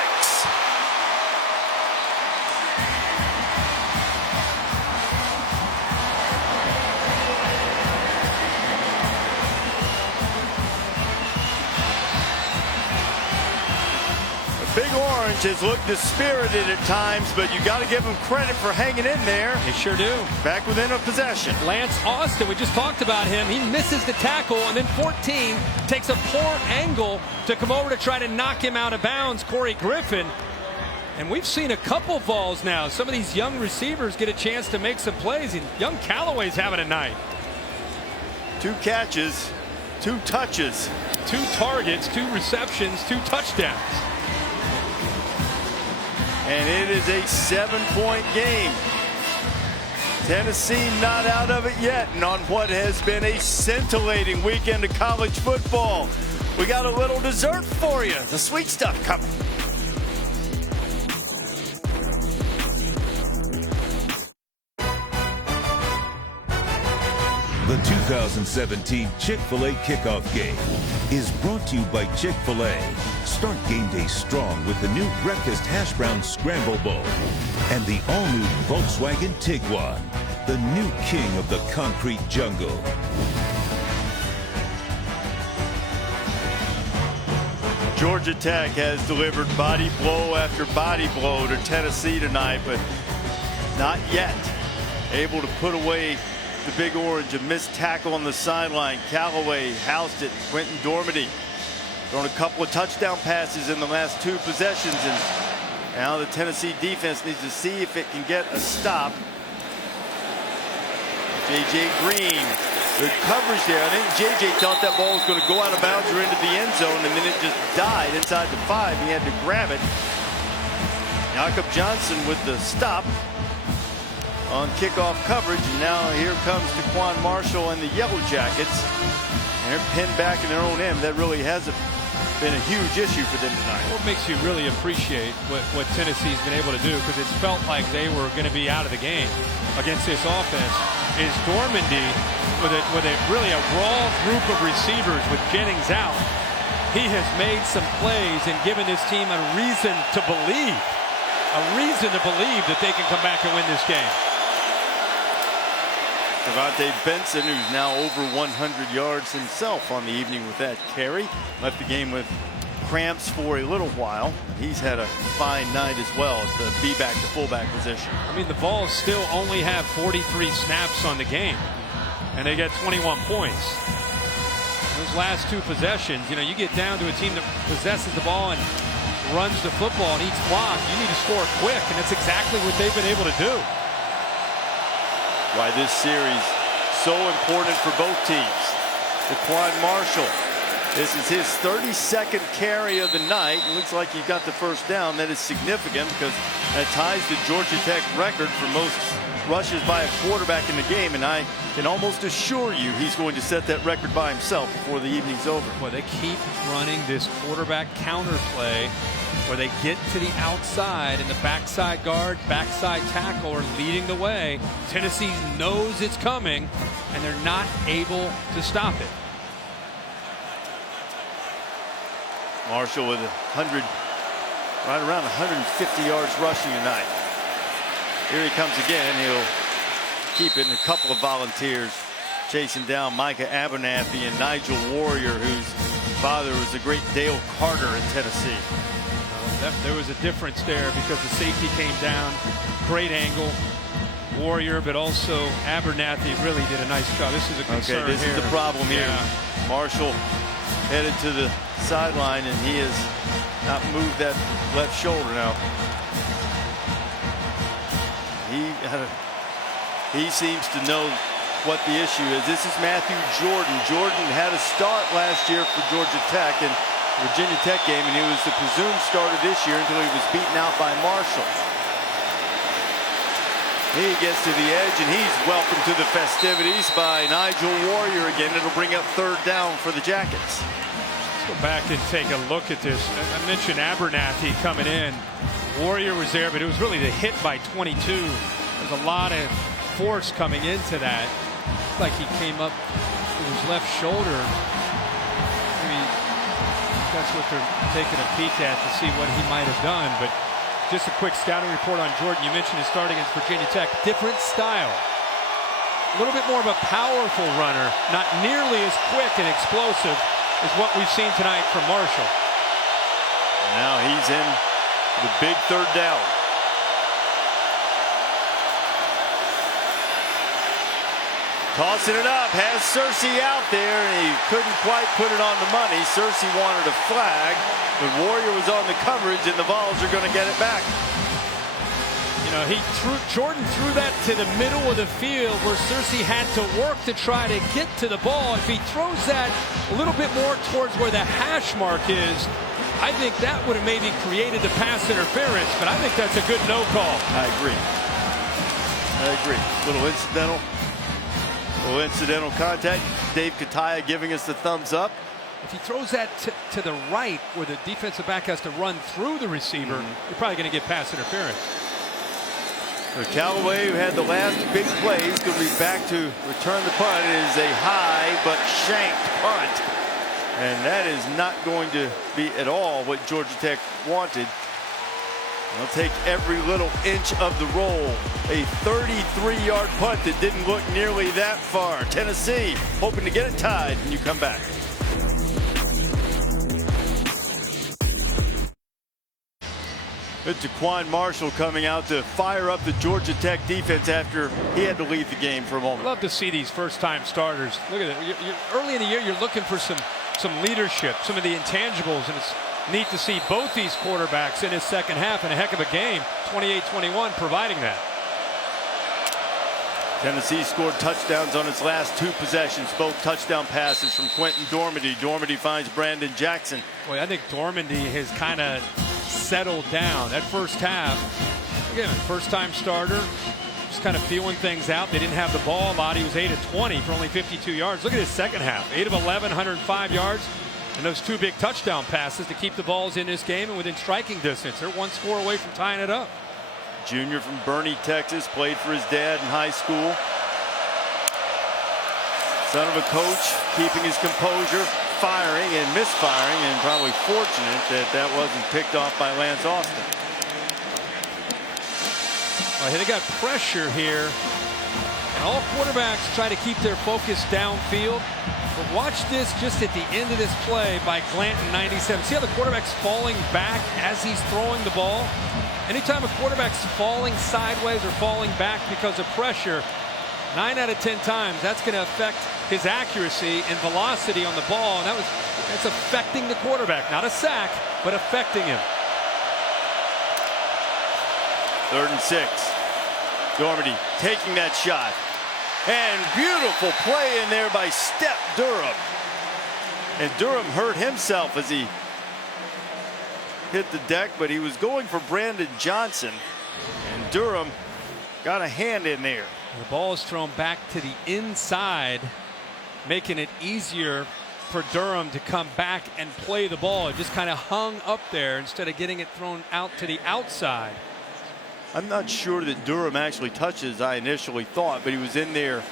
Big Orange has looked dispirited at times, but you got to give him credit for hanging in there. They sure do. Back within a possession. Lance Austin, we just talked about him. He misses the tackle, and then 14 takes a poor angle to come over to try to knock him out of bounds. Corey Griffin. And we've seen a couple balls now. Some of these young receivers get a chance to make some plays, and young Callaway's having a night. 2 catches, 2 touches. 2 targets, 2 receptions, 2 touchdowns. And it is a 7-point game. Tennessee not out of it yet, and on what has been a scintillating weekend of college football. We got a little dessert for you. The sweet stuff coming. The 2017 Chick-fil-A Kickoff Game is brought to you by Chick-fil-A. Start game day strong with the new Breakfast Hash Brown Scramble Bowl and the all-new Volkswagen Tiguan, the new king of the concrete jungle. Georgia Tech has delivered body blow after body blow to Tennessee tonight, but not yet able to put away the Big Orange. A missed tackle on the sideline. Callaway housed it. Quentin Dormady thrown a couple of touchdown passes in the last 2 possessions, and now the Tennessee defense needs to see if it can get a stop. J.J. Green, good coverage there. I think J.J. thought that ball was going to go out of bounds or into the end zone, and then it just died inside the 5. He had to grab it. Jakob Johnson with the stop on kickoff coverage, and now here comes Daquan Marshall and the Yellow Jackets. And they're pinned back in their own end. That really hasn't been a huge issue for them tonight. What makes you really appreciate what Tennessee's been able to do, because it's felt like they were going to be out of the game against this offense, is Dormady with a really a raw group of receivers with Jennings out. He has made some plays and given this team a reason to believe that they can come back and win this game. Devontae Benson, who's now over 100 yards himself on the evening with that carry. Left the game with cramps for a little while. He's had a fine night as well as the B-back to fullback position. I mean, the Vols still only have 43 snaps on the game, and they get 21 points. Those last 2 possessions, you know, you get down to a team that possesses the ball and runs the football and eats clock, you need to score quick, and that's exactly what they've been able to do. Why this series so important for both teams. Daquan Marshall, this is his 32nd carry of the night. It looks like he got the first down. That is significant because that ties the Georgia Tech record for most rushes by a quarterback in the game, and I can almost assure you he's going to set that record by himself before the evening's over. Well, they keep running this quarterback counter play where they get to the outside and the backside guard, backside tackle are leading the way. Tennessee knows it's coming, and they're not able to stop it. Marshall with right around 150 yards rushing tonight. Here he comes again. He'll keep it in a couple of volunteers chasing down Micah Abernathy and Nigel Warrior, whose father was the great Dale Carter in Tennessee. There was a difference there because the safety came down. Great angle. Warrior, but also Abernathy really did a nice job. This is a concern. Okay, this is the problem here. Yeah. Marshall headed to the sideline, and he has not moved that left shoulder now. He seems to know what the issue is. This is Matthew Jordan. Jordan had a start last year for Georgia Tech in Virginia Tech game, and he was the presumed starter this year until he was beaten out by Marshall. He gets to the edge, and he's welcomed to the festivities by Nigel Warrior again. It'll bring up 3rd down for the Jackets. Let's go back and take a look at this. I mentioned Abernathy coming in. Warrior was there, but it was really the hit by 22. There's a lot of force coming into that. Like he came up with his left shoulder. Maybe that's what they're taking a peek at to see what he might have done. But just a quick scouting report on Jordan. You mentioned his start against Virginia Tech. Different style. A little bit more of a powerful runner, not nearly as quick and explosive as what we've seen tonight from Marshall. Now he's in the big third down. Tossing it up, has Searcy out there, and he couldn't quite put it on the money. Searcy wanted a flag, but Warrior was on the coverage, and the Vols are going to get it back. You know, Jordan threw that to the middle of the field where Searcy had to work to try to get to the ball. If he throws that a little bit more towards where the hash mark is, I think that would have maybe created the pass interference, but I think that's a good no call. I agree. Little incidental contact. Dave Kataya giving us the thumbs up. If he throws that to the right where the defensive back has to run through the receiver, you're probably going to get pass interference. So Callaway, who had the last big play, is going to be back to return the punt. It is a high but shanked punt. And that is not going to be at all what Georgia Tech wanted. They'll take every little inch of the roll. A 33-yard punt that didn't look nearly that far. Tennessee hoping to get it tied when you come back. It's Daquan Marshall coming out to fire up the Georgia Tech defense after he had to leave the game for a moment. Love to see these first-time starters. Look at it. Early in the year, you're looking for some leadership, some of the intangibles, and it's neat to see both these quarterbacks in his second half in a heck of a game. 28-21 providing that. Tennessee scored touchdowns on its last two possessions, both touchdown passes from Quentin Dormady. Dormady finds Brandon Jackson. Boy, I think Dormady has kind of settled down. That first half, again, first-time starter, just kind of feeling things out. They didn't have the ball a lot. He was 8 of 20 for only 52 yards. Look at his second half, 8 of 11, 105 yards. And those two big touchdown passes to keep the Vols in this game and within striking distance. They're one score away from tying it up. Junior from Bernie, Texas, played for his dad in high school. Son of a coach, keeping his composure, firing and misfiring, and probably fortunate that that wasn't picked off by Lance Austin. Well, they got pressure here. And all quarterbacks try to keep their focus downfield. But watch this just at the end of this play by Glanton, 97. See how the quarterback's falling back as he's throwing the ball? Anytime a quarterback's falling sideways or falling back because of pressure, 9 out of 10 times that's going to affect his accuracy and velocity on the ball. And that's affecting the quarterback. Not a sack, but affecting him. 3rd and 6. Dormady taking that shot. And beautiful play in there by Step Durham. And Durham hurt himself as he hit the deck, but he was going for Brandon Johnson. And Durham got a hand in there. The ball is thrown back to the inside, making it easier for Durham to come back and play the ball. It just kind of hung up there instead of getting it thrown out to the outside. I'm not sure that Durham actually touched it as I initially thought, but he was in there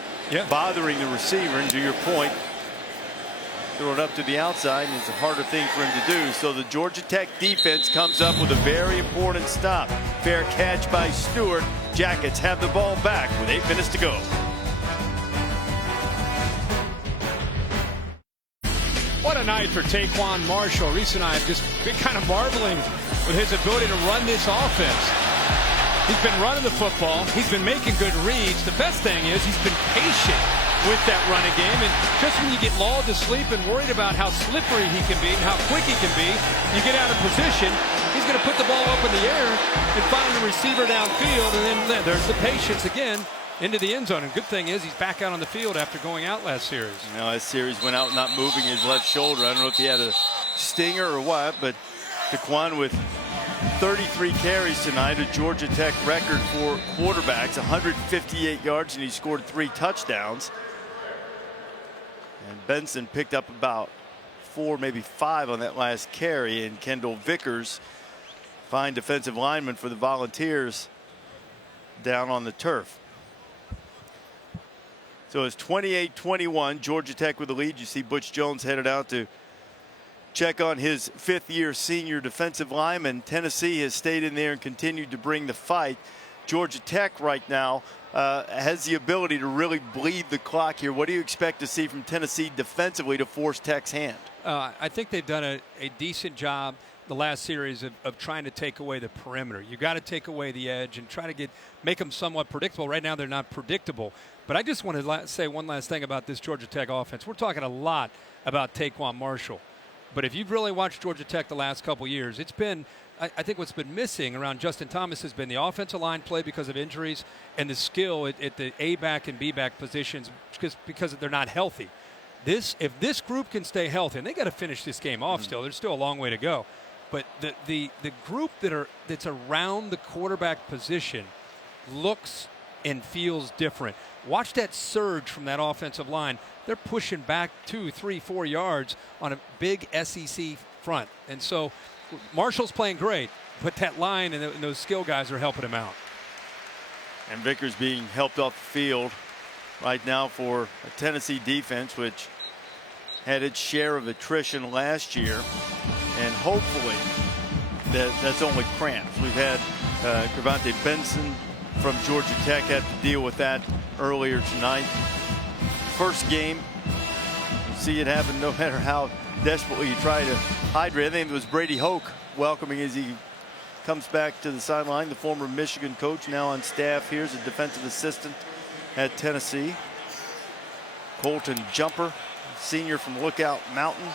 bothering the receiver. And to your point, throw it up to the outside, and it's a harder thing for him to do. So the Georgia Tech defense comes up with a very important stop. Fair catch by Stewart. Jackets have the ball back with 8 minutes to go. What a night for Taquan Marshall. Reese and I have just been kind of marveling with his ability to run this offense. He's been running the football. He's been making good reads. The best thing is he's been patient with that running game. And just when you get lulled to sleep and worried about how slippery he can be and how quick he can be, you get out of position. He's going to put the ball up in the air and find the receiver downfield. And then there's the patience again into the end zone. And good thing is he's back out on the field after going out last series. You know, last series went out not moving his left shoulder. I don't know if he had a stinger or what, but Daquan with 33 carries tonight, a Georgia Tech record for quarterbacks, 158 yards, and he scored 3 touchdowns. And Benson picked up about 4, maybe 5 on that last carry, and Kendall Vickers, fine defensive lineman for the Volunteers, down on the turf. So it's 28-21, Georgia Tech with the lead. You see Butch Jones headed out to check on his 5th-year senior defensive lineman. Tennessee has stayed in there and continued to bring the fight. Georgia Tech right now has the ability to really bleed the clock here. What do you expect to see from Tennessee defensively to force Tech's hand? I think they've done a decent job the last series of trying to take away the perimeter. You got to take away the edge and try to make them somewhat predictable. Right now they're not predictable. But I just want to say one last thing about this Georgia Tech offense. We're talking a lot about Taquan Marshall. But if you've really watched Georgia Tech the last couple years, it's been, I think what's been missing around Justin Thomas has been the offensive line play because of injuries and the skill at the A-back and B-back positions because they're not healthy. If this group can stay healthy, and they got to finish this game off still, there's still a long way to go. But the group that's around the quarterback position looks and feels different. Watch that surge from that offensive line. They're pushing back 2, 3, 4 yards on a big SEC front. And so Marshall's playing great, but that line and those skill guys are helping him out. And Vickers being helped off the field right now for a Tennessee defense, which had its share of attrition last year. And hopefully that's only cramps. We've had Cravante Benson from Georgia Tech had to deal with that earlier tonight. First game, see it happen no matter how desperately you try to hydrate. I think it was Brady Hoke welcoming as he comes back to the sideline. The former Michigan coach now on staff here as a defensive assistant at Tennessee. Colton Jumper, senior from Lookout Mountain.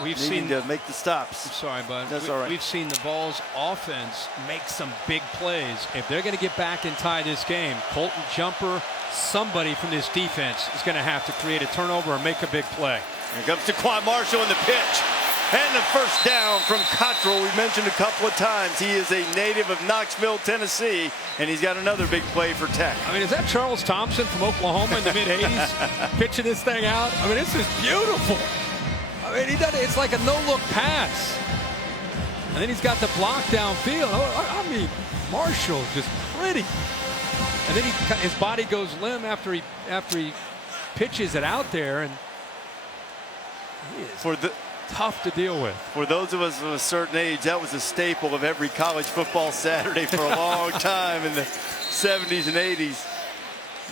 We've needing seen to make the stops. I'm sorry, bud. That's all right. We've seen the Vols offense make some big plays. If they're going to get back and tie this game, Colton Jumper, somebody from this defense is going to have to create a turnover or make a big play. Here comes Taquan Marshall in the pitch. And the first down from Cottrell. We mentioned a couple of times he is a native of Knoxville, Tennessee, and he's got another big play for Tech. I mean, is that Charles Thompson from Oklahoma in the mid-'80s pitching this thing out? I mean, this is beautiful. I mean, it's like a no-look pass. And then he's got the block downfield. I mean, Marshall just pretty. And then his body goes limp after he pitches it out there, and he is tough to deal with. For those of us of a certain age, that was a staple of every college football Saturday for a long time in the 70s and 80s.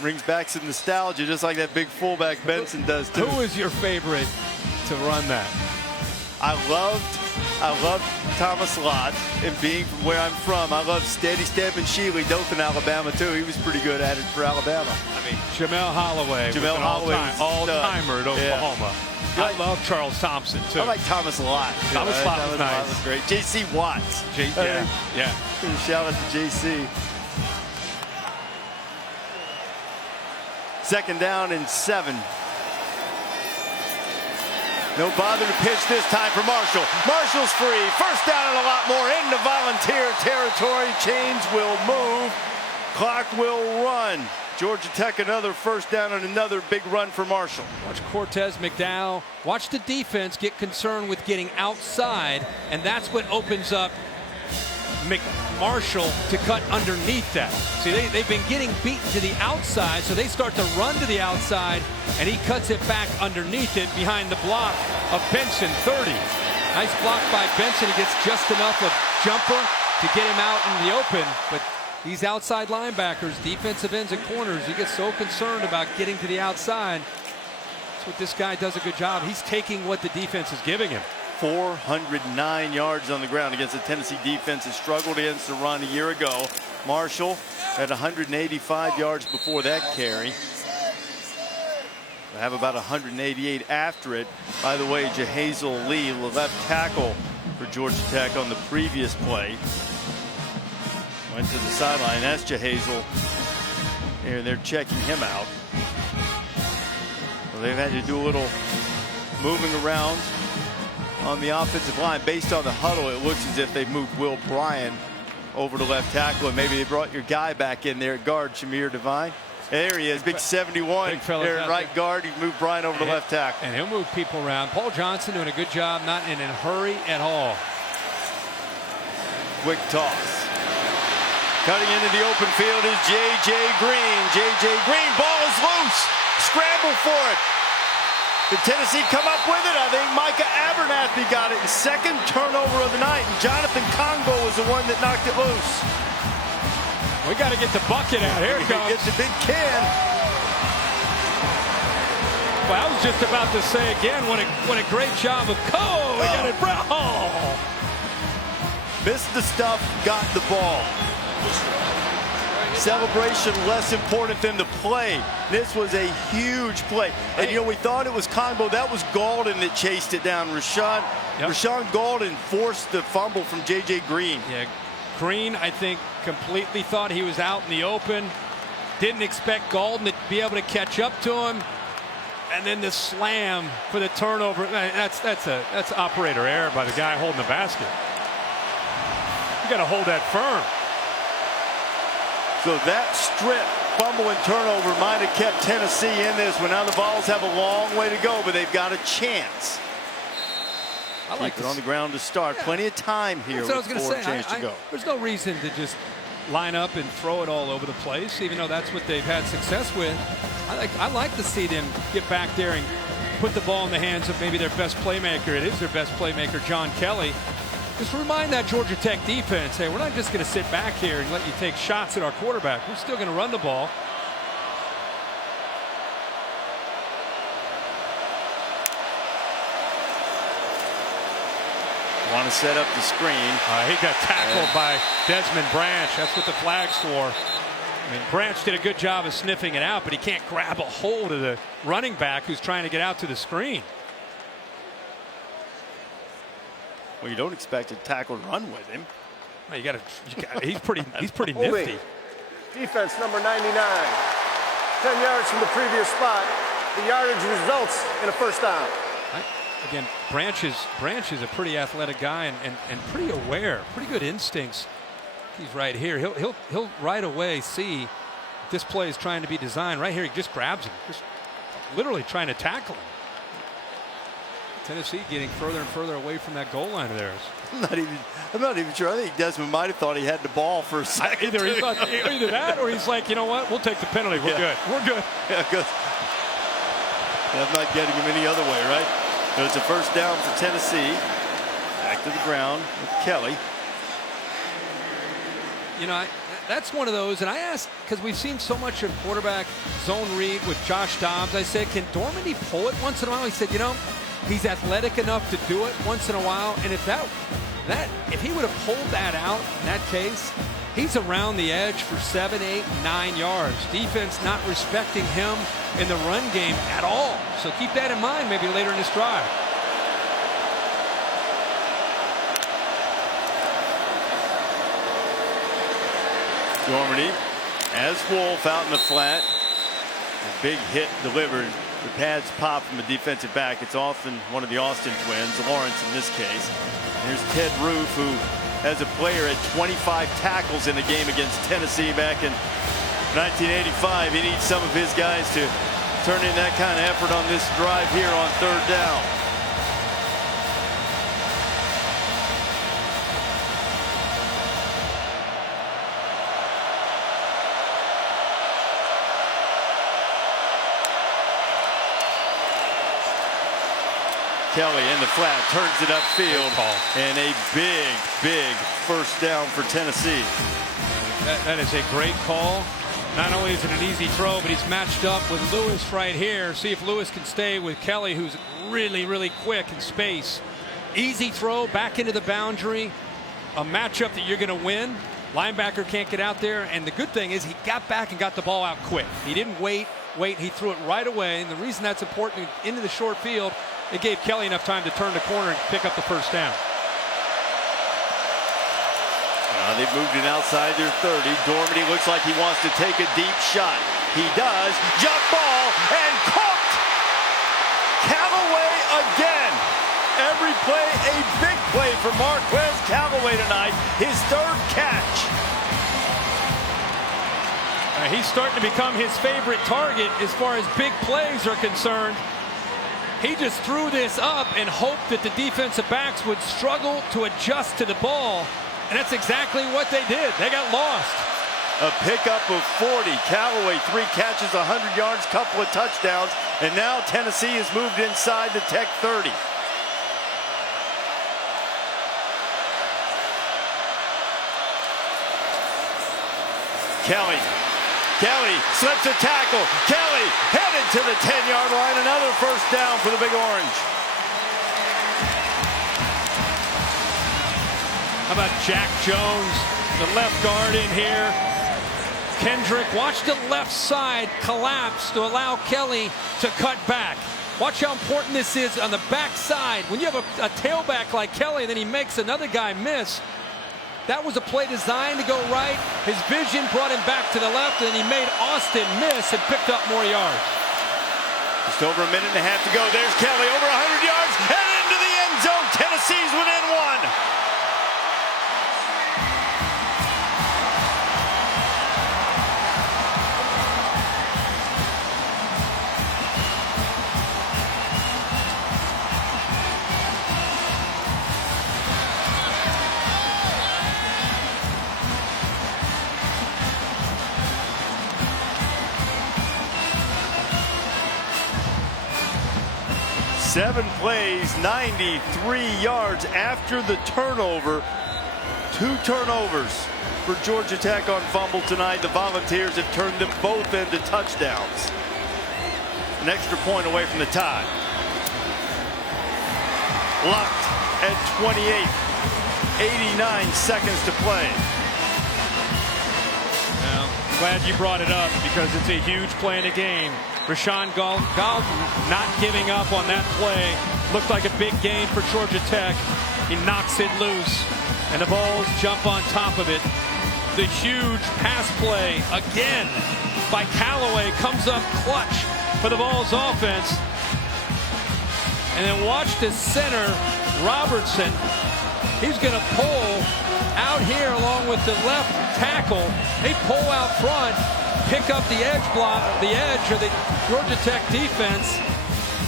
Brings back some nostalgia, just like that big fullback Benson does too. Who is your favorite to run that? I loved Thomas Lott, and being from where I'm from, I love Steady Steppin' Shealy, Dothan, Alabama too. He was pretty good at it for Alabama. I mean, Jamel Holloway, all-timer at Oklahoma. Yeah. I love Charles Thompson too. I like Thomas Lott. Thomas Lott was nice. Was great. J.C. Watts. Yeah. Shout out to J.C. Second down and 7. No bother to pitch this time for Marshall. Marshall's free. First down and a lot more into Volunteer territory. Chains will move. Clock will run. Georgia Tech another first down and another big run for Marshall. Watch Cortez McDowell. Watch the defense get concerned with getting outside, and that's what opens up Marshall to cut underneath that. See, they've been getting beaten to the outside, so they start to run to the outside, and he cuts it back underneath it behind the block of Benson, 30. Nice block by Benson. He gets just enough of Jumper to get him out in the open, but these outside linebackers, defensive ends and corners, you get so concerned about getting to the outside. That's what this guy does a good job. He's taking what the defense is giving him. 409 yards on the ground against the Tennessee defense that struggled against the run a year ago. Marshall had 185 yards before that carry. They have about 188 after it. By the way, Jahazel Lee, the left tackle for Georgia Tech on the previous play, went to the sideline. That's Jahazel. Here they're checking him out. Well, they've had to do a little moving around on the offensive line. Based on the huddle, it looks as if they've moved Will Bryan over to left tackle, and maybe they brought your guy back in there at guard, Shamir Devine. There he is, big 71. Big fella There, out right there. guard. He moved Bryant over to left tackle. And he'll move people around. Paul Johnson doing a good job, not in a hurry at all. Quick toss. Cutting into the open field is J.J. Green. J.J. Green, ball is loose. Scramble for it. Did Tennessee come up with it? I think Micah Abernathy got it. Second turnover of the night. And Jonathan Congo was the one that knocked it loose. We got to get the bucket out. Here it comes. Get the big can. Well, I was just about to say again, what a great job of Cole. We got it. Oh. Missed the stuff, got the ball. Celebration less important than the play. This was a huge play. And you know, we thought it was Congo. That was Gaulden that chased it down. Rashawn Gaulden forced the fumble from J.J. Green. Yeah, Green, I think, completely thought he was out in the open. Didn't expect Gaulden to be able to catch up to him. And then the slam for the turnover. That's operator error by the guy holding the basket. You got to hold that firm. So that strip, fumble and turnover might have kept Tennessee in this one. Now the Vols have a long way to go, but they've got a chance. I like Keep it on the ground to start. Yeah. Plenty of time here. That's what I was going to say. Chance to go. There's no reason to just line up and throw it all over the place, even though that's what they've had success with. I like to see them get back there and put the ball in the hands of maybe their best playmaker. It is their best playmaker, John Kelly. Just remind that Georgia Tech defense, hey, we're not just going to sit back here and let you take shots at our quarterback. We're still going to run the ball. Want to set up the screen. He got tackled by Desmond Branch. That's what the flag's for. I mean, Branch did a good job of sniffing it out, but he can't grab a hold of the running back who's trying to get out to the screen. Well, you don't expect a tackle to run with him. Well, he's pretty nifty. Defense number 99. 10 yards from the previous spot. The yardage results in a first down. Again, Branch is a pretty athletic guy and pretty aware, pretty good instincts. He's right here. He'll right away see this play is trying to be designed. Right here, he just grabs him, just literally trying to tackle him. Tennessee getting further and further away from that goal line of theirs. I'm not even sure. I think Desmond might have thought he had the ball for a second. Either that or he's like, you know what? We'll take the penalty. We're good. We're good. Yeah, good. I'm not getting him any other way, right? So it's a first down for Tennessee. Back to the ground with Kelly. You know, that's one of those, and I asked, because we've seen so much of quarterback zone read with Josh Dobbs. I said, can Dormandy pull it once in a while? He said, you know, he's athletic enough to do it once in a while, and if he would have pulled that out in that case, he's around the edge for 7, 8, 9 yards. Defense not respecting him in the run game at all. So keep that in mind maybe later in this drive. Dormandy as Wolf out in the flat. A big hit delivered. The pads pop from the defensive back. It's often one of the Austin twins, Lawrence in this case. Here's Ted Roof, who as a player had 25 tackles in the game against Tennessee back in 1985. He needs some of his guys to turn in that kind of effort on this drive here on third down. Kelly in the flat, turns it upfield, and a big first down for Tennessee. That is a great call. Not only is it an easy throw, but he's matched up with Lewis right here. See if Lewis can stay with Kelly, who's really quick in space. Easy throw back into the boundary. A matchup that you're going to win. Linebacker can't get out there, and the good thing is he got back and got the ball out quick. He didn't wait. He threw it right away, and the reason that's important into the short field, it gave Kelly enough time to turn the corner and pick up the first down. They've moved it outside their 30. Dormandy looks like he wants to take a deep shot. He does. Jump ball and caught. Callaway again. Every play a big play for Marquez Callaway tonight. His third catch. He's starting to become his favorite target as far as big plays are concerned. He just threw this up and hoped that the defensive backs would struggle to adjust to the ball. And that's exactly what they did. They got lost. A pickup of 40. Callaway, 3 catches, 100 yards, couple of touchdowns. And now Tennessee has moved inside the Tech 30. Kelly slips a tackle. Kelly headed to the 10-yard line. Another first down for the Big Orange. How about Jack Jones, the left guard in here? Kendrick, watch the left side collapse to allow Kelly to cut back. Watch how important this is on the back side. When you have a tailback like Kelly, and then he makes another guy miss. That was a play designed to go right. His vision brought him back to the left, and he made Austin miss and picked up more yards. Just over a minute and a half to go. There's Kelly, over 100 yards, and into the end zone. Tennessee's within 1. Seven plays, 93 yards after the turnover. 2 turnovers for Georgia Tech on fumble tonight. The Volunteers have turned them both into touchdowns. An extra point away from the tie. Locked at 28. 89 seconds to play. Well, glad you brought it up because it's a huge play in the game. Rashawn Galton not giving up on that play. Looked like a big game for Georgia Tech. He knocks it loose, and the Vols jump on top of it. The huge pass play again by Callaway comes up clutch for the Vols offense. And then watch the center, Robertson. He's going to pull out here along with the left tackle. They pull out front, pick up the edge of the Georgia Tech defense.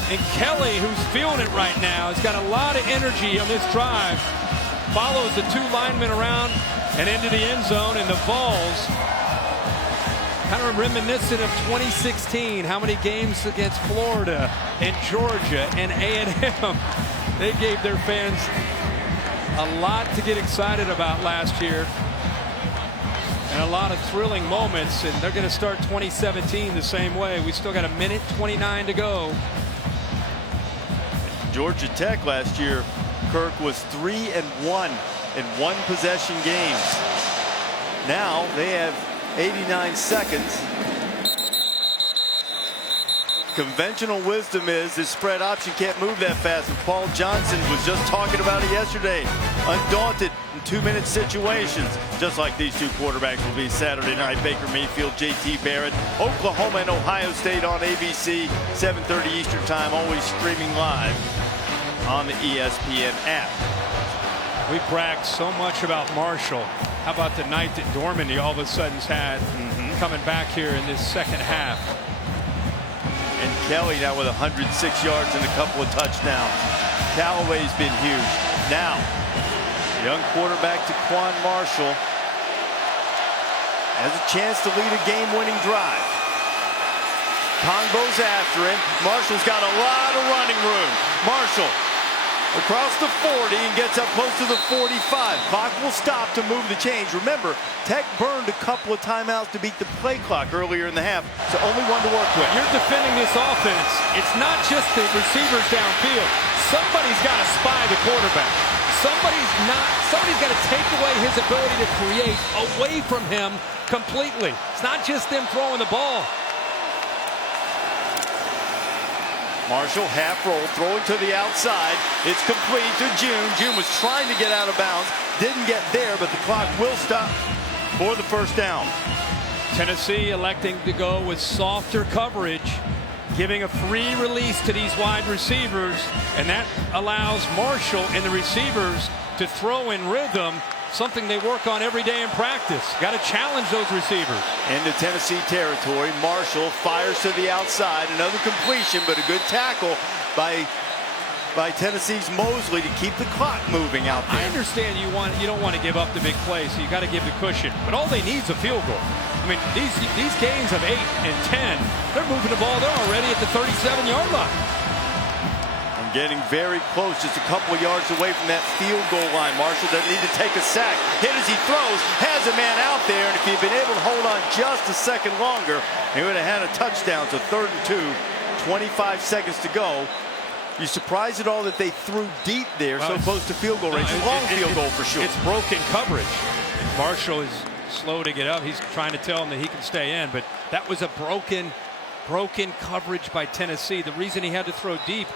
And Kelly, who's feeling it right now, has got a lot of energy on this drive. Follows the 2 linemen around and into the end zone, and the Vols kind of reminiscent of 2016. How many games against Florida and Georgia and A&M? They gave their fans a lot to get excited about last year. And a lot of thrilling moments, and they're going to start 2017 the same way. We still got a minute 29 to go. Georgia Tech last year, Kirk, was 3-1 in 1-possession games. Now they have 89 seconds. Conventional wisdom is this spread option can't move that fast. And Paul Johnson was just talking about it yesterday. Undaunted in 2-minute situations, just like these 2 quarterbacks will be Saturday night. Baker Mayfield, JT Barrett, Oklahoma and Ohio State on ABC, 7:30 Eastern time, always streaming live on the ESPN app. We bragged so much about Marshall. How about the night that Dormandy all of a sudden's had coming back here in this second half? And Kelly now with 106 yards and a couple of touchdowns. Callaway's been huge. Now, young quarterback Taquan Marshall has a chance to lead a game-winning drive. Kongbo's after him. Marshall's got a lot of running room. Marshall across the 40 and gets up close to the 45. Clock will stop to move the change. Remember, Tech burned a couple of timeouts to beat the play clock earlier in the half, so only 1 to work with. You're defending this offense. It's not just the receivers downfield. Somebody's got to spy the quarterback. Somebody's got to take away his ability to create away from him completely. It's not just them throwing the ball. Marshall half roll, throwing to the outside. It's complete to June. June was trying to get out of bounds. Didn't get there, but the clock will stop for the first down. Tennessee electing to go with softer coverage, giving a free release to these wide receivers, and that allows Marshall and the receivers to throw in rhythm something they work on every day in practice. Got to challenge those receivers. Into Tennessee territory, Marshall fires to the outside. Another completion, but a good tackle by Tennessee's Mosley to keep the clock moving out there. I understand you don't want to give up the big play, so you got to give the cushion. But all they need is a field goal. I mean, these games of 8 and 10, they're moving the ball. They're already at the 37-yard line. And getting very close, just a couple of yards away from that field goal line. Marshall doesn't need to take a sack. Hit as he throws, has a man out there, and if he'd been able to hold on just a second longer, he would have had a touchdown. So 3rd and 2, 25 seconds to go. You surprised at all that they threw deep there, so close to field goal range? Long field goal for sure. It's broken coverage. Marshall is slow to get up. He's trying to tell him that he can stay in, but that was a broken coverage by Tennessee. The reason he had to throw deep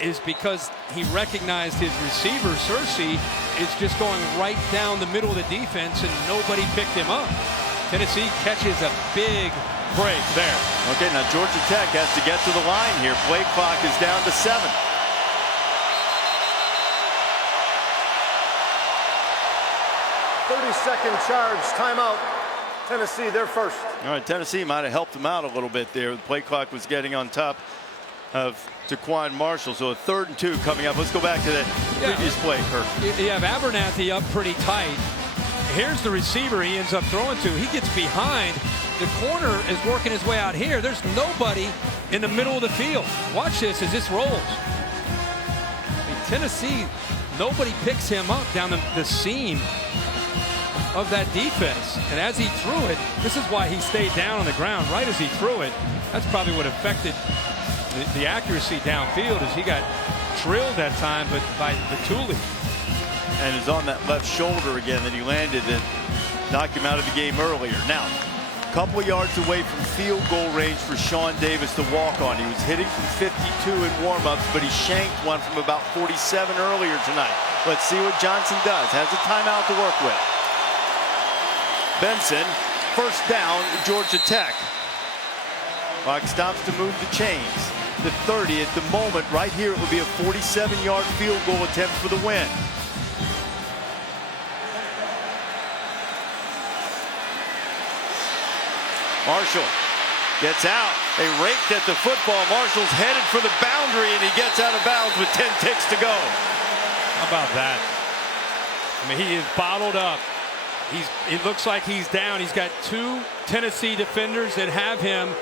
is because he recognized his receiver, Searcy, is just going right down the middle of the defense, and nobody picked him up. Tennessee catches a big break there. Okay, now Georgia Tech has to get to the line here. Play clock is down to 7. Second charge, timeout. Tennessee, they're first. All right, Tennessee might have helped them out a little bit there. The play clock was getting on top of Taquan Marshall. So a 3rd and 2 coming up. Let's go back to that previous play, Kirk. You have Abernathy up pretty tight. Here's the receiver he ends up throwing to. He gets behind. The corner is working his way out here. There's nobody in the middle of the field. Watch this as this rolls. I mean, Tennessee, nobody picks him up down the seam of that defense. And as he threw it, this is why he stayed down on the ground right as he threw it. That's probably what affected the accuracy downfield, as he got drilled that time, but by Batuli. And is on that left shoulder again that he landed and knocked him out of the game earlier. Now, a couple of yards away from field goal range for Sean Davis to walk on. He was hitting from 52 in warm-ups, but he shanked one from about 47 earlier tonight. Let's see what Johnson does. Has a timeout to work with. Benson, first down, Georgia Tech. Clock stops to move the chains. The 30 at the moment. Right here, it would be a 47-yard field goal attempt for the win. Marshall gets out. They raked at the football. Marshall's headed for the boundary, and he gets out of bounds with 10 ticks to go. How about that? I mean, he is bottled up. It looks like he's down. He's got 2 Tennessee defenders that have him,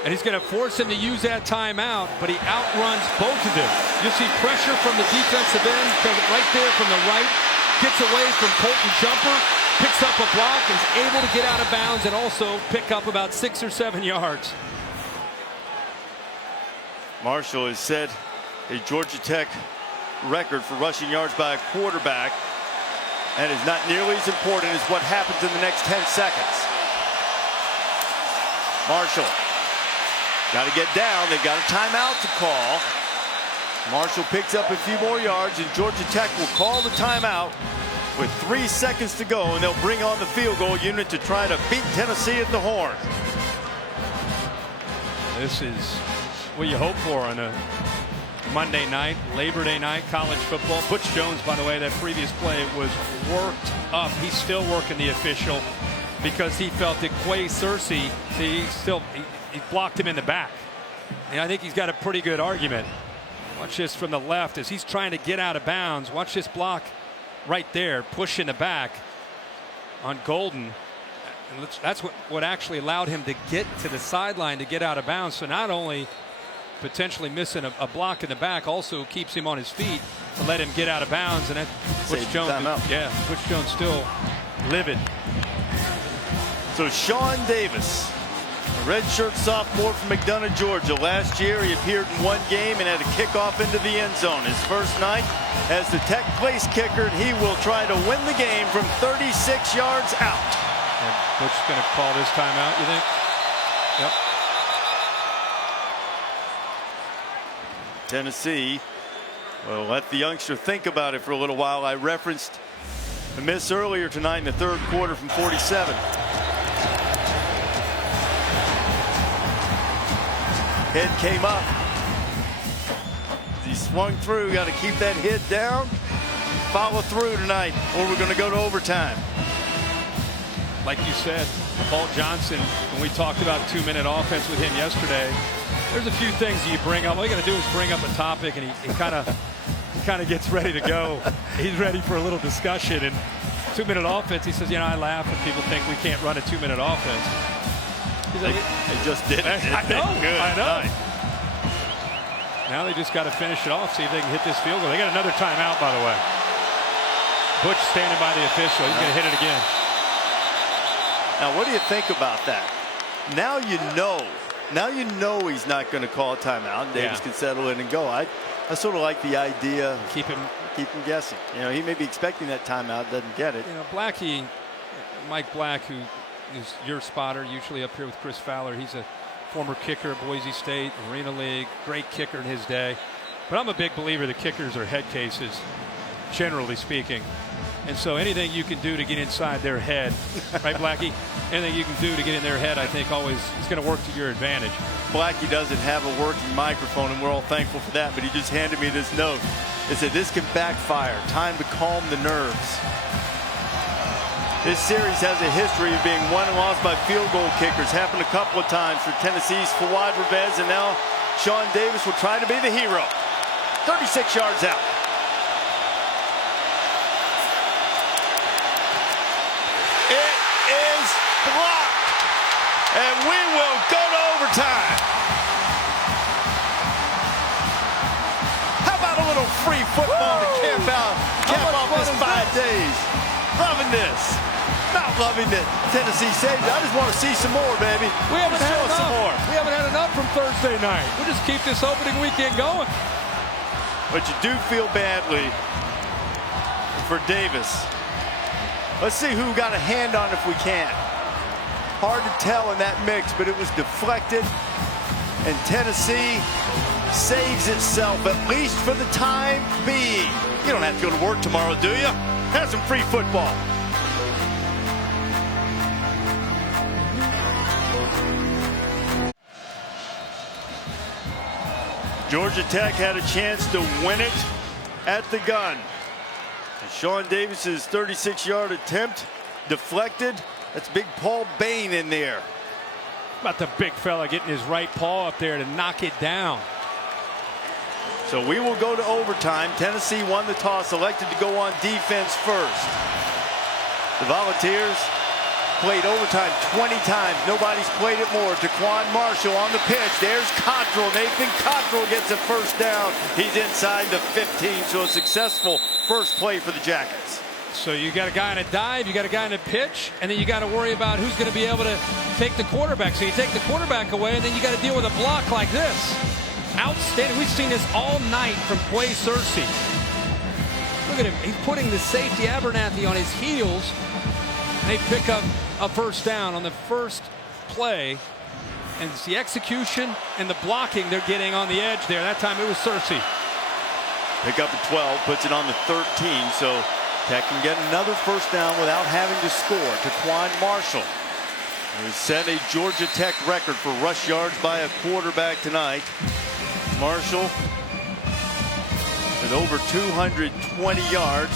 and he's going to force him to use that timeout, but he outruns both of them. You see pressure from the defensive end, right there from the right, gets away from Colton Jumper, picks up a block, and is able to get out of bounds and also pick up about 6 or 7 yards. Marshall has set a Georgia Tech record for rushing yards by a quarterback, and is not nearly as important as what happens in the next 10 seconds. Marshall got to get down. They've got a timeout to call. Marshall picks up a few more yards, and Georgia Tech will call the timeout with 3 seconds to go, and they'll bring on the field goal unit to try to beat Tennessee at the horn. This is what you hope for on a Monday night, Labor Day night, college football. Butch Jones, by the way, that previous play was worked up. He's still working the official because he felt that Quay Searcy, he blocked him in the back. And I think he's got a pretty good argument. Watch this from the left as he's trying to get out of bounds. Watch this block right there, push in the back on Golden. And that's what actually allowed him to get to the sideline to get out of bounds. So not only potentially missing a block in the back, also keeps him on his feet to let him get out of bounds. And that Butch Jones, Butch Jones still livid. So Sean Davis, a redshirt sophomore from McDonough, Georgia. Last year he appeared in one game and had a kickoff into the end zone. His first night as the Tech place kicker, and he will try to win the game from 36 yards out. And Butch going to call this timeout, you think? Yep. Tennessee will let the youngster think about it for a little while. I referenced a miss earlier tonight in the 3rd quarter from 47. Head came up. He swung through. Got to keep that head down. follow through tonight, or we're going to go to overtime. Like you said, Paul Johnson, when we talked about 2-minute offense with him yesterday, there's a few things you bring up. All you got to do is bring up a topic, and he kind of gets ready to go. He's ready for a little discussion. And 2-minute offense, he says, you know, I laugh when people think we can't run a 2-minute offense. He's like, they just did it. I know. Good. I know. Nice. Now they just got to finish it off, see if they can hit this field goal. They got another timeout, by the way. Butch standing by the official. He's going to hit it again. Now, what do you think about that? Now you know. Now you know he's not going to call a timeout. Davis can settle in and go. I sort of like the idea. Keep him guessing. You know, he may be expecting that timeout, doesn't get it. You know, Blackie, Mike Black, who is your spotter, usually up here with Chris Fowler. He's a former kicker at Boise State, Arena League, great kicker in his day. But I'm a big believer that kickers are head cases, generally speaking. And so anything you can do to get inside their head, right, Blackie? Anything you can do to get in their head, I think always is going to work to your advantage. Blackie doesn't have a working microphone, and we're all thankful for that, but he just handed me this note. It said, this can backfire. Time to calm the nerves. This series has a history of being won and lost by field goal kickers. Happened a couple of times for Tennessee's Fawad Revez, and now Sean Davis will try to be the hero. 36 yards out. It is blocked, and we will go to overtime. How about a little free football to camp off this 5 days? Loving this. Not loving that Tennessee saved it. I just want to see some more, baby. We haven't had enough. Some more. We haven't had enough from Thursday night. We'll just keep this opening weekend going. But you do feel badly for Davis. Let's see who got a hand on it if we can. Hard to tell in that mix, but it was deflected. And Tennessee saves itself, at least for the time being. You don't have to go to work tomorrow, do you? Have some free football. Georgia Tech had a chance to win it at the gun. And Sean Davis's 36-yard attempt deflected. That's big Paul Bain in there. About the big fella getting his right paw up there to knock it down. So we will go to overtime. Tennessee won the toss, elected to go on defense first. The Volunteers played overtime 20 times. Nobody's played it more. Taquan Marshall on the pitch. There's Cottrell. Nathan Cottrell gets a first down. He's inside the 15, so a successful first play for the Jackets. So you got a guy in a dive, you got a guy in a pitch, and then you got to worry about who's going to be able to take the quarterback. So you take the quarterback away, and then you got to deal with a block like this. Outstanding. We've seen this all night from Quay Searcy. Look at him. He's putting the safety Abernathy on his heels. And they pick up a first down on the first play. And it's the execution and the blocking they're getting on the edge there. That time it was Searcy. Pick up a 12, puts it on the 13. So Tech can get another first down without having to score. Taquan Marshall, who set a Georgia Tech record for rush yards by a quarterback tonight. Marshall with over 220 yards.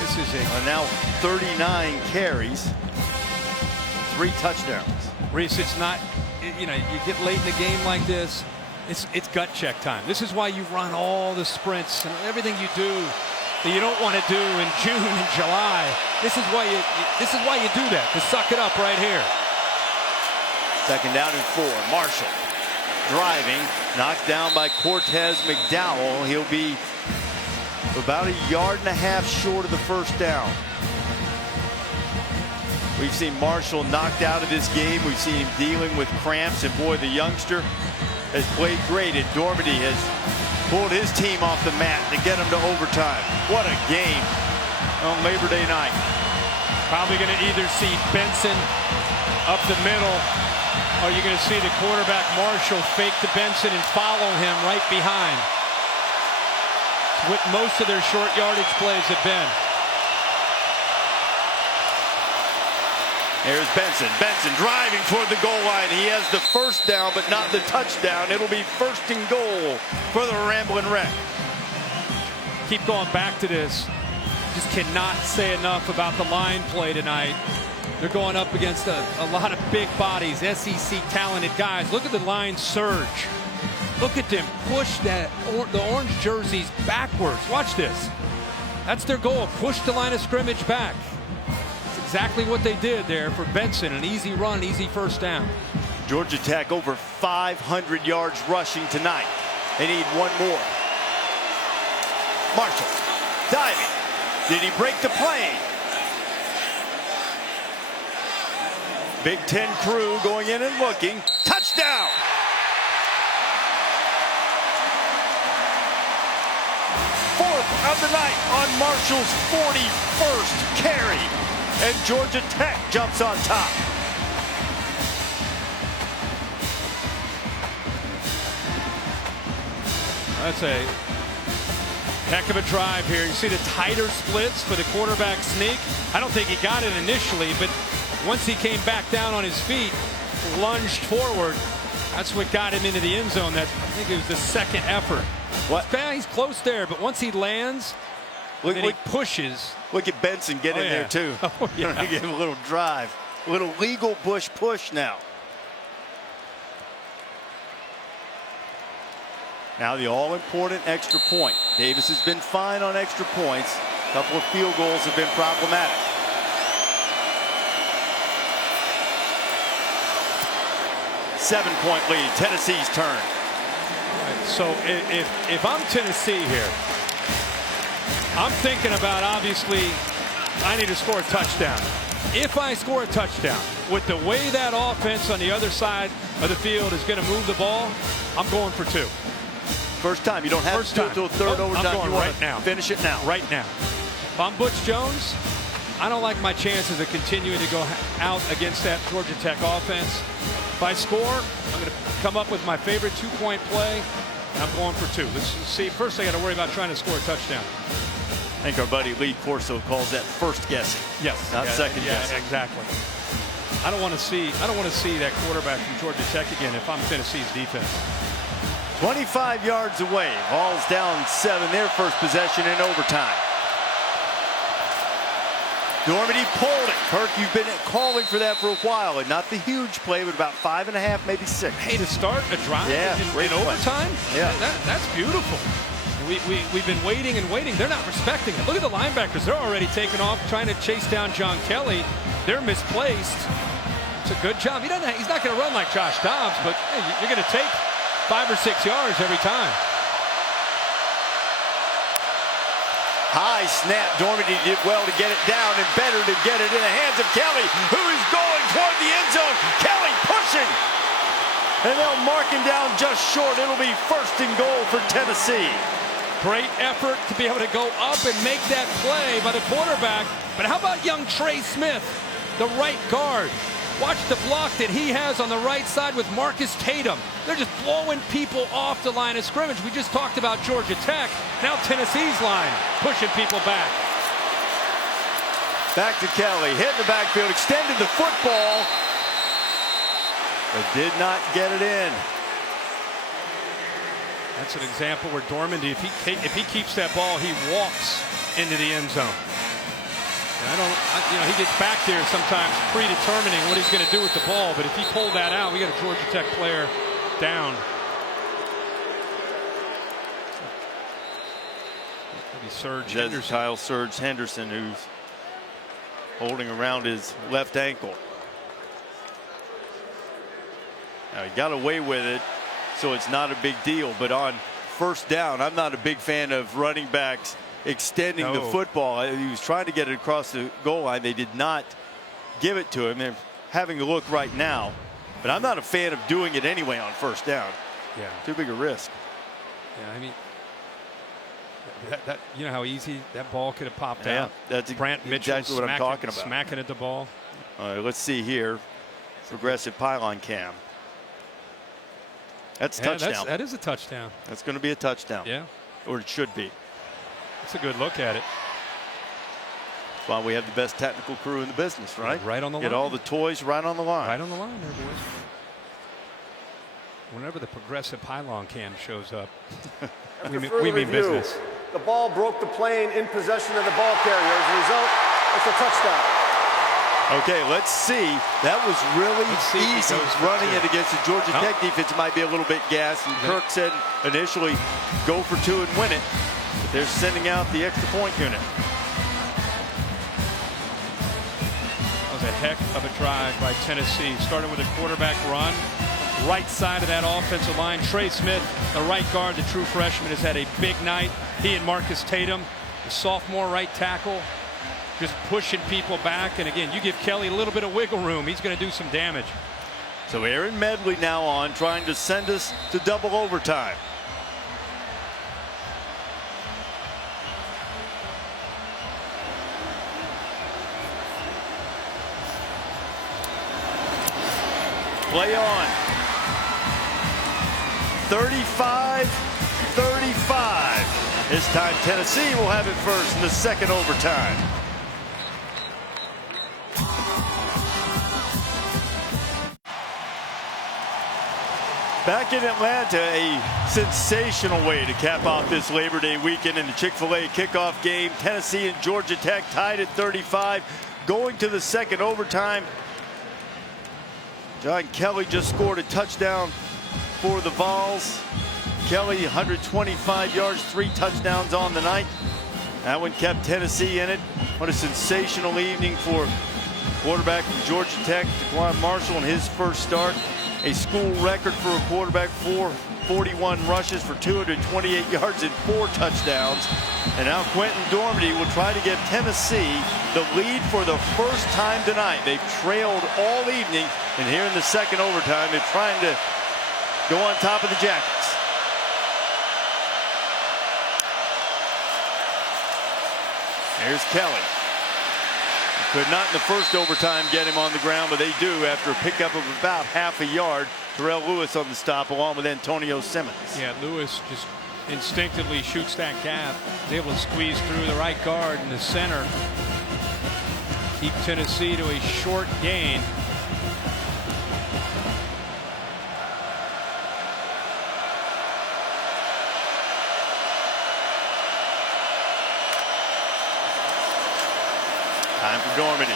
This is now 39 carries, 3 touchdowns. Reese, it's not, you know, you get late in the game like this, it's gut check time. This is why you run all the sprints and everything you do that you don't want to do in June and July. This is why you do that, to suck it up right here. Second down and 4. Marshall driving, knocked down by Cortez McDowell. He'll be about 1.5 yards short of the first down. We've seen Marshall knocked out of this game. We've seen him dealing with cramps, and boy, the youngster has played great, and Dormady has pulled his team off the mat to get him to overtime. What a game on Labor Day night. Probably going to either see Benson up the middle, or you're going to see the quarterback Marshall fake to Benson and follow him right behind. It's what most of their short yardage plays have been. Here's Benson. Benson driving toward the goal line. He has the first down, but not the touchdown. It'll be first and goal for the Ramblin' Wreck. keep going back to this. Just cannot say enough about the line play tonight. They're going up against a lot of big bodies, SEC talented guys. Look at the line surge. Look at them push the orange jerseys backwards. Watch this. That's their goal, push the line of scrimmage back. That's exactly what they did there for Benson. An easy run, an easy first down. Georgia Tech over 500 yards rushing tonight. They need one more. Marshall diving. Did he break the plane? Big Ten crew going in and looking. Touchdown! Fourth of the night on Marshall's 41st carry. And Georgia Tech jumps on top. That's a heck of a drive here. You see the tighter splits for the quarterback sneak. I don't think he got it initially, but once he came back down on his feet, lunged forward, that's what got him into the end zone. That, I think it was the second effort. What? He's close there, but once he lands, Look, he pushes. Look at Benson get in there too. Oh, yeah. Give him a little drive. A little legal push now. Now the all-important extra point. Davis has been fine on extra points. A couple of field goals have been problematic. Seven-point lead. Tennessee's turn. So if I'm Tennessee here, I'm thinking about, obviously, I need to score a touchdown. If I score a touchdown, with the way that offense on the other side of the field is going to move the ball, I'm going for two. First time. You don't have to do it until third overtime. I'm going right now. Finish it now. Right now. If I'm Butch Jones, I don't like my chances of continuing to go out against that Georgia Tech offense. If I score, I'm going to come up with my favorite two-point play. And I'm going for two. Let's see. First, I got to worry about trying to score a touchdown. I think our buddy Lee Corso calls that first guessing. Yes. Not second guessing. Yeah, exactly. I don't want to see that quarterback from Georgia Tech again if I'm Tennessee's defense. 25 yards away. Ball's down 7. Their first possession in overtime. Dormady pulled it. Kirk, you've been calling for that for a while, and not the huge play, but about 5.5, maybe 6. Hey, to start a drive in overtime? Yeah. That's beautiful. We've been waiting and waiting. They're not respecting it. Look at the linebackers. They're already taking off, trying to chase down John Kelly. They're misplaced. It's a good job. He's not going to run like Josh Dobbs, but hey, you're going to take 5 or 6 yards every time. High snap. Dormady did well to get it down and better to get it in the hands of Kelly, who is going toward the end zone. Kelly pushing. And they'll mark him down just short. It'll be first and goal for Tennessee. Great effort to be able to go up and make that play by the quarterback. But how about young Trey Smith, the right guard? Watch the block that he has on the right side with Marcus Tatum. They're just blowing people off the line of scrimmage. We just talked about Georgia Tech. Now Tennessee's line pushing people back. Back to Kelly. Hit the backfield. Extended the football. But did not get it in. That's an example where Dormady, if he keeps that ball, he walks into the end zone. And he gets back there sometimes predetermining what he's going to do with the ball. But if he pulled that out, we got a Georgia Tech player down. Serge Henderson. Kyle Serge Henderson, who's holding around his left ankle. Now, he got away with it, so it's not a big deal. But on first down, I'm not a big fan of running backs extending the football. He was trying to get it across the goal line. They did not give it to him. They're having a look right now. But I'm not a fan of doing it anyway on first down. Yeah. Too big a risk. Yeah, I mean, that you know how easy that ball could have popped Yeah, out. that's Brant Mitchell exactly what I'm talking about. Smacking at the ball. All right, let's see here. Progressive pylon cam. That's a touchdown. That is a touchdown. That's going to be a touchdown. Yeah. Or it should be. That's a good look at it. That's why we have the best technical crew in the business, right? Right on the line. Get all the toys right on the line. Right on the line there, boys. Whenever the progressive pylon cam shows up, we mean business. The ball broke the plane in possession of the ball carrier. As a result, it's a touchdown. Okay, let's see. That was really easy running it against the Georgia Tech defense. It might be a little bit gassed, and Kirk said initially go for 2 and win it. But they're sending out the extra point unit. That was a heck of a drive by Tennessee. Starting with a quarterback run. Right side of that offensive line. Trey Smith, the right guard, the true freshman, has had a big night. He and Marcus Tatum, the sophomore right tackle, just pushing people back. And again, you give Kelly a little bit of wiggle room, he's going to do some damage. So Aaron Medley now on, trying to send us to double overtime. Play on. 35-35. This time Tennessee will have it first in the second overtime. Back in Atlanta, a sensational way to cap off this Labor Day weekend in the Chick-fil-A kickoff game. Tennessee and Georgia Tech tied at 35, going to the second overtime. John Kelly just scored a touchdown for the Vols. Kelly, 125 yards, 3 touchdowns on the night. That one kept Tennessee in it. What a sensational evening for quarterback from Georgia Tech, DeQuan Marshall, in his first start. A school record for a quarterback, 41 rushes for 228 yards and 4 touchdowns. And now Quentin Dormady will try to give Tennessee the lead for the first time tonight. They've trailed all evening, and here in the second overtime, they're trying to go on top of the Jackets. Here's Kelly. Could not in the first overtime get him on the ground, but they do after a pickup of about half a yard. Terrell Lewis on the stop along with Antonio Simmons. Yeah, Lewis just instinctively shoots that gap. He's able to squeeze through the right guard in the center. Keep Tennessee to a short gain. Time for Dormady.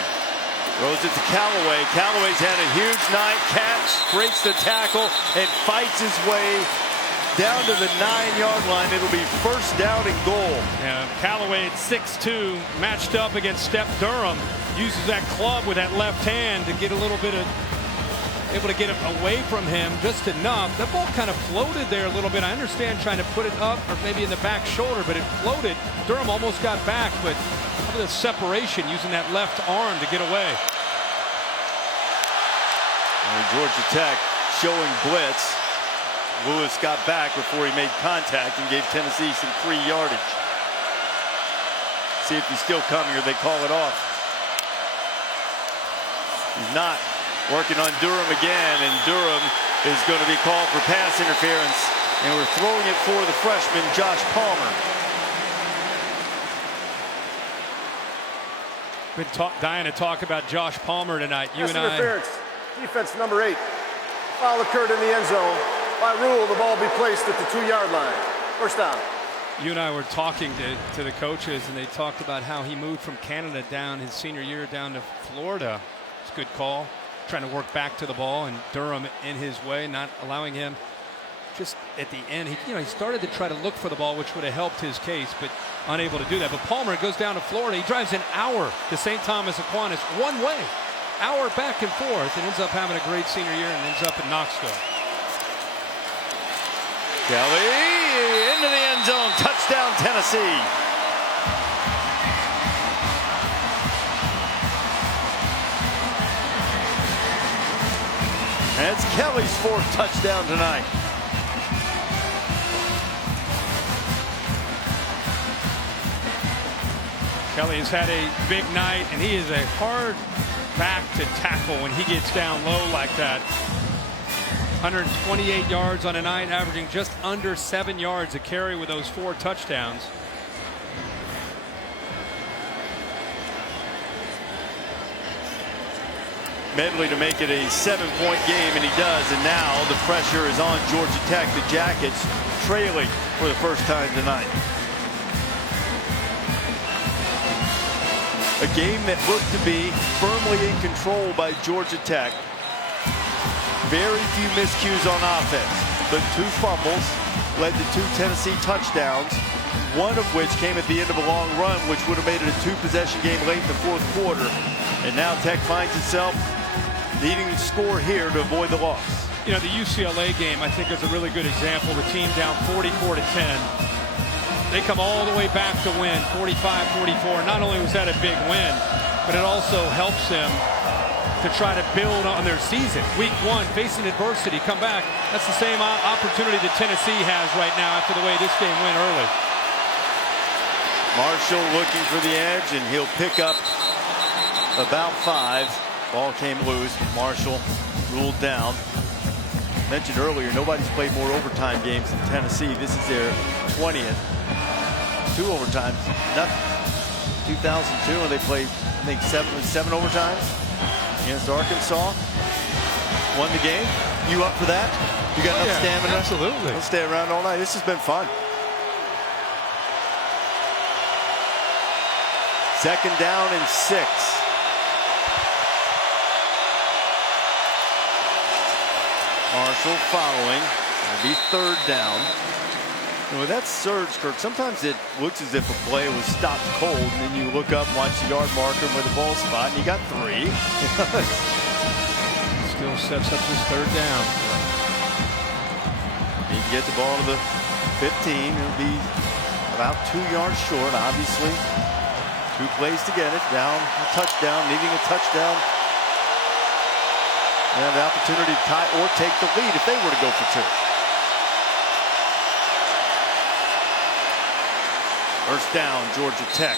Throws it to Callaway. Callaway's had a huge night. Catch, breaks the tackle, and fights his way down to the 9-yard line. It'll be first down and goal. Yeah, Callaway at 6'2", matched up against Steph Durham. Uses that club with that left hand to get a little bit of, able to get it away from him just enough. That ball kind of floated there a little bit. I understand trying to put it up or maybe in the back shoulder, but it floated. Durham almost got back, but the separation using that left arm to get away. And Georgia Tech showing blitz. Lewis got back before he made contact and gave Tennessee some free yardage. See if he's still coming or they call it off. He's not. Working on Durham again, and Durham is going to be called for pass interference. And we're throwing it for the freshman, Josh Palmer. Been dying to talk about Josh Palmer tonight. You Pass and interference. Defense number 8. Foul occurred in the end zone. By rule, the ball be placed at the 2-yard line. First down. You and I were talking to the coaches, and they talked about how he moved from Canada down his senior year down to Florida. It's a good call. Trying to work back to the ball, and Durham in his way, not allowing him. Just at the end, he started to try to look for the ball, which would have helped his case, but unable to do that. But Palmer goes down to Florida. He drives an hour to St. Thomas Aquinas, one way, hour back and forth, and ends up having a great senior year and ends up in Knoxville. Kelly into the end zone, touchdown Tennessee. And it's Kelly's 4th touchdown tonight. Kelly has had a big night, and he is a hard back to tackle when he gets down low like that. 128 yards on a night, averaging just under 7 yards a carry with those 4 touchdowns. Medley to make it a 7-point game, and he does. And now the pressure is on Georgia Tech. The Jackets trailing for the first time tonight. A game that looked to be firmly in control by Georgia Tech. Very few miscues on offense, but 2 fumbles led to 2 Tennessee touchdowns, one of which came at the end of a long run, which would have made it a 2-possession game late in the 4th quarter. And now Tech finds itself needing to score here to avoid the loss. You know, the UCLA game, I think, is a really good example. The team down 44-10. They come all the way back to win, 45-44. Not only was that a big win, but it also helps them to try to build on their season. Week 1, facing adversity, come back. That's the same opportunity that Tennessee has right now after the way this game went early. Marshall looking for the edge, and he'll pick up about 5. Ball came loose. Marshall ruled down. Mentioned earlier, nobody's played more overtime games than Tennessee. This is their 20th. 2 overtimes. Nothing. 2002, and they played, I think, 7 overtimes against Arkansas. Won the game. You up for that? You got enough stamina? Absolutely. Let's stay around all night. This has been fun. 2nd down and 6. Marshall following. It'll be 3rd down. And with that surge, Kirk, sometimes it looks as if a play was stopped cold, and then you look up and watch the yard marker where the ball spot, and you got 3. Still sets up this 3rd down. Need to get the ball to the 15. It'll be about 2 yards short, obviously. 2 plays to get it. Down a touchdown, needing a touchdown. They have the opportunity to tie or take the lead if they were to go for 2. First down, Georgia Tech.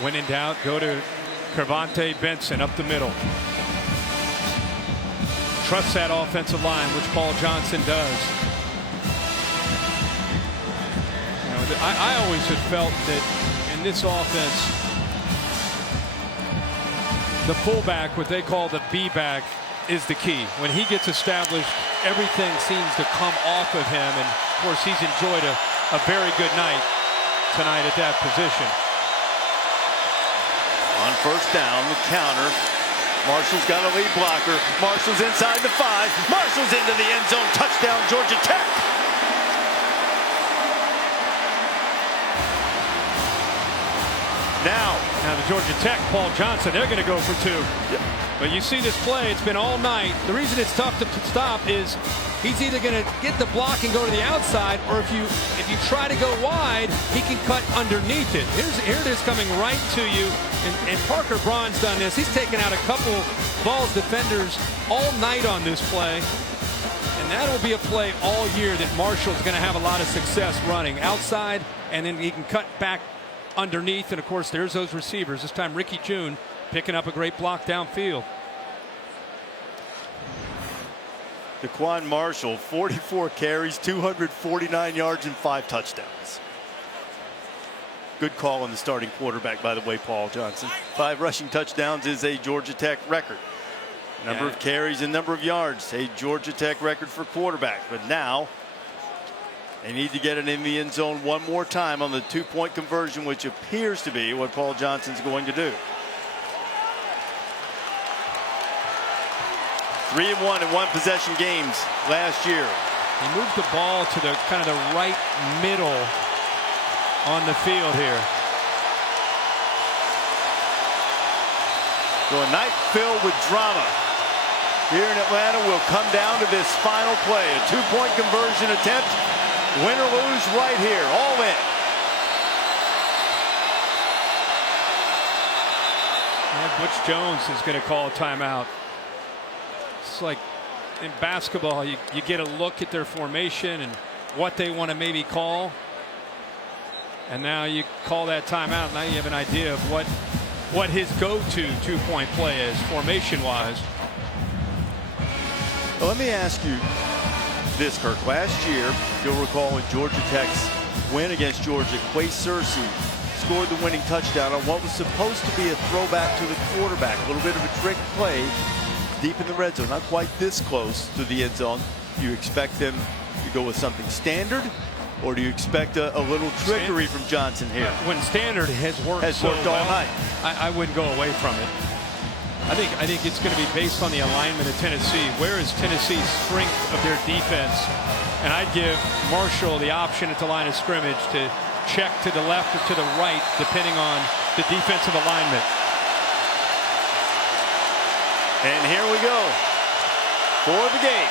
When in doubt, go to Kervonte Benson up the middle. Trust that offensive line, which Paul Johnson does. You know, I always have felt that in this offense, the fullback, what they call the B-back, is the key. When he gets established, everything seems to come off of him, and of course he's enjoyed a very good night tonight at that position. On first down, the counter. Marshall's got a lead blocker. Marshall's inside the 5. Marshall's into the end zone. Touchdown, Georgia Tech. Now the Georgia Tech, Paul Johnson, they're going to go for 2. Yep. But you see this play, it's been all night. The reason it's tough to stop is he's either going to get the block and go to the outside, or if you try to go wide, he can cut underneath it. Here it is coming right to you. And Parker Braun's done this. He's taken out a couple Vols defenders all night on this play. And that'll be a play all year that Marshall's going to have a lot of success running outside, and then he can cut back underneath. And of course, there's those receivers. This time, Ricky June picking up a great block downfield. Daquan Marshall, 44 carries, 249 yards, and 5 touchdowns. Good call on the starting quarterback, by the way, Paul Johnson. 5 rushing touchdowns is a Georgia Tech record. Number of carries and number of yards, a Georgia Tech record for quarterback. But now they need to get it in the end zone one more time on the 2-point conversion, which appears to be what Paul Johnson's going to do. 3-1 in 1-possession games last year. He moved the ball to the kind of the right middle on the field here. So a night filled with drama here in Atlanta will come down to this final play. A 2-point conversion attempt. Win or lose right here. All in. And Butch Jones is going to call a timeout. It's like in basketball, you get a look at their formation and what they want to maybe call. And now you call that timeout. Now you have an idea of what his go-to 2-point play is formation-wise. Well, let me ask you this, Kirk. Last year, you'll recall in Georgia Tech's win against Georgia, Quay Searcy scored the winning touchdown on what was supposed to be a throwback to the quarterback. A little bit of a trick play deep in the red zone, not quite this close to the end zone. You expect them to go with something standard, Or do you expect a little trickery from Johnson here? When Standard has worked all night. I wouldn't go away from it. I think it's going to be based on the alignment of Tennessee. Where is Tennessee's strength of their defense? And I'd give Marshall the option at the line of scrimmage to check to the left or to the right, depending on the defensive alignment. And here we go for the game.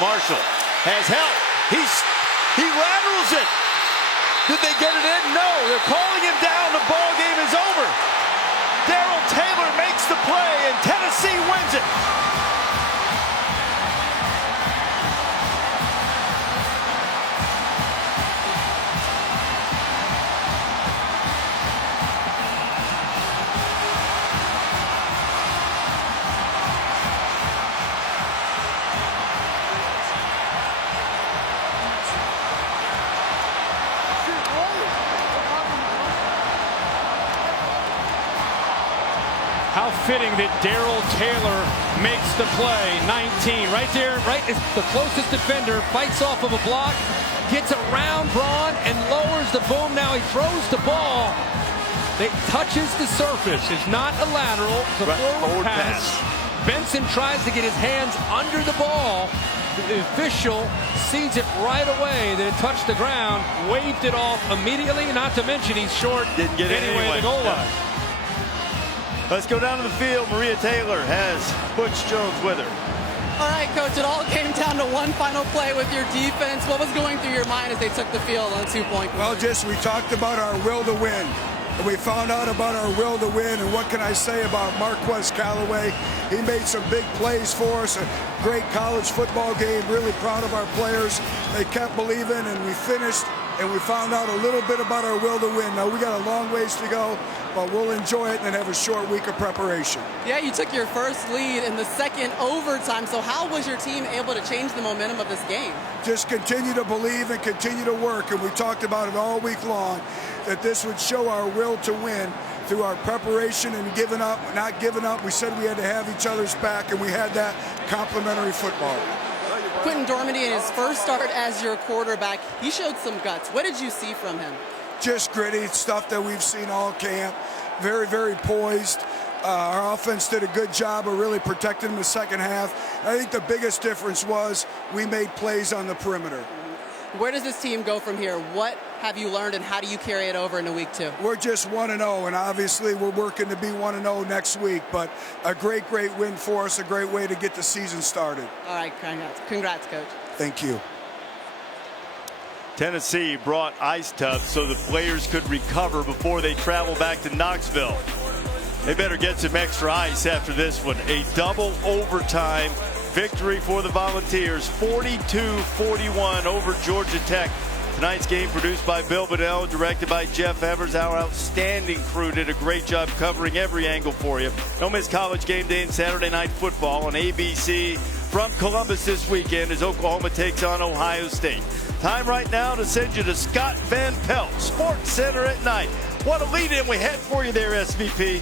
Marshall has help. He laterals it. Did they get it in? No. They're calling him down. The ball game is over. Darrell Taylor makes the play, and Tennessee wins it. How fitting that Darrell Taylor makes the play. 19 right there, right is the closest defender, fights off of a block, gets around Braun and lowers the boom. Now he throws the ball. It touches the surface. It's not a lateral, it's a forward pass. Benson tries to get his hands under the ball. The official sees it right away that it touched the ground, waved it off immediately, not to mention he's short. Didn't get it anyway at the goal line. Let's go down to the field. Maria Taylor has Butch Jones with her. All right, Coach, it all came down to one final play with your defense. What was going through your mind as they took the field on a 2-point? Well, we talked about our will to win. And we found out about our will to win. And what can I say about Marquez Callaway? He made some big plays for us. A great college football game. Really proud of our players. They kept believing, and we finished. And we found out a little bit about our will to win. Now, we got a long ways to go, but we'll enjoy it and have a short week of preparation. Yeah, you took your first lead in the second overtime. So how was your team able to change the momentum of this game? Just continue to believe and continue to work. And we talked about it all week long, that this would show our will to win through our preparation and giving up, not giving up. We said we had to have each other's back, and we had that complementary football. Quinton Dormady, in his first start as your quarterback, he showed some guts. What did you see from him? Just gritty stuff that we've seen all camp. Very, very poised. Our offense did a good job of really protecting him the second half. I think the biggest difference was we made plays on the perimeter. Where does this team go from here? What have you learned, and how do you carry it over into week 2? We're just 1-0, and obviously we're working to be 1-0 next week. But a great win for us, a great way to get the season started. All right, congrats, Coach. Thank you. Tennessee brought ice tubs so the players could recover before they travel back to Knoxville. They better get some extra ice after this one. A double overtime victory for the Volunteers, 42-41 over Georgia Tech. Tonight's game produced by Bill Bedell, directed by Jeff Evers. Our outstanding crew did a great job covering every angle for you. Don't miss College Game Day and Saturday Night Football on ABC from Columbus this weekend as Oklahoma takes on Ohio State. Time right now to send you to Scott Van Pelt Sports Center at night. What a lead-in we had for you there, SVP.